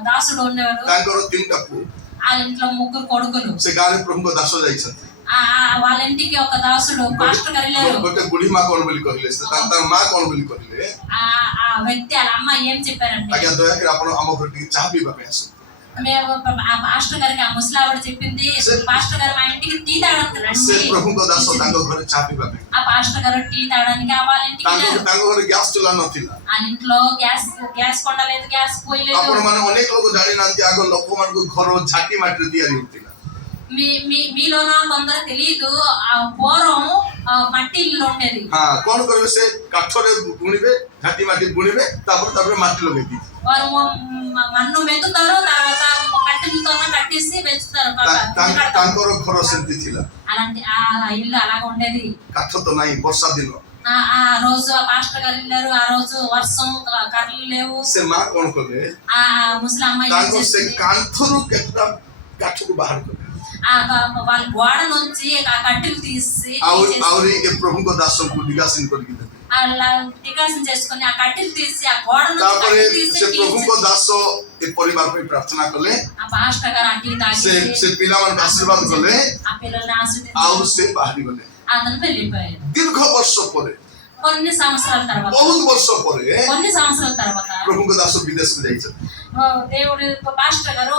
దాసుడు ఉండేవాడు ତାଙ୍କର 3ଟା ପୁଅ ఆ ఇంట్లో 3 కొడుకులు ସେ ଗାଁରେ ପ୍ରଭୁଙ୍କ ଦାସ ଯାଇଛନ୍ତି వాళ్ళ ఇంటికి ఒక దాసుడు పాస్టర్ గారు వెళ్ళారు। ଗୋଟେ ବୁଢୀ ମା କଣ ବୋଲି କହିଲେ ତାର ମା କଣ ବୋଲି କହିଲେ ఆ వ్యక్తి వాళ్ళ అమ్మ ఏం చెప్పారంటే ଆଜ୍ଞା ଦୟାକରି ଆପଣ ଆମ ଘରେ ଟିକେ ଚାହା ପିଇବା ପାଇଁ ଆସନ୍ତୁ మేము ఆ పాస్టర్ గారికి ఆ ముసలావిడ చెప్పింది పాస్టర్ గారు మా ఇంటికి టీ తాగడానికి ସେ రండి। ପ୍ରଭୁଙ୍କ ଦାସ ତାଙ୍କ ଘରେ ଚାହା ପିଇବା ପାଇଁ ఆ పాస్టర్ గారు టీ తాగడానికి వాళ్ళ ఇంటికి వెళ్ళారు। ତାଙ୍କ ଘରେ ଗ୍ୟାସ ଚୁଲା ନଥିଲା ఆ ఇంట్లో గ్యాస్ కొండ లేదు గ్యాస్ పొయ్యి లేదు। ଆପଣ ମାନେ ଅନେକ ଲୋକ ଜାଣିନାହାନ୍ତି ଆଗ ଲୋକମାନଙ୍କୁ ଘର ଝାଟି ମାଟିରେ ତିଆରି ହଉଥିଲା మీలోన కొందరు తెలియదు, ఆ పూర్వం మట్టి ఇల్లు ఉండేది. କଣ କରିବେ ସେ କାଠରେ ବୁଣିବେ, ଝାଟି ମାଟି ବୁଣିବେ, ତାପରେ ମାଟି ଲଗେଇକି వారు మన్ను మెతుతారు, తర్వాత కట్టెలతో కట్టేసి పెంచుతారు. ତାଙ୍କର ଘର ସେମିତି ଥିଲା, అలాంటి ఆ ఇల్లు అలాగ ఉండేది. କାଠ ତ ନାହିଁ, ବର୍ଷା ଦିନ। ఆ రోజు ఆ పాస్టర్ గారు వెళ్ళారు, ఆ రోజు వర్షం, కర్రలు లేవు. ସେ ମା କଣ କଲେ, ఆ ముసలి అమ్మాయి ତାଙ୍କ ସେ କାନ୍ଥରୁ କେତେଟା କାଠକୁ ବାହାର କଲେ, వాళ్ళ గోడ నుంచి ఆ కట్టెలు తీసి ଆହୁରି ଏ ପ୍ରଭୁଙ୍କ ଦାସଙ୍କୁ ଡିଗାସିନ କରିକି ଦେବେ। అలా డికాషన్ చేసుకొని ఆ కట్టెలు తీసి ఆ గోడ నుంచి ତାପରେ కట్టెలు తీసి ସେ ପ୍ରଭୁଙ୍କ ଦାସ ଏ ପରିବାର ପାଇଁ ପ୍ରାର୍ଥନା କଲେ, ఆ పాస్టర్ గారు అట్టి తాగి ସେ ପିଲାମାନଙ୍କୁ ଆଶୀର୍ବାଦ କଲେ, ఆ పిల్లల్ని ଆଉ ఆశీర్వదించి ସେ ବାହାରି ଗଲେ। అతను వెళ్ళిపోయాడు. ଦୀର୍ଘ ବର୍ଷ ପରେ, కొన్ని సంవత్సరాల తర్వాత ବହୁତ ବର୍ଷ ପରେ కొన్ని సంవత్సరాల తర్వాత ପ୍ରଭୁଙ୍କ ଦାସ ବିଦେଶକୁ ଯାଇଛନ୍ତି। దేవుడు పాస్టర్ గారు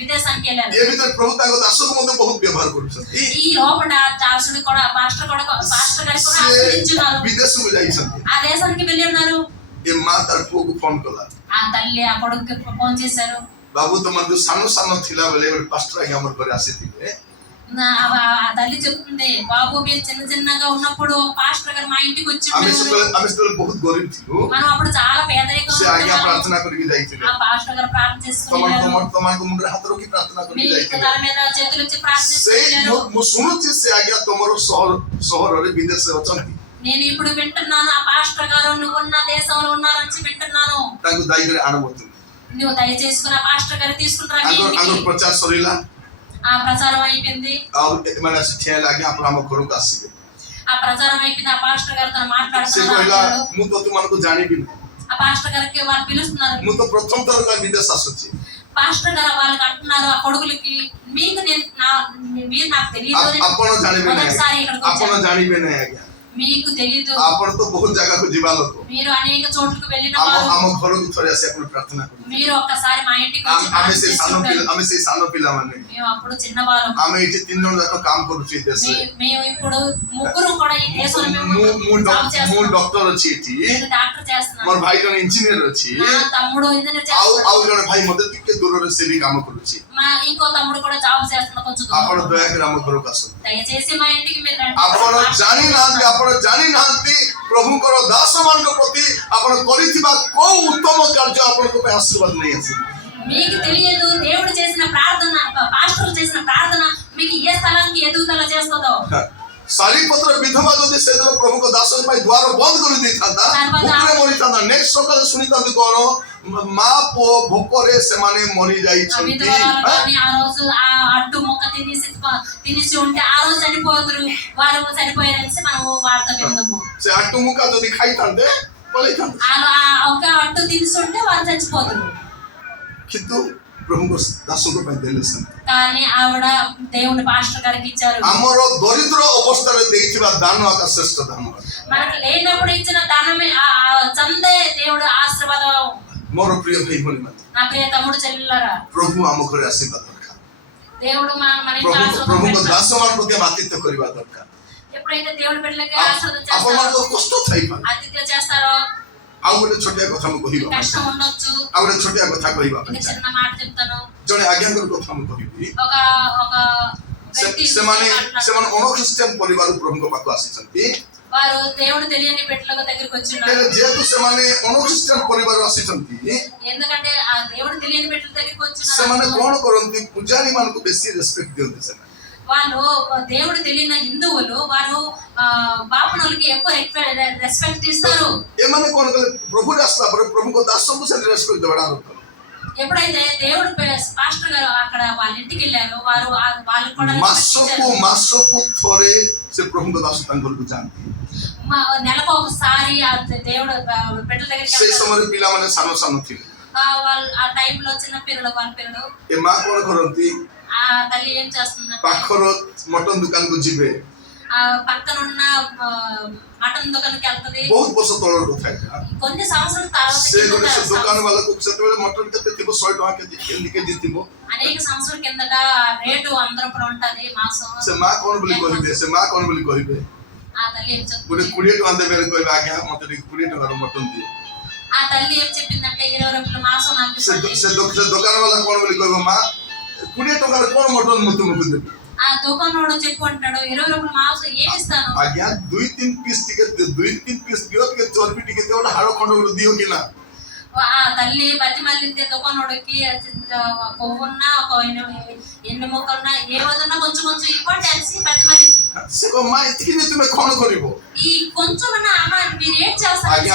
విదేశానికి వెళ్ళారు. ଏ ଭିତରେ ପ୍ରଭୁ ତାଙ୍କ ଦାସକୁ ମଧ୍ୟ ବହୁତ ବ୍ୟବହାର କରୁଛନ୍ତି। ఈ లోపల దాసుడు కూడా పాస్టర్ గారు కూడా ఆశీర్వదించున్నారు. ବିଦେଶକୁ ଯାଇଛନ୍ତି। ఆ దేశానికి వెళ్ళి ఉన్నారు. ଏ ମା ତାର ପୁଅକୁ ଫୋନ କଲା, ఆ తల్లి ఆ కొడుకు ఫోన్ చేశారు. ବାବୁ ତମର ଯୋଉ ସାନ ସାନ ଥିଲା ବେଳେ ଗୋଟେ ପାଷ୍ଟର ଆଜ୍ଞା ଆମର ଘରେ ଆସିଥିଲେ, ఆ తల్లి చెప్తుంది, బాబు మీరు చిన్న చిన్నగా ఉన్నప్పుడు పాస్టర్ గారు మా ఇంటికి వచ్చి ଆମେ ସେତେବେଳେ ବହୁତ ଗରିବ ଥିଲୁ। మనం అప్పుడు చాలా పేదరికం ସେ ଆଜ୍ଞା ପ୍ରାର୍ଥନା କରିକି ଯାଇଥିଲେ, ఆ పాస్టర్ గారు ప్రార్థన చేసుకుని ତମମାନଙ୍କ ମୁଣ୍ଡରେ ହାତ ରଖି ପ୍ରାର୍ଥନା କରିକି మీ ଯାଇଥିଲେ। తల మీద చేతులు ఇచ్చి ప్రార్థన ସେ చేసుకున్నారు. ମୁଁ ଶୁଣୁଛି ସେ ଆଜ୍ଞା ତମର ସହରରେ ବିଦେଶରେ ଅଛନ୍ତି। నేను ఇప్పుడు వింటున్నాను, ఆ పాస్టర్ గారు నువ్వు ఉన్న దేశంలో ఉన్నారని వింటున్నాను. ତାଙ୍କୁ ଦାୟିତ୍ୱରେ ଆଣବతుంది। నువ్వు దయచేసుకుని ఆ పాస్టర్ గారు తీసుకుంటారా ଆଗର ପ୍ରଚାର ସରିଲା, ఆ ప్రచారం అయిపోయింది. ଆଉ ଏମାନେ ଆସି ଠିଆ ହେଲେ, ଆଜ୍ଞା ଆପଣ ଆମ ଘରକୁ ଆସିବେ। ఆ ప్రచారం అయిపోయింది. ఆ పాస్టర్ గారితో ସେ మాట్లాడుతున్నారు. କହିଲା ମୁଁ ତ ତୁମମାନଙ୍କୁ ଜାଣିବିନି, ఆ పాస్టర్ గారికి వాళ్ళు పిలుస్తున్నారు. ମୁଁ ତ ପ୍ରଥମ ଥର ବିଦେଶ ଆସୁଛି। పాస్టర్ గారు వాళ్ళకి అంటున్నారు, ఆ కొడుకులకి, మీకు మీరు నాకు తెలియదు, ଆପଣ ଜାଣିବେ మొదటిసారి ନାହିଁ, ఇక్కడికి ଆପଣ వచ్చాను, ଜାଣିବେ ନାହିଁ ଆଜ୍ଞା, మీకు తెలియదు, ଆପଣ ତ ବହୁତ ଜାଗାକୁ ଯିବା ଲୋକ, మీరు అనేక చోట్లకు వెళ్ళిన వారు, ଆମ ଘରକୁ ଥରେ ଆସି ଆପଣ ପ୍ରାର୍ଥନା କରନ୍ତୁ। మీరు ఒక్కసారి మా ఇంటికి వచ్చి ଆମେ ప్రార్థన ସେଇ చేసుకుంటారు. ସାନ ପିଲାମାନେ, మేము అప్పుడు చిన్నవాళ్ళం. ଆମେ ଏଠି 3 ଜଣ ଯାକ କାମ କରୁଛୁ ଏ ଦେଶରେ। మేము ఇప్పుడు ముగ్గురు కూడా ఈ దేశంలో మేము ମୁଁ జాబ్ చేస్తున్నాం. ଡକ୍ଟର ଅଛି ଏଠି, నేను డాక్టర్ చేస్తున్నాను, ମୋର ଭାଇ ଜଣେ ଇଞ୍ଜିନିୟର ଅଛି, నా తమ్ముడు ఇంజనీర్ ଆଉ చేస్తున్నాడు, ଜଣେ ଭାଇ ମଧ୍ୟ ଟିକେ ଦୂରରେ ସେ ବି କାମ କରୁଛି। మా ఇంకో తమ్ముడు కూడా జాబ్ చేస్తున్నాడు కొంచెం ଆପଣ దూరం. ଦୟାକରି ଆମ ଘରକୁ ଆସନ୍ତୁ। దయచేసి మా ఇంటికి మీరు రండి. ଆପଣ ଜାଣିନାହାନ୍ତି ପ୍ରଭୁଙ୍କର ଦାସ ମାନଙ୍କ ପ୍ରତି ଆପଣ କରିଥିବା କୋଉ ଉତ୍ତମ କାର୍ଯ୍ୟ ଆପଣଙ୍କ ପାଇଁ ଆଶୀର୍ବାଦ ନେଇ ଆସିବ। మీకు తెలియదు దేవుడు చేసిన ప్రార్థన, పాస్టర్ చేసిన ప్రార్థన మీకు ఏ స్థలానికి ఎదుగుదల చేస్తుందో. ସାରିପତ୍ର ବିଧବା ଯଦି ସେଦିନ ପ୍ରଭୁଙ୍କ ଦାସଙ୍କ ପାଇଁ ଦ୍ୱାର ବନ୍ଦ କରିଦେଇଥାନ୍ତା, ଭୋକରେ ମରିଥାନ୍ତା, ନେକ୍ସଟ ସକାଳେ ଶୁଣିଥାନ୍ତି କଣ, ମା ପୁଅ ଭୋକରେ ସେମାନେ ମରି ଯାଇଛନ୍ତି। ఆ రోజు ఆ అడ్డు మొక్క తినేసి ఉంటే ఆ రోజు చనిపోతురు, వారు చనిపోయారని మనం వార్త విందాము. ସେ ଆଟୁ ମୁକା ଯଦି ଖାଇଥାନ୍ତେ ପଳେଇଥାନ୍ତେ, ఒక అడ్డు తినేసి ఉంటే వారు చచ్చిపోతురు। କିନ୍ତୁ ପ୍ରଭୁଙ୍କ ଦାସଙ୍କ ପାଇଁ ଦେଲେ ସେମିତି। కానీ ఆవిడ దేవుని పాస్టర్ గారికి ఇచ్చారు। ଆମର ଦରିଦ୍ର ଅବସ୍ଥାରେ ଦେଇଥିବା ଦାନ ଆକା ଶ୍ରେଷ୍ଠ ଦାନ। మనకి లేనప్పుడు ఇచ్చిన దానమే ఆ చందే దేవుడు ఆశీర్వాదం। ମୋର ପ୍ରିୟ ଭାଇ ଭଉଣୀ ମାନେ, నా ప్రియ తమ్ముడు చెల్లెలారా, ପ୍ରଭୁ ଆମ ଘରେ ଆସିବା ଦରକାର। దేవుడు మన ఇంట్లో ఆశీర్వాదం ପ୍ରଭୁଙ୍କ పెట్టాలి। ଦାସମାନଙ୍କ ପ୍ରତି ଆତିଥ୍ୟ କରିବା ଦରକାର। ఎప్పుడైతే దేవుడి బిడ్డలకి ఆశీర్వాదం చేస్తారో, ଆପଣମାନଙ୍କ କଷ୍ଟ ଥାଇପାରେ, ఆతిథ్య చేస్తారో, ଆଉ ଗୋଟେ ଛୋଟିଆ କଥା ମୁଁ କହିବି, కష్టం ఉండొచ్చు। ଆଉ ଗୋଟେ ଛୋଟିଆ କଥା କହିବା ପାଇଁ ఇది చిన్న మాట చెప్తాను। ଜଣେ ଆଜ୍ଞାଙ୍କର କଥା ମୁଁ କହିବି। ఒక వ్యక్తి ସେମାନେ ଅଣଖ୍ରୀଷ୍ଟିଆନ ପରିବାରରୁ ପ୍ରଭୁଙ୍କ ପାଖକୁ ଆସିଛନ୍ତି, వారు దేవుడు తెలియని బిడ్డల దగ్గరికి వచ్చిన్నారు। ଯେହେତୁ ସେମାନେ ଅଣଖ୍ରୀଷ୍ଟିଆନ ପରିବାରରୁ ଆସିଛନ୍ତି, ఎందుకంటే ఆ దేవుడు తెలియని బిడ్డల దగ్గరికి వచ్చినారు। ସେମାନେ କଣ କରନ୍ତି, ପୂଜାରୀ ମାନଙ୍କୁ ବେଶୀ ରେସ୍ପେକ୍ଟ ଦିଅନ୍ତି। ସେମାନେ వాళ్ళు దేవుడు తెలియని హిందువులు వారు బాపనులకి ఎక్కువ రెస్పెక్ట్ ఇస్తారు। ଏମାନେ କଣ କଲେ, ପ୍ରଭୁ ଆସିଲା ପରେ ପ୍ରଭୁଙ୍କ ଦାସଙ୍କୁ ସେ ରେସ୍ପେକ୍ଟ ଦେବା ଆରମ୍ଭ କଲେ। ఎప్పుడైతే దేవుడు పాస్టర్ గారు అక్కడ వాళ్ళ ఇంటికి వెళ్ళారు, వారు వాళ్ళకి కూడా ମାସକୁ ଥରେ ସେ ପ୍ରଭୁଙ୍କ ଦାସ ତାଙ୍କ ଘରକୁ ଯାଆନ୍ତି। నెలకు ఒకసారి దేవుడు బిడ్డల దగ్గరికి ସେଇ ସମୟରେ ପିଲାମାନେ ସାନ ସାନ ଥିଲେ। వాళ్ళు ఆ టైంలో చిన్న పిల్లలు, వాళ్ళ పిల్లలు, ଏ ମା କଣ କରନ୍ତି, ఆ తల్లి ఏం చేస్తుందంటే ପାଖର ମଟନ ଦୋକାନକୁ ଯିବେ। ఆ పక్కన ఉన్న మటన్ దుకాణానికి వెళ్తది। ବହୁତ ବର୍ଷ ତଳର କଥା ଏଇଟା। కొన్ని సంవత్సరాల తర్వాత ସେ ଗୋଟେ ସେ ଦୋକାନ ବାଲାକୁ ସେତେବେଳେ ମଟନ କେତେ ଥିବ, 100 ଟଙ୍କା କେଜି ଥିବ। అనేక సంవత్సరాల కిందట రేటు 100 రూపాయలు ఉంటది మాంసం। ସେ ମା କଣ ବୋଲି କହିବେ, ఆ తల్లి ఏం ଗୋଟେ చెప్తుంది, 20 ଟଙ୍କା ଦେବେ, କହିବେ ଆଜ୍ଞା ମତେ ଟିକେ 20 ଟଙ୍କାର ମଟନ ଦିଅ। ఆ తల్లి ఏం చెప్పిందంటే 20 రూపాయల మాంసం నాకు ఇవ్వండి। ସେ ଦୋକାନ ବାଲା କଣ ବୋଲି କହିବ, ମା କୋଡିଏ ଟଙ୍କାରେ କଣ ମଟନ ମତେ ମତେ ଦେବି? ఆ దుకాణోడు చెప్పు అంటాడు 20 రూపాయల మాంసం ఏమి ఇస్తాను? ଆଜ୍ଞା 2-3 ପିସ୍ ଟିକେ 2-3 ପିସ୍ ଦିଅ, ଟିକେ ଚର୍ବି ଟିକେ ଦିଅ, ଗୋଟେ ହାଡ଼ ଖଣ୍ଡ ଗୋଟେ ଦିଅ କି ନା। ఆ తల్లి బతిమల్లింది దుకాణోడికి కొవ్వున్న ఒక ఎన్ని మొక్కలున్నా ఏమన్నా కొంచెం కొంచెం ఇవ్వండి అనేసి బతిమల్లింది। ସେ କହ ମା ଏତିକି ରେ ତୁମେ କଣ କରିବ? ఈ కొంచెం అమ్మ మీరు ఏం చేస్తారు? ଆଜ୍ଞା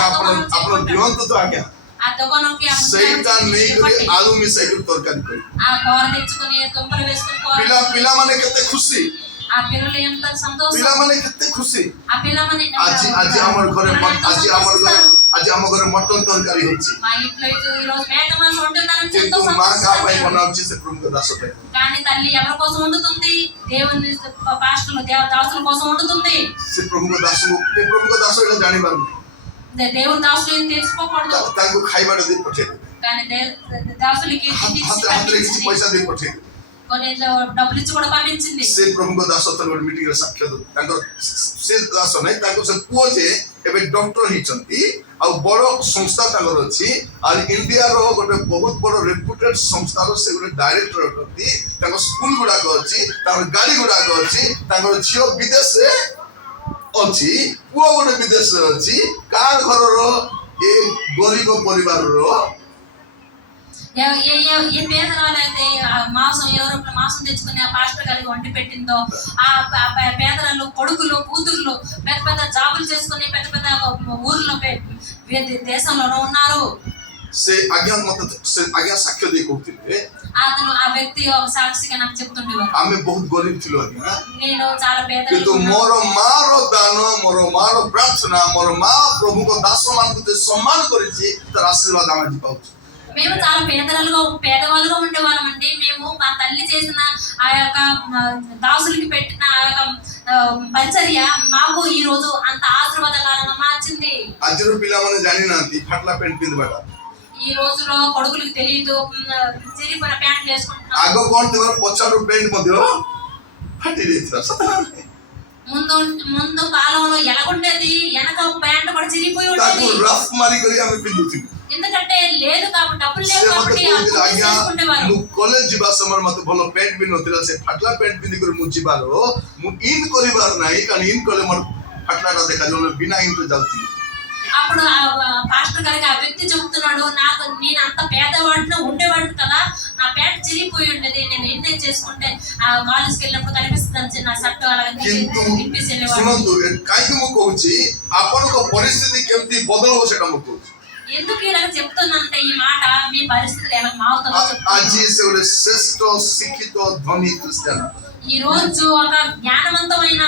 ଆପଣ ଦିଅନ୍ତୁ ତ ଆଜ୍ଞା। ఆ దుకాణంకి ସେଇଟା ନେଇକରି ଆଳୁ ମିଶାଇକରି ତରକାରୀ କରିବ। ఆ కూర తెచ్చుకొని దుంపలు వేసుకొని ପିଲାମାନେ କେତେ ଖୁସି, ఆ పిల్లలు ఎంత సంతోషం, ପିଲାମାନେ କେତେ ଖୁସି। ఆ పిల్లమని ଆଜି ଆମର ଘରେ ମଟନ ତରକାରୀ ହଉଛି, మా ఇంట్లో ఈ రోజు మేక మాంసం వండుతున్నారని ఎంతో କିନ୍ତୁ ମା କାହା ପାଇଁ సంతోషిస్తారు। ବନାଉଛି? ସେ ପ୍ରଭୁଙ୍କ ଦାସ ପାଇଁ। కానీ తల్లి ఎవరి కోసం వండుతుంది? దేవుని పాస్టర్లు దాసుల కోసం వండుతుంది। ସେ ପ୍ରଭୁଙ୍କ ଦାସ ଏଇଟା ଜାଣିପାରୁନି, దేవుని దాసులు ఏం తెలుసుకోకూడదు, ତାଙ୍କୁ ଖାଇବାଟା ଦେଇ ପଠେଇଦେବେ, కానీ దాసులకి ହାତରେ କିଛି ପଇସା ଦେଇ ପଠେଇଦେବେ। కొన్ని డబ్బులు ఇచ్చి కూడా పంపించింది। ସେ ପ୍ରଭୁଙ୍କ ଦାସ ଥରେ ଗୋଟେ ମିଟିଂରେ ସାକ୍ଷ୍ୟ ଦେଲେ, ତାଙ୍କର ସେ ଦାସ ନାହିଁ, ତାଙ୍କ ସେ ପୁଅ ଯେ ଏବେ ଡକ୍ଟର ହେଇଛନ୍ତି, ଆଉ ବଡ ସଂସ୍ଥା ତାଙ୍କର ଅଛି, ଆଉ ଇଣ୍ଡିଆର ଗୋଟେ ବହୁତ ବଡ ରେପୁଟେଡ୍ ସଂସ୍ଥାର ସେ ଗୋଟେ ଡାଇରେକ୍ଟର ଅଛନ୍ତି, ତାଙ୍କ ସ୍କୁଲ ଗୁଡାକ ଅଛି, ତାଙ୍କର ଗାଡି ଗୁଡାକ ଅଛି, ତାଙ୍କର ଝିଅ ବିଦେଶରେ ଅଛି, ପୁଅ ଗୋଟେ ବିଦେଶରେ ଅଛି। କାହା ଘରର ଏ ଗରିବ ପରିବାରର ఏ పేదరాలైతే మాంసం 20 రూపాయల మాంసం తెచ్చుకుని ఆ పాస్టర్ గారికి వండి పెట్టిందో, ఆ పేదరాలు కొడుకులు కూతుర్లు పెద్ద పెద్ద జాబులు చేసుకుని పెద్ద పెద్ద ఊర్లో దేశంలోనూ ఉన్నారు। ସେ ଆଜ୍ଞା ସାକ୍ଷ୍ୟ ଦେଇ କହୁଥିଲେ, అతను ఆ వ్యక్తి ఒక సాక్షిగా నాకు చెప్తుండేవారు, ଆମେ ବହୁତ ଗରିବ ଥିଲୁ ଆଜ୍ଞା, నేను చాలా పేద, କିନ୍ତୁ ମୋର ମାର ଦାନ, ମୋର ମାର ପ୍ରାର୍ଥନା, ମୋର ମା ପ୍ରଭୁଙ୍କ ଦାସ ମାନଙ୍କୁ ଯେ ସମ୍ମାନ କରିଛି, ତାର ଆଶୀର୍ବାଦ ଆମେ ଆଜି ପାଉଛୁ। మేము చాలా పేదవాళ్ళుగా ఉండేవాళ్ళం అండి। మేము మా తల్లి చేసిన ఆ యొక్క దాసులకి పెట్టిన ఆ యొక్క పరిచర్య మాకు ఈ రోజు అంత ఆశీర్వాదకరంగా మార్చింది। ଆଜିର ପିଲାମାନେ ଜାଣିନାହାନ୍ତି ଫାଟଲା ପ୍ୟାଣ୍ଟ ପିନ୍ଧିବାଟା। ఈ రోజులో కొడుకులకు తెలియదు చిరిగిపోయిన ప్యాంట్లు వేసుకుంటున్నారు। ଆଗ କଣ ଥିବ, ପଛରୁ ପ୍ୟାଣ୍ଟ ମଧ୍ୟ ଫାଟି ଯାଇଥିଲା, ముందు కాలంలో ఎలాగుండేది, వెనక ప్యాంట్ కూడా చిరిగిపోయి ତାକୁ ఉండేది, ରଫ୍ ମାରିକରି ଆମେ ପିନ୍ଧୁଥିଲୁ। ఎందుకంటే లేదు కాబట్టి డబ్బులు ସେ లేవు ମତେ కాబట్టి କହୁଥିଲେ, ଆଜ୍ଞା చేసుకునేవారు। ମୁଁ କଲେଜ ଯିବା ସମୟରେ ମତେ ଭଲ ପ୍ୟାଣ୍ଟ ବି ନଥିଲା, ସେ ଫାଟଲା ପ୍ୟାଣ୍ଟ ପିନ୍ଧିକରି ମୁଁ ଯିବାର, ମୁଁ ଇନ୍ କରିବାର ନାହିଁ, କାରଣ ଇନ୍ କଲେ ମୋର ଫାଟଲାଟା ଦେଖାଯାଉ, ବିନା ଇନ୍ରେ ଯାଉଥିଲି। అప్పుడు ఆ పాస్టర్ గారికి ఆ వ్యక్తి చెబుతున్నాడు, నేను అంత పేదవాడిని ఉండేవాడిని కదా, నా ప్యాంట్ చిరిగిపోయి ఉండేది, నేను ఎన్నే చేసుకుంటే ఆ కాలేజ్కి వెళ్ళినప్పుడు కనిపిస్తుంది నా షర్ట్ అలాగే తిప్పేసి వెళ్ళేవాడు। ଶୁଣନ୍ତୁ, କାହିଁକି ମୁଁ କହୁଛି, ଆପଣଙ୍କ ପରିସ୍ଥିତି କେମିତି ବଦଳିବ ସେଟା ମୁଁ କହୁଛି। ఎందుకు ఇలా చెప్తున్నానంటే ఈ మాట మీ పరిస్థితులు ఎలా మారుతుందో ଆଜି ସେ ଗୋଟେ ଶ୍ରେଷ୍ଠ ଶିକ୍ଷିତ ଧନୀ ଖ୍ରୀଷ୍ଟିଆନ, ఈ రోజు ఒక జ్ఞానవంతమైన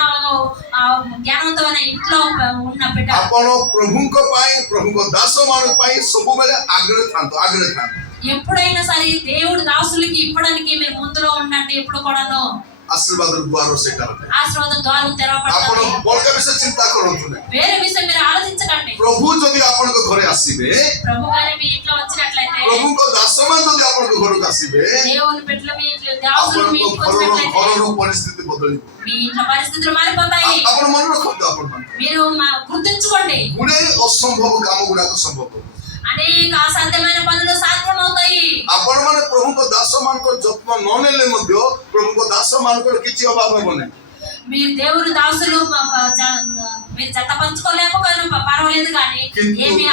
ఇంట్లో ఉన్న బిడ్డ, ଆପଣ ପ୍ରଭୁଙ୍କ ପାଇଁ, ପ୍ରଭୁଙ୍କ ଦାସ ମାନଙ୍କ ପାଇଁ ସବୁବେଳେ ଆଗ୍ରହ ଥାନ୍ତୁ। ఎప్పుడైనా సరే దేవుడు దాసులకి ఇవ్వడానికి మీరు ముందులో ఉండండి। ఎప్పుడు కూడాను ଆଶୀର୍ବାଦର ଦ୍ୱାର ସେଇଟା ଗୋଟେ। ఆశీర్వాదం ద్వారం ଆପଣ తెరవబడుతుంది। ବଳକା ବିଷୟ ଚିନ୍ତା କରନ୍ତୁ ନାହିଁ। వేరే విషయం మీరు ఆలోచించకండి। ପ୍ରଭୁ ଯଦି ଆପଣଙ୍କ ଘରେ ଆସିବେ, ప్రభు గారి మీ ఇంట్లో వచ్చినట్లయితే, ପ୍ରଭୁଙ୍କ ଦାସମାନେ ଯଦି ଆପଣଙ୍କ ଘରକୁ ଆସିବେ, దేవుని బిడ్డలు మీ ఇంట్లో దాసులు మీ ଆପଣଙ୍କ ఇంటికి వచ్చినట్లయితే ଘରର ପରିସ୍ଥିତି ବଦଳିବ। మీ ఇంట్లో పరిస్థితులు మారిపోతాయి। ଆପଣ ମନେ ରଖନ୍ତୁ, ଆପଣମାନେ మీరు గుర్తుంచుకోండి, ଗୁଡ଼େ ଅସମ୍ଭବ କାମ ଗୁଡାକ ସମ୍ଭବ। అనేక అసాధ్యమైన పనులు సాధ్యమవుతాయి। ଆପଣମାନେ ପ୍ରଭୁଙ୍କ ଦାସମାନଙ୍କର ଯତ୍ନ ନ ନେଲେ ମଧ୍ୟ ପ୍ରଭୁଙ୍କ ଦାସମାନଙ୍କର କିଛି ଅଭାବ ହେବ ନାହିଁ। మీరు దేవుని దాసులు మీరు జత పంచుకోలేకపోయినా పర్వాలేదు, కానీ ఏమి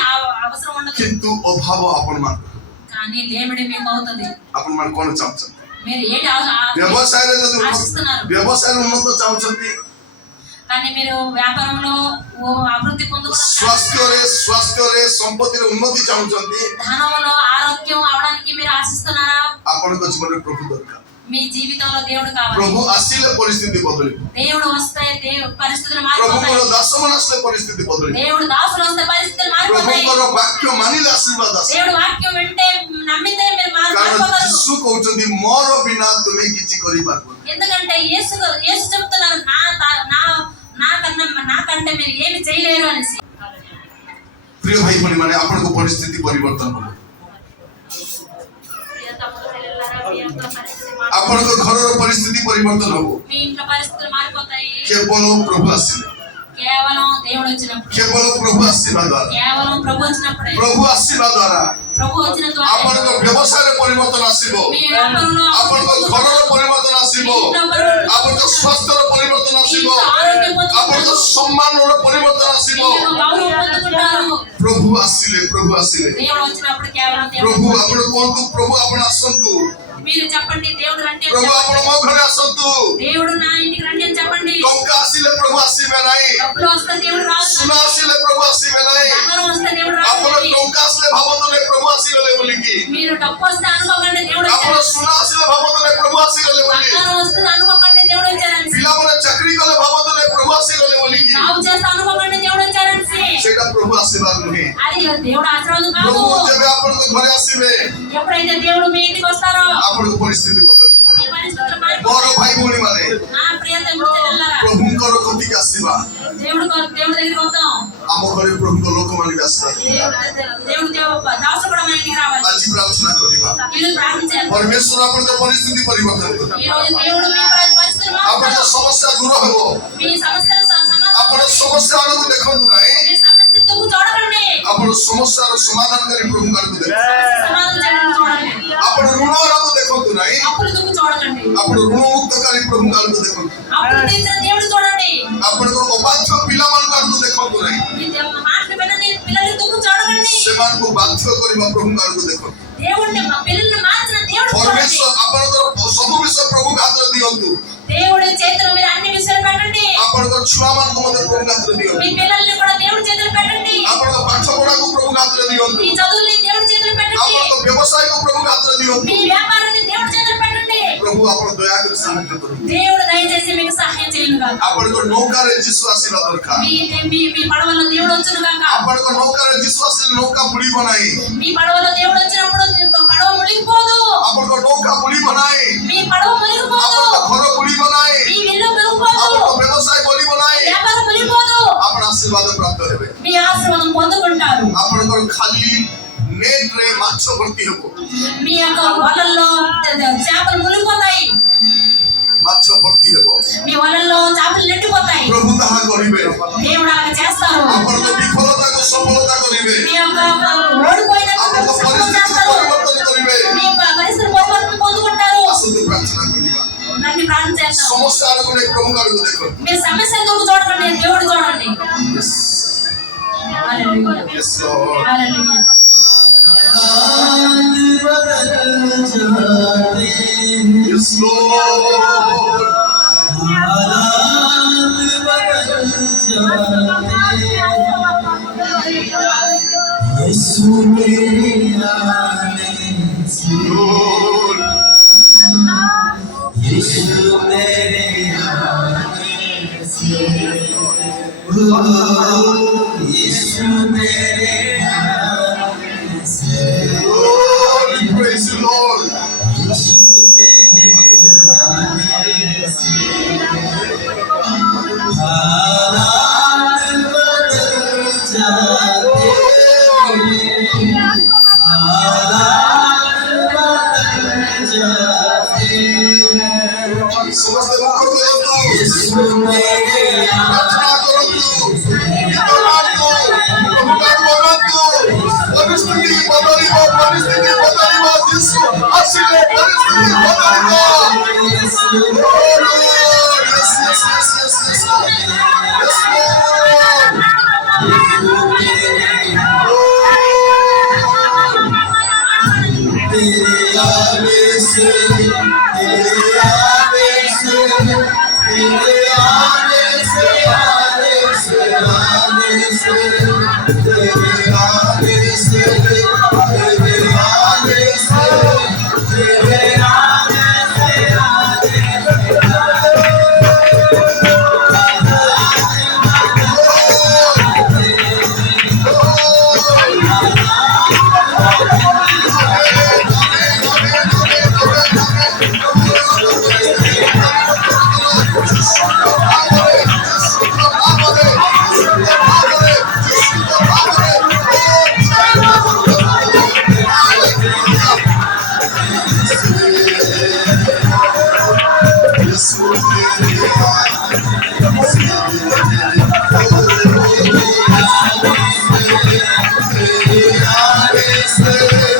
అవసరం ఉండదు, କିନ୍ତୁ ଅଭାବ ଆପଣମାନଙ୍କର। కానీ లేమిడి మీకు అవుతుంది। ଆପଣମାନେ କଣ ଚାହୁଁଛନ୍ତି? మీరు ఏంటి ବ୍ୟବସାୟରେ ଯଦି ఆశిస్తున్నారు? ବ୍ୟବସାୟରେ ଉନ୍ନତ ଚାହୁଁଛନ୍ତି, కానీ మీరు వ్యాపారంలో అభివృద్ధి ସ୍ୱାସ୍ଥ୍ୟରେ ସମ୍ପତ୍ତିରେ ଉନ୍ନତି ଚାହୁଁଛନ୍ତି, ధనంలో ఆరోగ్యం అవడానికి మీరు ఆశిస్తున్నారా? ଆପଣଙ୍କ ଜୀବନରେ ପ୍ରଭୁ ଦରକାର। మీ జీవితంలో దేవుడు కావాలి। ପ୍ରଭୁ ଆସିଲେ ପରିସ୍ଥିତି ବଦଳିବ। దేవుడు వస్తే పరిస్థితులు ପ୍ରଭୁଙ୍କର మారిపోతాయి। ଦାସମାନେ ଆସିଲେ ପରିସ୍ଥିତି ବଦଳିବ। దేవుడు దాసులు వస్తే పరిస్థితులు మారిపోతాయి। ପ୍ରଭୁଙ୍କର ବାକ୍ୟ ମାନିଲେ ଆଶୀର୍ବାଦ ଆସିବ। దేవుడు వాక్యం వింటే నమ్మితే మీరు କାରଣ మారిపోతారు। ଯୀଶୁ କହୁଛନ୍ତି, ମୋର ବିନା ତୁମେ କିଛି କରିପାରିବନି। ఎందుకంటే యేసు చెప్తున్నారు, నాకంటే మీరు ఏమి చేయలేరు అనేసి। ପ୍ରିୟ ଭାଇ ଭଉଣୀ ମାନେ, ଆପଣଙ୍କ ପରିସ୍ଥିତି ପରିବର୍ତ୍ତନ ହେବ। ଆପଣଙ୍କ ଘରର ପରିସ୍ଥିତି ପରିବର୍ତ୍ତନ ହେବ మీ ఇంట్లో పరిస్థితులు మారిపోతాయి। କେବଳ ପ୍ରଭୁ ଆସିଲେ, కేవలం దేవుడు వచ్చినప్పుడు, କେବଳ ପ୍ରଭు ଆସିବା ଦ୍ୱାରା, కేవలం ప్రభు వచ్చినప్పుడే, ପ୍ରଭୁ ଆସିବା ଦ୍ୱାରା ପ୍ରଭୁ వచ్చిన ଦ୍ୱାରା ଆପଣଙ୍କ ବ୍ୟବସାୟରେ ପରିବର୍ତ୍ତନ ଆସିବ, మీ వ్యాపారంలో ଆପଣଙ୍କ ଘରର ପରିବର୍ତ୍ତନ ଆସିବ, ଆପଣଙ୍କ ସ୍ୱାସ୍ଥ୍ୟର ପରିବର୍ତ୍ତନ ଆସିବ, ଆପଣଙ୍କ ସମ୍ମାନର ପରିବର୍ତ୍ତନ ଆସିବ। గౌరవం పొందుకుంటారు। ପ୍ରଭୁ ଆସିଲେ, ପ୍ରଭୁ ଆସିଲେ। దేవుడు వచ్చినప్పుడు కేవలం ପ୍ରଭୁ ଆପଣ କୁହନ୍ତୁ, ପ୍ରଭୁ ଆପଣ ଆସନ୍ତୁ, మీరు చెప్పండి దేవుడు రండి అని ପ୍ରଭୁ ଆପଣ చెప్పండి। ମୋ ଘରେ ଆସନ୍ତୁ। దేవుడు నా ఇంటికి రండి అని చెప్పండి। ଟଙ୍କା ଆସିଲେ ପ୍ରଭୁ ଆସିବେ ନାହିଁ, డబ్బులు వస్తే దేవుడు రాదు, ସୁନା ଆସିଲେ ପ୍ରଭు ଆସିବେ ନାହିଁ। బంగారం వస్తే దేవుడు ଆପଣ రాదు। ଟଙ୍କା ଆସିଲେ ଭାବନ୍ତୁନି ପ୍ରଭୁ ଆସିଗଲେ ବୋଲିକି, మీరు డబ్బు వస్తే అనుకోకండి దేవుడు ଆପଣ వచ్చారు। ସୁନା ଆସିଲେ ଭାବନ୍ତୁନି ପ୍ରଭు ଆସିଗଲେ ବୋଲି, బంగారం వస్తే అనుకోకండి దేవుడు వచ్చారని। ପିଲାମାନେ ଚାକିରି କଲେ ଭାବନ୍ତୁନି ପ୍ରଭు ଆସିଗଲେ ବୋଲିକି, జాబ్ చేస్తే అనుకోకండి దేవుడు వచ్చారని। ସେଇଟା ପ୍ରଭୁ ଆସିବାର ନୁହେଁ। అది దేవుడు ఆశీర్వాదం కాదు। ପ୍ରଭు ଯେବେ ଆପଣଙ୍କ ଘରେ ଆସିବେ ఎప్పుడైతే దేవుడు మీ ఇంటికి వస్తారో ଆପଣଙ୍କ ପରିସ୍ଥିతి ବଦଳିବ। మీ పరిస్థితులు ମୋର మారిపోతాయి। ଭାଇ ଭଉଣୀ ମାନେ నా ప్రియతమ చెల్లెలారా, ପ୍ରଭୁଙ୍କର କତିକି ଆସିବା, దేవుడు దగ్గరికి వద్దాం। ଆମ ଘରେ ପ୍ରଭୁଙ୍କ ଲୋକମାନେ ବି ଆସିବା। దేవుడు దాసు కూడా మన ఇంటికి రావాలి। ଆଜି ପ୍ରାର୍ଥନା କରିବା, ఈరోజు ప్రార్థన చేద్దాం। ପରମେଶ୍ୱର ଆପଣଙ୍କ ପରିସ୍ଥିତି ପରିବର୍ତ୍ତନ କରିବେ, ఈ రోజు దేవుడు మీ పరిస్థితులు ଆପଣଙ୍କ మారుస్తాడు। ସମସ୍ୟା ଦୂର ହେବ। మీ సమస్యల సమాధానం ଆପଣ ସମସ୍ୟା ଆଡ଼କୁ ଦେଖନ୍ତୁ ନାହିଁ, మీ సమస్యకు చూడకండి, ଆପଣ ସମସ୍ୟାର ସମାଧାନକାରୀ ପ୍ରଭୁଙ୍କ ଆଡ଼କୁ ଦେଖନ୍ତୁ। సమాధానం చేయడం చూడండి। ଆପଣ ଋଣ ଆଡ଼କୁ ଦେଖନ୍ତୁ ନାହିଁ, అప్పులు దుఃఖ చూడకండి, ଆପଣ ଋଣ ମୁକ୍ତକାରୀ ପ୍ରଭୁଙ୍କ ଆଡ଼କୁ ଦେଖନ୍ତୁ। అప్పులు తీర్చిన దేవుడు చూడండి। ଆପଣଙ୍କ ଅବାଧ୍ୟ ପିଲାମାନଙ୍କ ଆଡ଼କୁ ଦେଖନ୍ତୁ ନାହିଁ, మీ మాటలు వినని పిల్లల దుఃఖ చూడకండి, ସେମାନଙ୍କୁ ବାଧ୍ୟ କରିବା ପ୍ରଭୁଙ୍କ ଆଡ଼କୁ ଦେଖନ୍ତୁ। దేవుడిని మా పిల్లల్ని మార్చిన దేవుడు చూడండి। ପରମେଶ୍ୱର ଆପଣଙ୍କର ସବୁ ବିଷୟ ପ୍ରଭୁଙ୍କ ହାତରେ ଦିଅନ୍ତୁ। దేవుడి చేతిలో మీరు అన్ని విషయాలు పెట్టండి। ଆପଣଙ୍କ ଛୁଆମାନଙ୍କୁ ମଧ୍ୟ ପ୍ରଭୁଙ୍କ ହାତରେ ଦିଅନ୍ତୁ। మీ పిల్లల్ని కూడా దేవుడి చేతిలో పెట్టండి। ଆପଣଙ୍କ ପାଠ ପଢାକୁ ପ୍ରଭୁଙ୍କ ହାତରେ ଦିଅନ୍ତୁ। మీ చదువుల్ని దేవుడి చేతిలో పెట్టండి। ଆପଣଙ୍କ ବ୍ୟବସାୟକୁ ପ୍ରଭୁଙ୍କ ହାତରେ ଦିଅନ୍ତୁ। మీ వ్యాపారాన్ని దేవుడి చేతిలో పెట్టండి। ପ୍ରଭୁ ଆପଣ ଦୟାକରି ସାହାଯ୍ୟ କରନ୍ତୁ। దేవుడు దయచేసి మీకు సహాయం చేయను గాక। ଆପଣଙ୍କ ନୌକାରେ ଯୀଶୁ ଆସିବା ଦରକାର। మీ మీ మీ పడవలో దేవుడు వచ్చును గాక। ଆପଣଙ୍କ ନୌକାରେ ଯୀଶୁ ଆସିଲେ ନୌକା ବୁଡ଼ିବ ନାହିଁ। మీ పడవలో దేవుడు వచ్చినప్పుడు పడవ మునిగిపోదు। ଆପଣଙ୍କ ନୌକା ବୁଡ଼ିବ ନାହିଁ। మీ పడవ మునిగిపోదు। ଆପଣଙ୍କ ଘର ବୁଡ଼ିବ ନାହିଁ। మీ ఇల్లు మునిగిపోదు। ଆପଣଙ୍କ ବ୍ୟବସାୟ ବୁଡ଼ିବ ନାହିଁ। వ్యాపారం మునిగిపోదు। ଆପଣ ଆଶୀର୍ବାଦ ପ୍ରାପ୍ତ ହେବେ। మీ ఆశీర్వాదం పొందుకుంటారు। ଆପଣଙ୍କର ଖାଲି ନେଟରେ ମାଛ ଭର୍ତ୍ତି ହେବ। మీ యొక్క వలల్లో చేపలు మునిగిపోతాయి। ମାଛ ଭର୍ତ୍ତି ହେବ। మీ వలల్లో చేపలు నెట్టిపోతాయి। ପ୍ରଭୁ ତାହା କରିବେ। దేవుడు అలా చేస్తారు। ଆପଣଙ୍କ ବିଫଳତାକୁ ସଫଳତା କରିବେ। మీ యొక్క ఓడిపోయినప్పుడు ଆପଣଙ୍କ సఫలం ପରିସ୍ଥିତିକୁ చేస్తారు। ପରିବର୍ତ୍ତନ କରିବେ। మీ పరిస్థితి పరివర్తన పొందుకుంటారు। ଆସନ୍ତୁ ପ୍ରାର୍ଥନା କରିବା। రండి ప్రార్థన చేద్దాం। ସମସ୍ୟା ଆଡ଼କୁ ନେଇ ପ୍ରଭୁଙ୍କ ଆଡ଼କୁ ଦେଖନ୍ତୁ। మీ సమస్య ఎందుకు చూడకండి, దేవుడు చూడండి। హల్లెలూయా, Yes, Lord. Hallelujah. Yes, Lord. Lord. Lord, we praise you, Lord. ସମସ୍ତେ ମୁଖ କରନ୍ତୁ, ପ୍ରାର୍ଥନା କରନ୍ତୁ, ଗୀତ ଗାଆନ୍ତୁ, ପ୍ରଭୁଙ୍କୁ କରନ୍ତୁ। ପରିସ୍ଥିତି ବଦଳିବ, ପରିସ୍ଥିତି ବଦଳିବ। ଯୀଶୁ ଆସିଲେ ପରିସ୍ଥିତି ବଦଳିବ। Oh, Lord. Yes, yes, yes, yes, yes, Lord. Yes, Yes,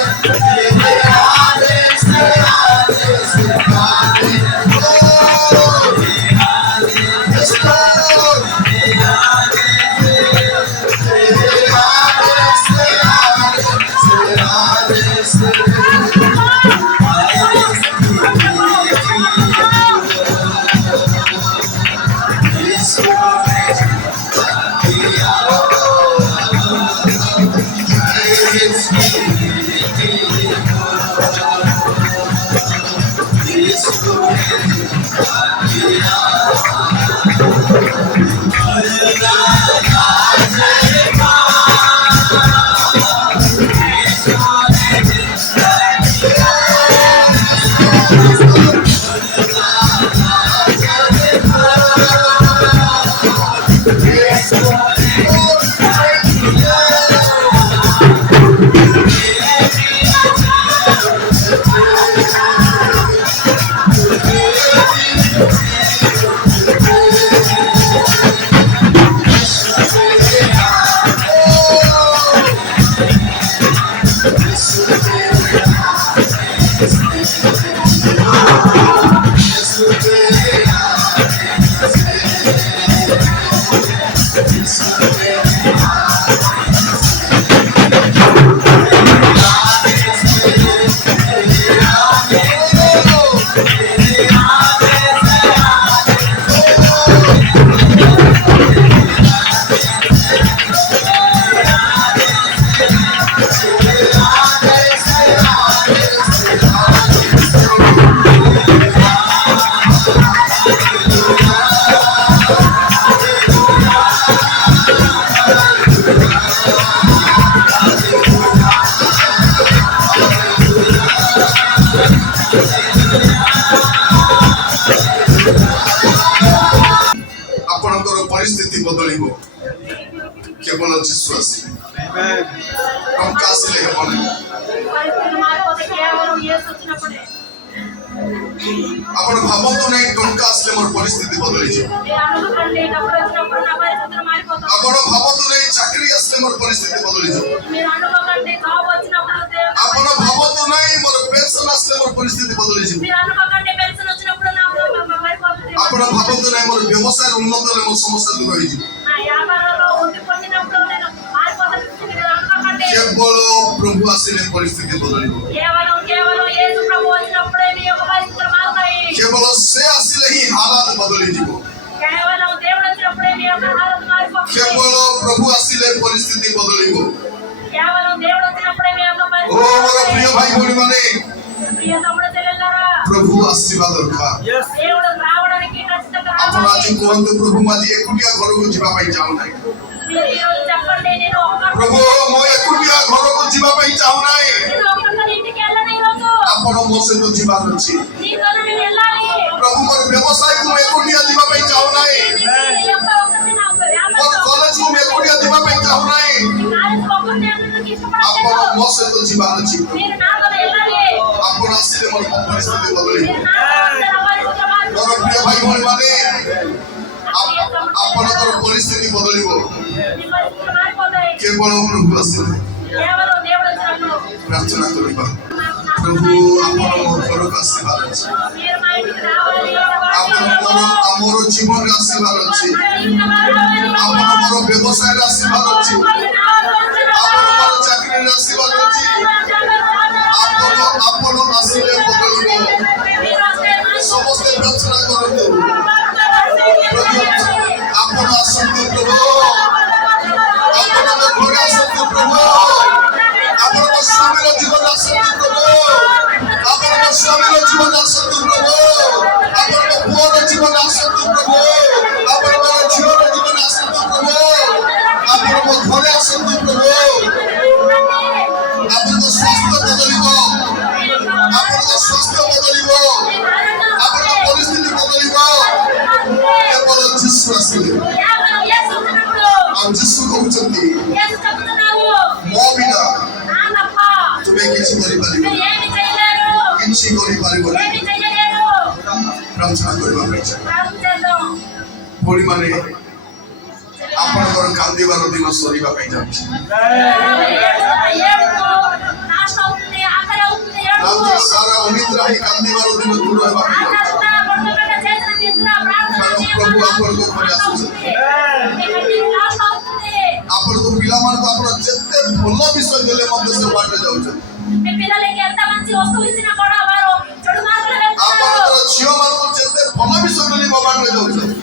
ଆପଣଙ୍କର ପରିସ୍ଥିତି ବଦଳିବ କେବଳ ଯୀଶୁ ଆସିଲେ। ଟଙ୍କା ଆସିଲେ ହେବନି। పరిస్థితులు మారిపోతే కేవలం యేసు వచ్చినప్పుడే. ଆପଣ ଭାବନ୍ତୁ ନାହିଁ ଟଙ୍କା ଆସିଲେ ମୋର ପରିସ୍ଥିତି ବଦଳିଯିବ। మీరు అనుకోకండి డబ్బులు వచ్చినప్పుడు నా పరిస్థితులు మారిపోతాయి. ଆପଣ ଭାବନ୍ତୁ ନାହିଁ ଚାକିରି ଆସିଲେ ମୋର ପରିସ୍ଥିతి ବଦଳିଯିବ। మీరు అనుకోకండి జాబ్ వచ్చినప్పుడు ଆପଣ ଭାବନ୍ତୁ ନାହିଁ ମୋର ପେନ୍ସନ୍ ଆସିଲେ ମୋର ପରିସ୍ଥିତି ବଦଳିଯିବ। మీరు అనుకోకండి పెన్షన్ వచ్చినప్పుడు నా మారిపోతుంది. ଆପଣ ଭାବନ୍ତୁ ନାହିଁ ମୋର ବ୍ୟବସାୟରେ ଉନ୍ନତ ହେଲେ ମୋ ସମସ୍ୟା ଦୂର ହେଇଯିବ। నా వ్యాపారంలో వృద్ధి పొందినప్పుడు నేను మారిపోతాను. మీరు అనుకోకండి କେବଳ ପ୍ରଭୁ ଆସିଲେ ପରିସ୍ଥିତି ବଦଳିବ। కేవలం యేసు ప్రభు వచ్చినప్పుడే మీ యొక్క పరిస్థితులు మారుతాయి. କେବଳ ସେ ଆସିଲେ ହିଁ ହାଲାତ ବଦଳିଯିବ। కేవలం దేవుడు వచ్చినప్పుడే మీ యొక్క హాలతు మారిపోతుంది. କେବଳ ପ୍ରଭୁ ଆସିଲେ ପରିସ୍ଥିତି ବଦଳିବ। కేవలం దేవుడు వచ్చినప్పుడే మీ యొక్క ଓ పరిస్థితులు ମୋର ପ୍ରିୟ ଭାଇ ଭଉଣୀମାନେ, ప్రియ తమ్ముడు చెల్లెళ్ళారా, ପ୍ରଭୁ ଆସିବା ଦରକାର। దేవుడు రావడానికి ఖచ్చితంగా ଆପଣ రావాలి. ଆଜି କୁହନ୍ତୁ, ପ୍ରଭୁ ମୁଁ ଆଜି ଏକୁଟିଆ ଘରକୁ ଯିବା ପାଇଁ ଚାହୁଁନାହିଁ। మీరు ఈ రోజు చెప్పండి, నేను ପ୍ରଭୁ ମୁଁ ଏକୁଟିଆ ଘରକୁ ଯିବା ପାଇଁ ଚାହୁଁନାହିଁ। ఒక్కసారి ఇంటికి వెళ్ళను ఈ రోజు. ଆପଣ ମୋ ସହିତ ଯିବାର ଅଛି। నీతో నేను వెళ్ళాలి. ପ୍ରଭୁ ମୋର ବ୍ୟବସାୟକୁ ମୁଁ ଏକୁଟିଆ ଯିବା ପାଇଁ ଚାହୁଁନାହିଁ। నీ యొక్క ఒక్కసారి నా వ్యాపారం ମୋର କଲେଜକୁ ମୁଁ ଏକୁଟିଆ ଯିବା ପାଇଁ ଚାହୁଁନାହିଁ। కాలేజీకి ఒక్కసారి వెళ్ళడానికి ଆପଣ ఇష్టపడలేదు. ମୋ ସହିତ ଯିବାର ଅଛି। మీరు నాతో వెళ్ళాలి. ଆପଣ ଆସିଲେ ମୋର ପରିସ୍ଥିତି ବଦଳିବ। మీరు నాతో వస్తే నా పరిస్థితులు ମୋର మారిపోతాయి. ପ୍ରିୟ ଭାଇ ଭଉଣୀମାନେ, ప్రియ తమ్ముడు ଆପଣଙ୍କର ପରିସ୍ଥିତି ବଦଳିବ నీ పరిస్థితులు మారిపోతాయి. କେବଳ ପ୍ରଭୁ ଆସିଲେ। కేవలం దేవుడు వచ్చినప్పుడు. ପ୍ରାର୍ଥନା କରିବା, ପ୍ରଭୁ ଆପଣ ମୋ ଘରକୁ ଆସିବାର ଅଛି। మీరు మా ఇంటికి రావాలి. ଆମର ଜୀବନରେ ଆସିବାର ଅଛି। ଆପଣ ମୋର ବ୍ୟବସାୟରେ ଆସିବାର ଅଛି। ଆପଣ ମୋର ଚାକିରିରେ ଆସିବାର ଅଛି। ଆପଣ ଆସିଲେ ବଦଳିବ। ସମସ୍ତେ ପ୍ରାର୍ଥନା କରନ୍ତୁ, ଆପଣ ଆସନ୍ତୁ ପ୍ରଭୁ, ଆପଣଙ୍କ ଘରେ ଆସନ୍ତୁ ପ୍ରଭୁ, ଆପଣଙ୍କ ସ୍ୱାମୀର ଜୀବନ ଆସନ୍ତୁ ପ୍ରଭୁ, ଆପଣଙ୍କ ସ୍ୱାମୀର ଜୀବନ ଆସନ୍ତୁ ପ୍ରଭୁ, ଆପଣଙ୍କ ପୁଅର ଜୀବନ ଆସନ୍ତୁ ପ୍ରଭୁ, ଆପଣଙ୍କ ଝିଅର ଜୀବନ ଆସନ୍ତୁ ପ୍ରଭୁ, ଆପଣଙ୍କ ଘରେ ଆସନ୍ତୁ ପ୍ରଭୁ। ଆପଣଙ୍କ ସ୍ୱାସ୍ଥ୍ୟ ବଦଳିବ, ଆପଣଙ୍କ ସ୍ୱାସ୍ଥ୍ୟ ବଦଳିବ, ଆପଣଙ୍କ ପରିସ୍ଥିତି ବଦଳିବ କେବଳ ଯୀଶୁ ଆସିଲେ। ଆଉ ଯୀଶୁ କହୁଛନ୍ତି, ମୋ ବିନା ତୁମେ କିଛି କରିପାରିବ, କିଛି କରିପାରିବନି। ପ୍ରାର୍ଥନା କରିବା ପାଇଁ ଭଉଣୀମାନେ, ଆପଣଙ୍କର କାନ୍ଦିବାର ଦିନ ସରିବା ପାଇଁ ଯାଉଛି। ରାତି ସାରା ଅନିଦ୍ରା ହିଁ କାନ୍ଦିବାର ଦିନ ଦୂର ହେବା ପାଇଁ ଯାଉଛି। କାରଣ ପ୍ରଭୁ ଆପଣଙ୍କ ଘରେ ଆସୁଛନ୍ତି। ଆପଣଙ୍କ ପିଲାମାନଙ୍କୁ ଆପଣ ଯେତେ ଭଲ ବିଷୟ ଦେଲେ ମଧ୍ୟ ସେ ବାଟରେ ଯାଉଛନ୍ତି। ଆପଣଙ୍କର ଝିଅମାନଙ୍କୁ ଯେତେ ଭଲ ବିଷୟ ଦେଲେ ମୋ ବାଟରେ ଯାଉଛନ୍ତି।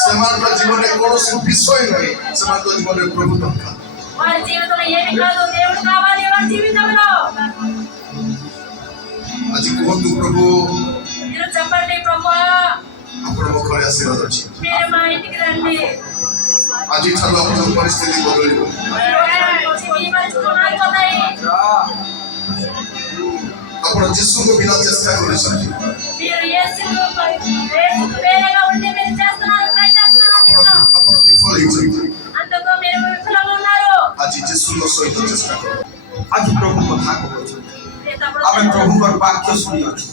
ସେମାନଙ୍କ ଜୀବନରେ କୌଣସି ବିଷୟ ନାହିଁ, ସେମାନଙ୍କ ଜୀବନରେ ପ୍ରଭୁ ଦରକାର। వారి జీవితంలో ఏమి కాదు, దేవుడు కావాలి వారి జీవితంలో. ଆଜି କୁହନ୍ତୁ, ପ୍ରଭు మీరు చెప్పండి, ప్రభువా ଆପଣ ମୋ ଘରେ ଆସିବାର ଅଛି। మీరు మా ఇంటికి రండి. ଆଜିଠାରୁ ଆପଣଙ୍କ ପରିସ୍ଥିତି ବଦଳିବ। మీ పరిస్థితులు మారిపోతాయి. ଆପଣ ଯୀଶୁଙ୍କ ବିନା ଚେଷ୍ଟା କରିଛନ୍ତି। మీరు యేసుకు వేరేగా ఉండి మీరు చేస్తున్నారు, ట్రై చేస్తున్నారు. ଆପଣ ବିଫଳ ହେଇଛନ୍ତି। అందుకు మీరు విఫలంగా ఉన్నారు. ଆଜି ଯୀଶୁଙ୍କ ସହିତ ଚେଷ୍ଟା କରନ୍ତୁ। ଆଜି ପ୍ରଭୁ କଥା କହୁଛନ୍ତି, తప్పుడు ଆମେ ପ୍ରଭୁଙ୍କର ବାକ୍ୟ ଶୁଣିଅଛୁ।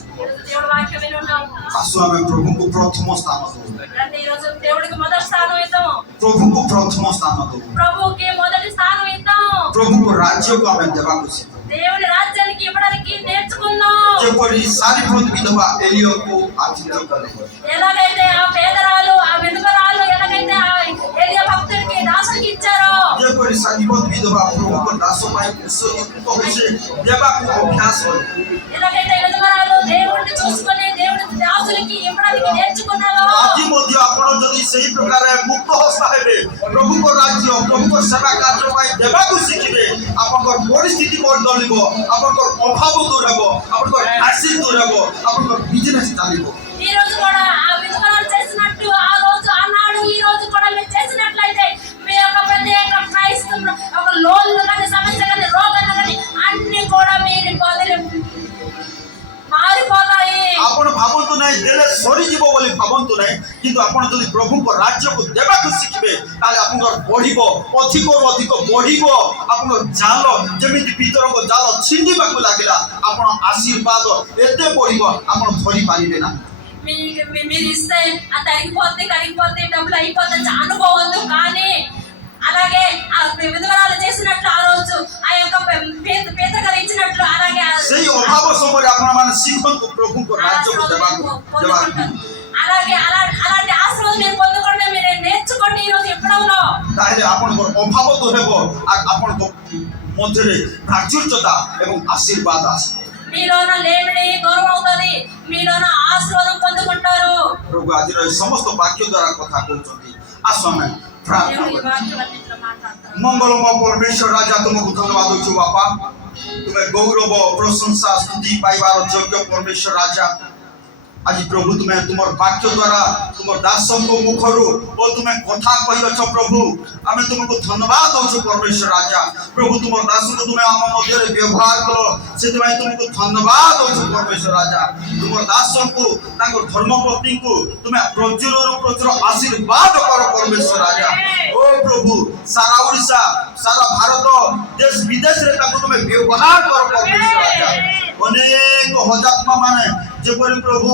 దేవుడు వాక్యం విని ఉన్నాం. ଆସୁ ଆମେ ପ୍ରଭୁଙ୍କୁ ପ୍ରଥମ ସ୍ଥାନ ଦେବୁ। రండి, ఈ రోజు దేవుడికి మొదటి స్థానం ఇద్దాం. ପ୍ରଭୁଙ୍କୁ ପ୍ରଥମ ସ୍ଥାନ ଦେବୁ। ప్రభువుకి మొదటి స్థానం ఇద్దాం. ପ୍ରଭୁଙ୍କ ରାଜ୍ୟକୁ ଆମେ ଦେବାକୁ ଶିଖୁ। దేవుడి రాజ్యానికి ఇవ్వడానికి నేర్చుకుందాం. ଯେପରି ସାରିଫତ ବିଧବା ଏଲିୟକୁ ଆତିଥ୍ୟ କଲେ, ఎలాగైతే ఆ పేదరాలు ఆ విధవరాలు ఎలాగైతే ఆ ఏలియా భక్తుడికి దాసుడికి ఇచ్చారో, ଯେପରି ସାରିଫତ ବିଧବା ପ୍ରଭୁଙ୍କ ଦାସ ପାଇଁ ଉତ୍ସର୍ଗୀକୃତ ହୋଇ ସେ ଦେବାକୁ ଅଭ୍ୟାସ କଲେ, ఎలాగైతే విధవరాలు దేవుడిని చూసుకొని దేవుడి దాసులకి ఇవ్వడానికి నేర్చుకున్నారో, ଆଜି ମଧ୍ୟ ଆପଣ ଯଦି ସେହି ପ୍ରକାର ମୁକ୍ତ ହସ୍ତା ହେବେ, ପ୍ରଭୁଙ୍କ ରାଜ୍ୟ ପ୍ରଭୁଙ୍କ ସେବା କାର୍ଯ୍ୟ ପାଇଁ ଦେବାକୁ ଶିଖିବେ, ଆପଣଙ୍କର ପରିସ୍ଥିତି ବଦଳିବ, ଆପଣଙ୍କର ଅଭାବ ଦୂର ହେବ, ଆପଣଙ୍କର ଆସି ଦୂର ହେବ, ଆପଣଙ୍କର ବିଜନେସ୍ ଚାଲିବ। ఈ రోజు కూడా ఆ విధవరాలు చేసినట్టు ఆ రోజు అన్నాడు, ఈ రోజు కూడా మీరు చేసినట్లయితే మీ యొక్క ప్రత్యేక క్రైస్తవ ఒక లోన్లు కానీ సమస్య కానీ రోగాలు కానీ అన్ని కూడా మీరు బదిలీ ମାରିପଲାଇ ଆପଣ ଭାବନ୍ତୁ ନାହିଁ ଦେଲେ ସରିଯିବ ବୋଲି ଭାବନ୍ତୁ ନାହିଁ, କିନ୍ତୁ ଆପଣ ଯଦି ପ୍ରଭୁଙ୍କ ରାଜ୍ୟକୁ ଦେବାକୁ ଶିଖିବେ ତାହେଲେ ଆପଣଙ୍କର ବଢିବ, ଅଧିକରୁ ଅଧିକ ବଢିବ। ଆପଣଙ୍କ ଜାଲ ଯେମିତି ଭିତରକ ଜାଲ ଛିଣ୍ଡିବାକୁ ଲାଗିଲା, ଆପଣ ଆଶୀର୍ବାଦ ଏତେ ବଢିବ ଆପଣ ଧରି ପାରିବେ ନା। మీరు ఇస్తే అది కరిగిపోతే డబ్బులు అయిపోతే అనుకోవద్దు, కానీ అలాగే ఆ విధవరాలు చేసినట్లు ఆ రోజు ఆ యొక్క పేదగారు ఇచ్చినట్లు అలాగే ସେଇ ଅଭାବ ସମୟରେ ଆପଣମାନେ ଶିଖନ୍ତୁ ପ୍ରଭୁଙ୍କ ରାଜ୍ୟକୁ ଦେବାକୁ। అలాగే అలాంటి ఆశీర్వాదం మీరు పొందుకుంటే మీరు నేర్చుకోండి ఈ రోజు ఎప్పుడవునో, ତାହେଲେ ଆପଣଙ୍କର ଅଭାବ ଦୂର ହେବ, ଆପଣଙ୍କ ମଧ୍ୟରେ ପ୍ରାଚୁର୍ଯ୍ୟତା ଏବଂ ଆଶୀର୍ବାଦ ଆସିବ। మీలోన లేమిడి దూరం అవుతుంది, మీలోన ఆశీర్వాదం పొందుకుంటారు। ପ୍ରଭୁ ଆଜିର ଏ ସମସ୍ତ ବାକ୍ୟ ଦ୍ୱାରା କଥା କହୁଛନ୍ତି। ଆସ ଆମେ ପ୍ରାର୍ଥନା దేవుడి କରିବା। వాక్యాలన్నిటిలో మాట్లాడతారు। ମଙ୍ଗଳମୟ ପରମେଶ୍ୱର ରାଜା, ତୁମକୁ ଧନ୍ୟବାଦ ଦଉଛୁ ବାପା। ତୁମେ ଗୌରବ ପ୍ରଶଂସା ସ୍ତୁତି ପାଇବାର ଯୋଗ୍ୟ ପରମେଶ୍ୱର ରାଜା। ଆଜି ପ୍ରଭୁ ତୁମେ ତୁମର ବାକ୍ୟ ଦ୍ୱାରା ତୁମର ଦାସଙ୍କ ମୁଖରୁ ଓ ତୁମେ କଥା କହିଅଛ ପ୍ରଭୁ, ଆମେ ତୁମକୁ ଧନ୍ୟବାଦ ଦଉଛୁ ପରମେଶ୍ୱର ରାଜା। ପ୍ରଭୁ ତୁମର ଦାସଙ୍କୁ ତୁମେ ଆମ ମଧ୍ୟରେ ବ୍ୟବହାର କଲ, ସେଥିପାଇଁ ତୁମକୁ ଧନ୍ୟବାଦ ଦଉଛୁ ପରମେଶ୍ୱର ରାଜା। ତୁମର ଦାସଙ୍କୁ ତାଙ୍କ ଧର୍ମପତ୍ନୀଙ୍କୁ ତୁମେ ପ୍ରଚୁରରୁ ପ୍ରଚୁର ଆଶୀର୍ବାଦ କର ପରମେଶ୍ୱର ରାଜା। ଓ ପ୍ରଭୁ ସାରା ଓଡ଼ିଶା, ସାରା ଭାରତ, ଦେଶ ବିଦେଶରେ ତାଙ୍କୁ ତୁମେ ବ୍ୟବହାର କର ପରମେଶ୍ୱର ରାଜା। ଅନେକ ହଜାତ୍ମା ମାନେ ଯେପରି ପ୍ରଭୁ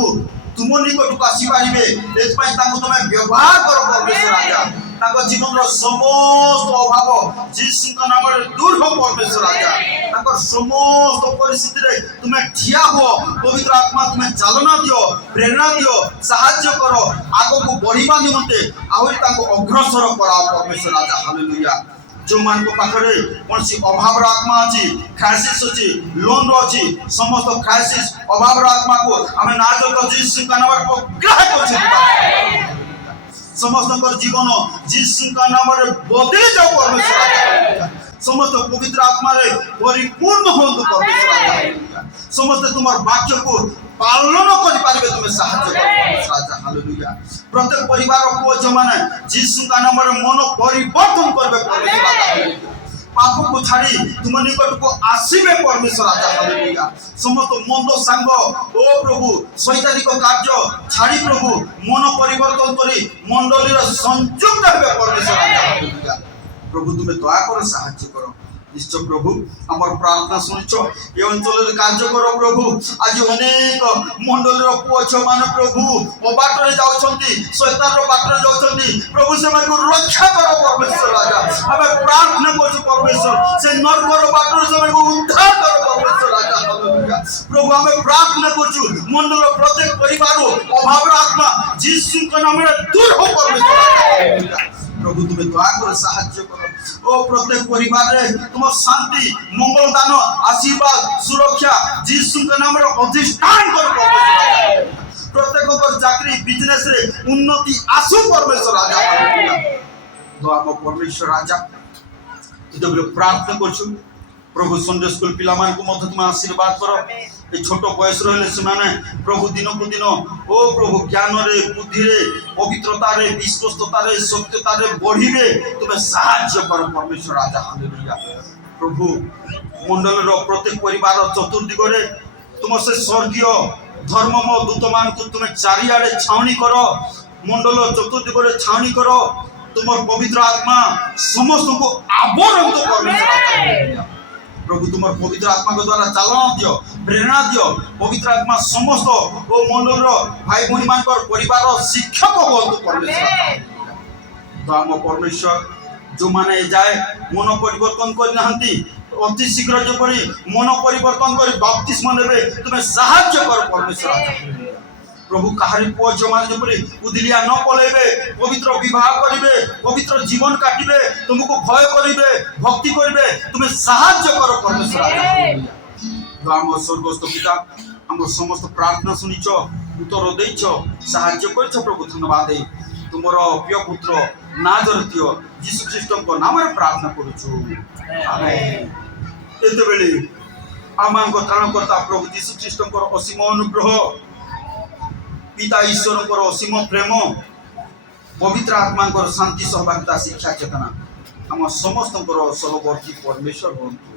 ତୁମ ନିକଟକୁ ଆସିପାରିବେ, ଏଥିପାଇଁ ତାଙ୍କୁ ତୁମେ ବ୍ୟବହାର କର ପରମେଶ୍ୱର ରାଜା। ତାଙ୍କ ଜୀବନର ସମସ୍ତ ଅଭାବ ଯୀଶୁଙ୍କ ନାମରେ ଦୂର ହୋ ପରମେଶ୍ୱର ରାଜା। ତାଙ୍କର ସମସ୍ତ ପରିସ୍ଥିତିରେ ତୁମେ ଠିଆ ହୁଅ, ପବିତ୍ର ଆତ୍ମା ତୁମେ ଚାଲନା ଦିଅ, ପ୍ରେରଣା ଦିଅ, ସାହାଯ୍ୟ କର, ଆଗକୁ ବଢିବା ନିମନ୍ତେ ଆହୁରି ତାଙ୍କୁ ଅଗ୍ରସର କରାଅ ପରମେଶ୍ୱର ରାଜା। ହାଲେଲୁୟା। ଯେଉଁମାନଙ୍କ ପାଖରେ କୌଣସି ଅଭାବର ଆତ୍ମା ଅଛି, କ୍ରାଇସିସ୍ ଅଛି, ଲୋନ୍ର ଅଛି, ସମସ୍ତ କ୍ରାଇସିସ୍ ଅଭାବର ଆତ୍ମାକୁ ଆମେ ନାଜକ ଯୀଶୁଙ୍କ ନାମରେ ଅଗ୍ରାହ୍ୟ କରୁଛୁ। ସମସ୍ତଙ୍କର ଜୀବନ ଯୀଶୁଙ୍କ ନାମରେ ବଦଳି ଯାଉ ପରମେଶ୍ୱର ରାଜା। ସମସ୍ତ ପବିତ୍ର ଆତ୍ମାରେ ପରିପୂର୍ଣ୍ଣ ହୁଅନ୍ତୁ ପରମେଶ୍ୱର ରାଜା। ସମସ୍ତେ ତୁମର ବାକ୍ୟକୁ ପାଳନ କରିପାରିବେ, ତୁମେ ସାହାଯ୍ୟ କର ପରମେଶ୍ୱର ରାଜା। ହାଲେଲୁୟା। ପ୍ରତ୍ୟେକ ପରିବାର ପୁଅ ଝିଅମାନେ ଯୀଶୁଙ୍କ ନାମରେ ମନ ପରିବର୍ତ୍ତନ କରିବେ ପରମେଶ୍ୱର ରାଜା। ପାପକୁ ଛାଡ଼ି ତୁମ ନିକଟକୁ ଆସିବେ ପରମେଶ୍ୱର ରାଜା। ହାଲେଲୁୟା। ସମସ୍ତ ମନ୍ଦ ସାଙ୍ଗ ଓ ପ୍ରଭୁ ଶୈତାନିକ କାର୍ଯ୍ୟ ଛାଡ଼ି ପ୍ରଭୁ ମନ ପରିବର୍ତ୍ତନ କରି ମଣ୍ଡଳୀର ସଂଯୁକ୍ତ ହେବେ ପରମେଶ୍ୱର ରାଜା। ହାଲେଲୁୟା। ପ୍ରଭୁ ତୁମେ ଦୟାକର ସାହାଯ୍ୟ କର। ନିଶ୍ଚୟ ପ୍ରଭୁ ଆମର ପ୍ରାର୍ଥନା ଶୁଣିଛ, ଏ ଅଞ୍ଚଳରେ କାର୍ଯ୍ୟ କର ପ୍ରଭୁ। ଆଜି ଅନେକ ମଣ୍ଡଳୀର ପୁଅ ଝିଅମାନେ ପ୍ରଭୁ ଅବାଟରେ ଯାଉଛନ୍ତି, ଶୈତାନର ବାଟରେ ଯାଉଛନ୍ତି ପ୍ରଭୁ, ସେମାନଙ୍କୁ ରକ୍ଷା କର ପରମେଶ୍ୱର ରାଜା। ଆମେ ପ୍ରାର୍ଥନା କରୁଛୁ ପରମେଶ୍ୱର, ସେ ନର୍କର ବାଟରେ ସେମାନଙ୍କୁ ଉଦ୍ଧାର କର ପରମେଶ୍ୱର ରାଜା। ହାଲେଲୁୟା। ପ୍ରଭୁ ଆମେ ପ୍ରାର୍ଥନା କରୁଛୁ, ମଣ୍ଡଳର ପ୍ରତ୍ୟେକ ପରିବାରରୁ ଅଭାବର ଆତ୍ମା ଯୀଶୁଙ୍କ ନାମରେ ଦୂର ହୋ ପରମେଶ୍ୱର ରାଜା। ହାଲେଲୁୟା। ପ୍ରଭୁ ତୁମେ ଦୟାକର ସାହାଯ୍ୟ କର ଓ ପ୍ରତ୍ୟେକ ପରିବାରରେ ତୁମ ଶାନ୍ତି, ମଙ୍ଗଳ ଦାନ, ଆଶୀର୍ବାଦ, ସୁରକ୍ଷା ଯୀଶୁଙ୍କ ନାମରେ ଅଧିଷ୍ଠାନ କର ପରମେଶ୍ୱର ରାଜା। ପ୍ରତ୍ୟେକଙ୍କର ଚାକିରି ବିଜନେସରେ ଉନ୍ନତି ଆସୁ ପରମେଶ୍ୱର ରାଜା। ହାଲେଲୁୟା। ଦୟାମୟ ପରମେଶ୍ୱର ରାଜା, ଯେତେବେଳେ ପ୍ରାର୍ଥନା କରୁଛୁ ପ୍ରଭୁ ସଣ୍ଡେ ସ୍କୁଲ ପିଲାମାନଙ୍କୁ ମଧ୍ୟ ତୁମେ ଆଶୀର୍ବାଦ କର। ଏ ଛୋଟ ବୟସର ହେଲେ ସେମାନେ ପ୍ରଭୁ ଦିନକୁ ଦିନ ଓ ପ୍ରଭୁ ଜ୍ଞାନରେ, ବୁଦ୍ଧିରେ, ପବିତ୍ରତାରେ, ବିଶ୍ୱସ୍ତତାରେ, ସତ୍ୟତାରେ ବଢିବେ, ତୁମେ ସାହାଯ୍ୟ କର ପରମେଶ୍ୱର ରାଜା। ହାଲେଲୁୟା। ପ୍ରଭୁ ମଣ୍ଡଳର ପ୍ରତ୍ୟେକ ପରିବାର ଚତୁର୍ଦିଗରେ ତୁମ ସେ ସ୍ୱର୍ଗୀୟ ଧର୍ମମୟ ଦୂତମାନଙ୍କୁ ତୁମେ ଚାରିଆଡେ ଛାଉଣି କର, ମଣ୍ଡଳ ଚତୁର୍ଦିଗରେ ଛାଉଣି କର। ତୁମର ପବିତ୍ର ଆତ୍ମା ସମସ୍ତଙ୍କୁ ଆବରଣ ପରମେଶ୍ୱର ରାଜା। ହାଲେଲୁୟା। ପ୍ରଭୁ ତୁମର ପବିତ୍ର ଆତ୍ମାଙ୍କ ଦ୍ୱାରା ଚାଲନା ଦିଅ, ପ୍ରେରଣା ଦିଅ। ପବିତ୍ର ଆତ୍ମା ସମସ୍ତ ଓ ମଣ୍ଡଳର ଭାଇ ଭଉଣୀ ମାନଙ୍କର ପରିବାର ଶିକ୍ଷକ ହୁଅନ୍ତୁ ପରମେଶ୍ୱର। ତ ଆମ ପରମେଶ୍ୱର ଯେଉଁମାନେ ଯାଏ ମନ ପରିବର୍ତ୍ତନ କରିନାହାନ୍ତି, ଅତି ଶୀଘ୍ର ଯେପରି ମନ ପରିବର୍ତ୍ତନ କରି ବାପ୍ତିସ୍ମ ନେବେ, ତୁମେ ସାହାଯ୍ୟ କର ପରମେଶ୍ୱର। ପ୍ରଭୁ କାହାରି ପୁଅ ଝିଅମାନେ ଯେପରି ଉଦିଲିଆ ନ ପଳେଇବେ, ପବିତ୍ର ବିବାହ କରିବେ, ପବିତ୍ର ଜୀବନ କାଟିବେ, ତୁମକୁ ଭୟ କରିବେ, ଭକ୍ତି କରିବେ, ତୁମେ ସାହାଯ୍ୟ କର ପରମେଶ୍ୱର। ଆମ ସ୍ୱର୍ଗସ୍ଥ ପିତା, ଆମର ସମସ୍ତ ପ୍ରାର୍ଥନା ଶୁଣିଛ, ଉତ୍ତର ଦେଇଛ, ସାହାଯ୍ୟ କରିଛ ପ୍ରଭୁ। ଧନ୍ୟବାଦ ଦେଇ ତୁମର ପ୍ରିୟ ପୁତ୍ର ନାଜରତୀୟ ଯୀଶୁ ଖ୍ରୀଷ୍ଟଙ୍କ ନାମରେ ପ୍ରାର୍ଥନା କରୁଛୁ, ଆମେନ୍। ଏତେବେଳେ ଆମମାନଙ୍କ ତ୍ରାଣକର୍ତ୍ତା ପ୍ରଭୁ ଯୀଶୁ ଖ୍ରୀଷ୍ଟଙ୍କର ଅସୀମ ଅନୁଗ୍ରହ, पिता ईश्वर असीम प्रेम पवित्र आत्मा शांति सहभागिता शिक्षा चेतना आम समस्त सहवर्ती परमेश्वर बंधु।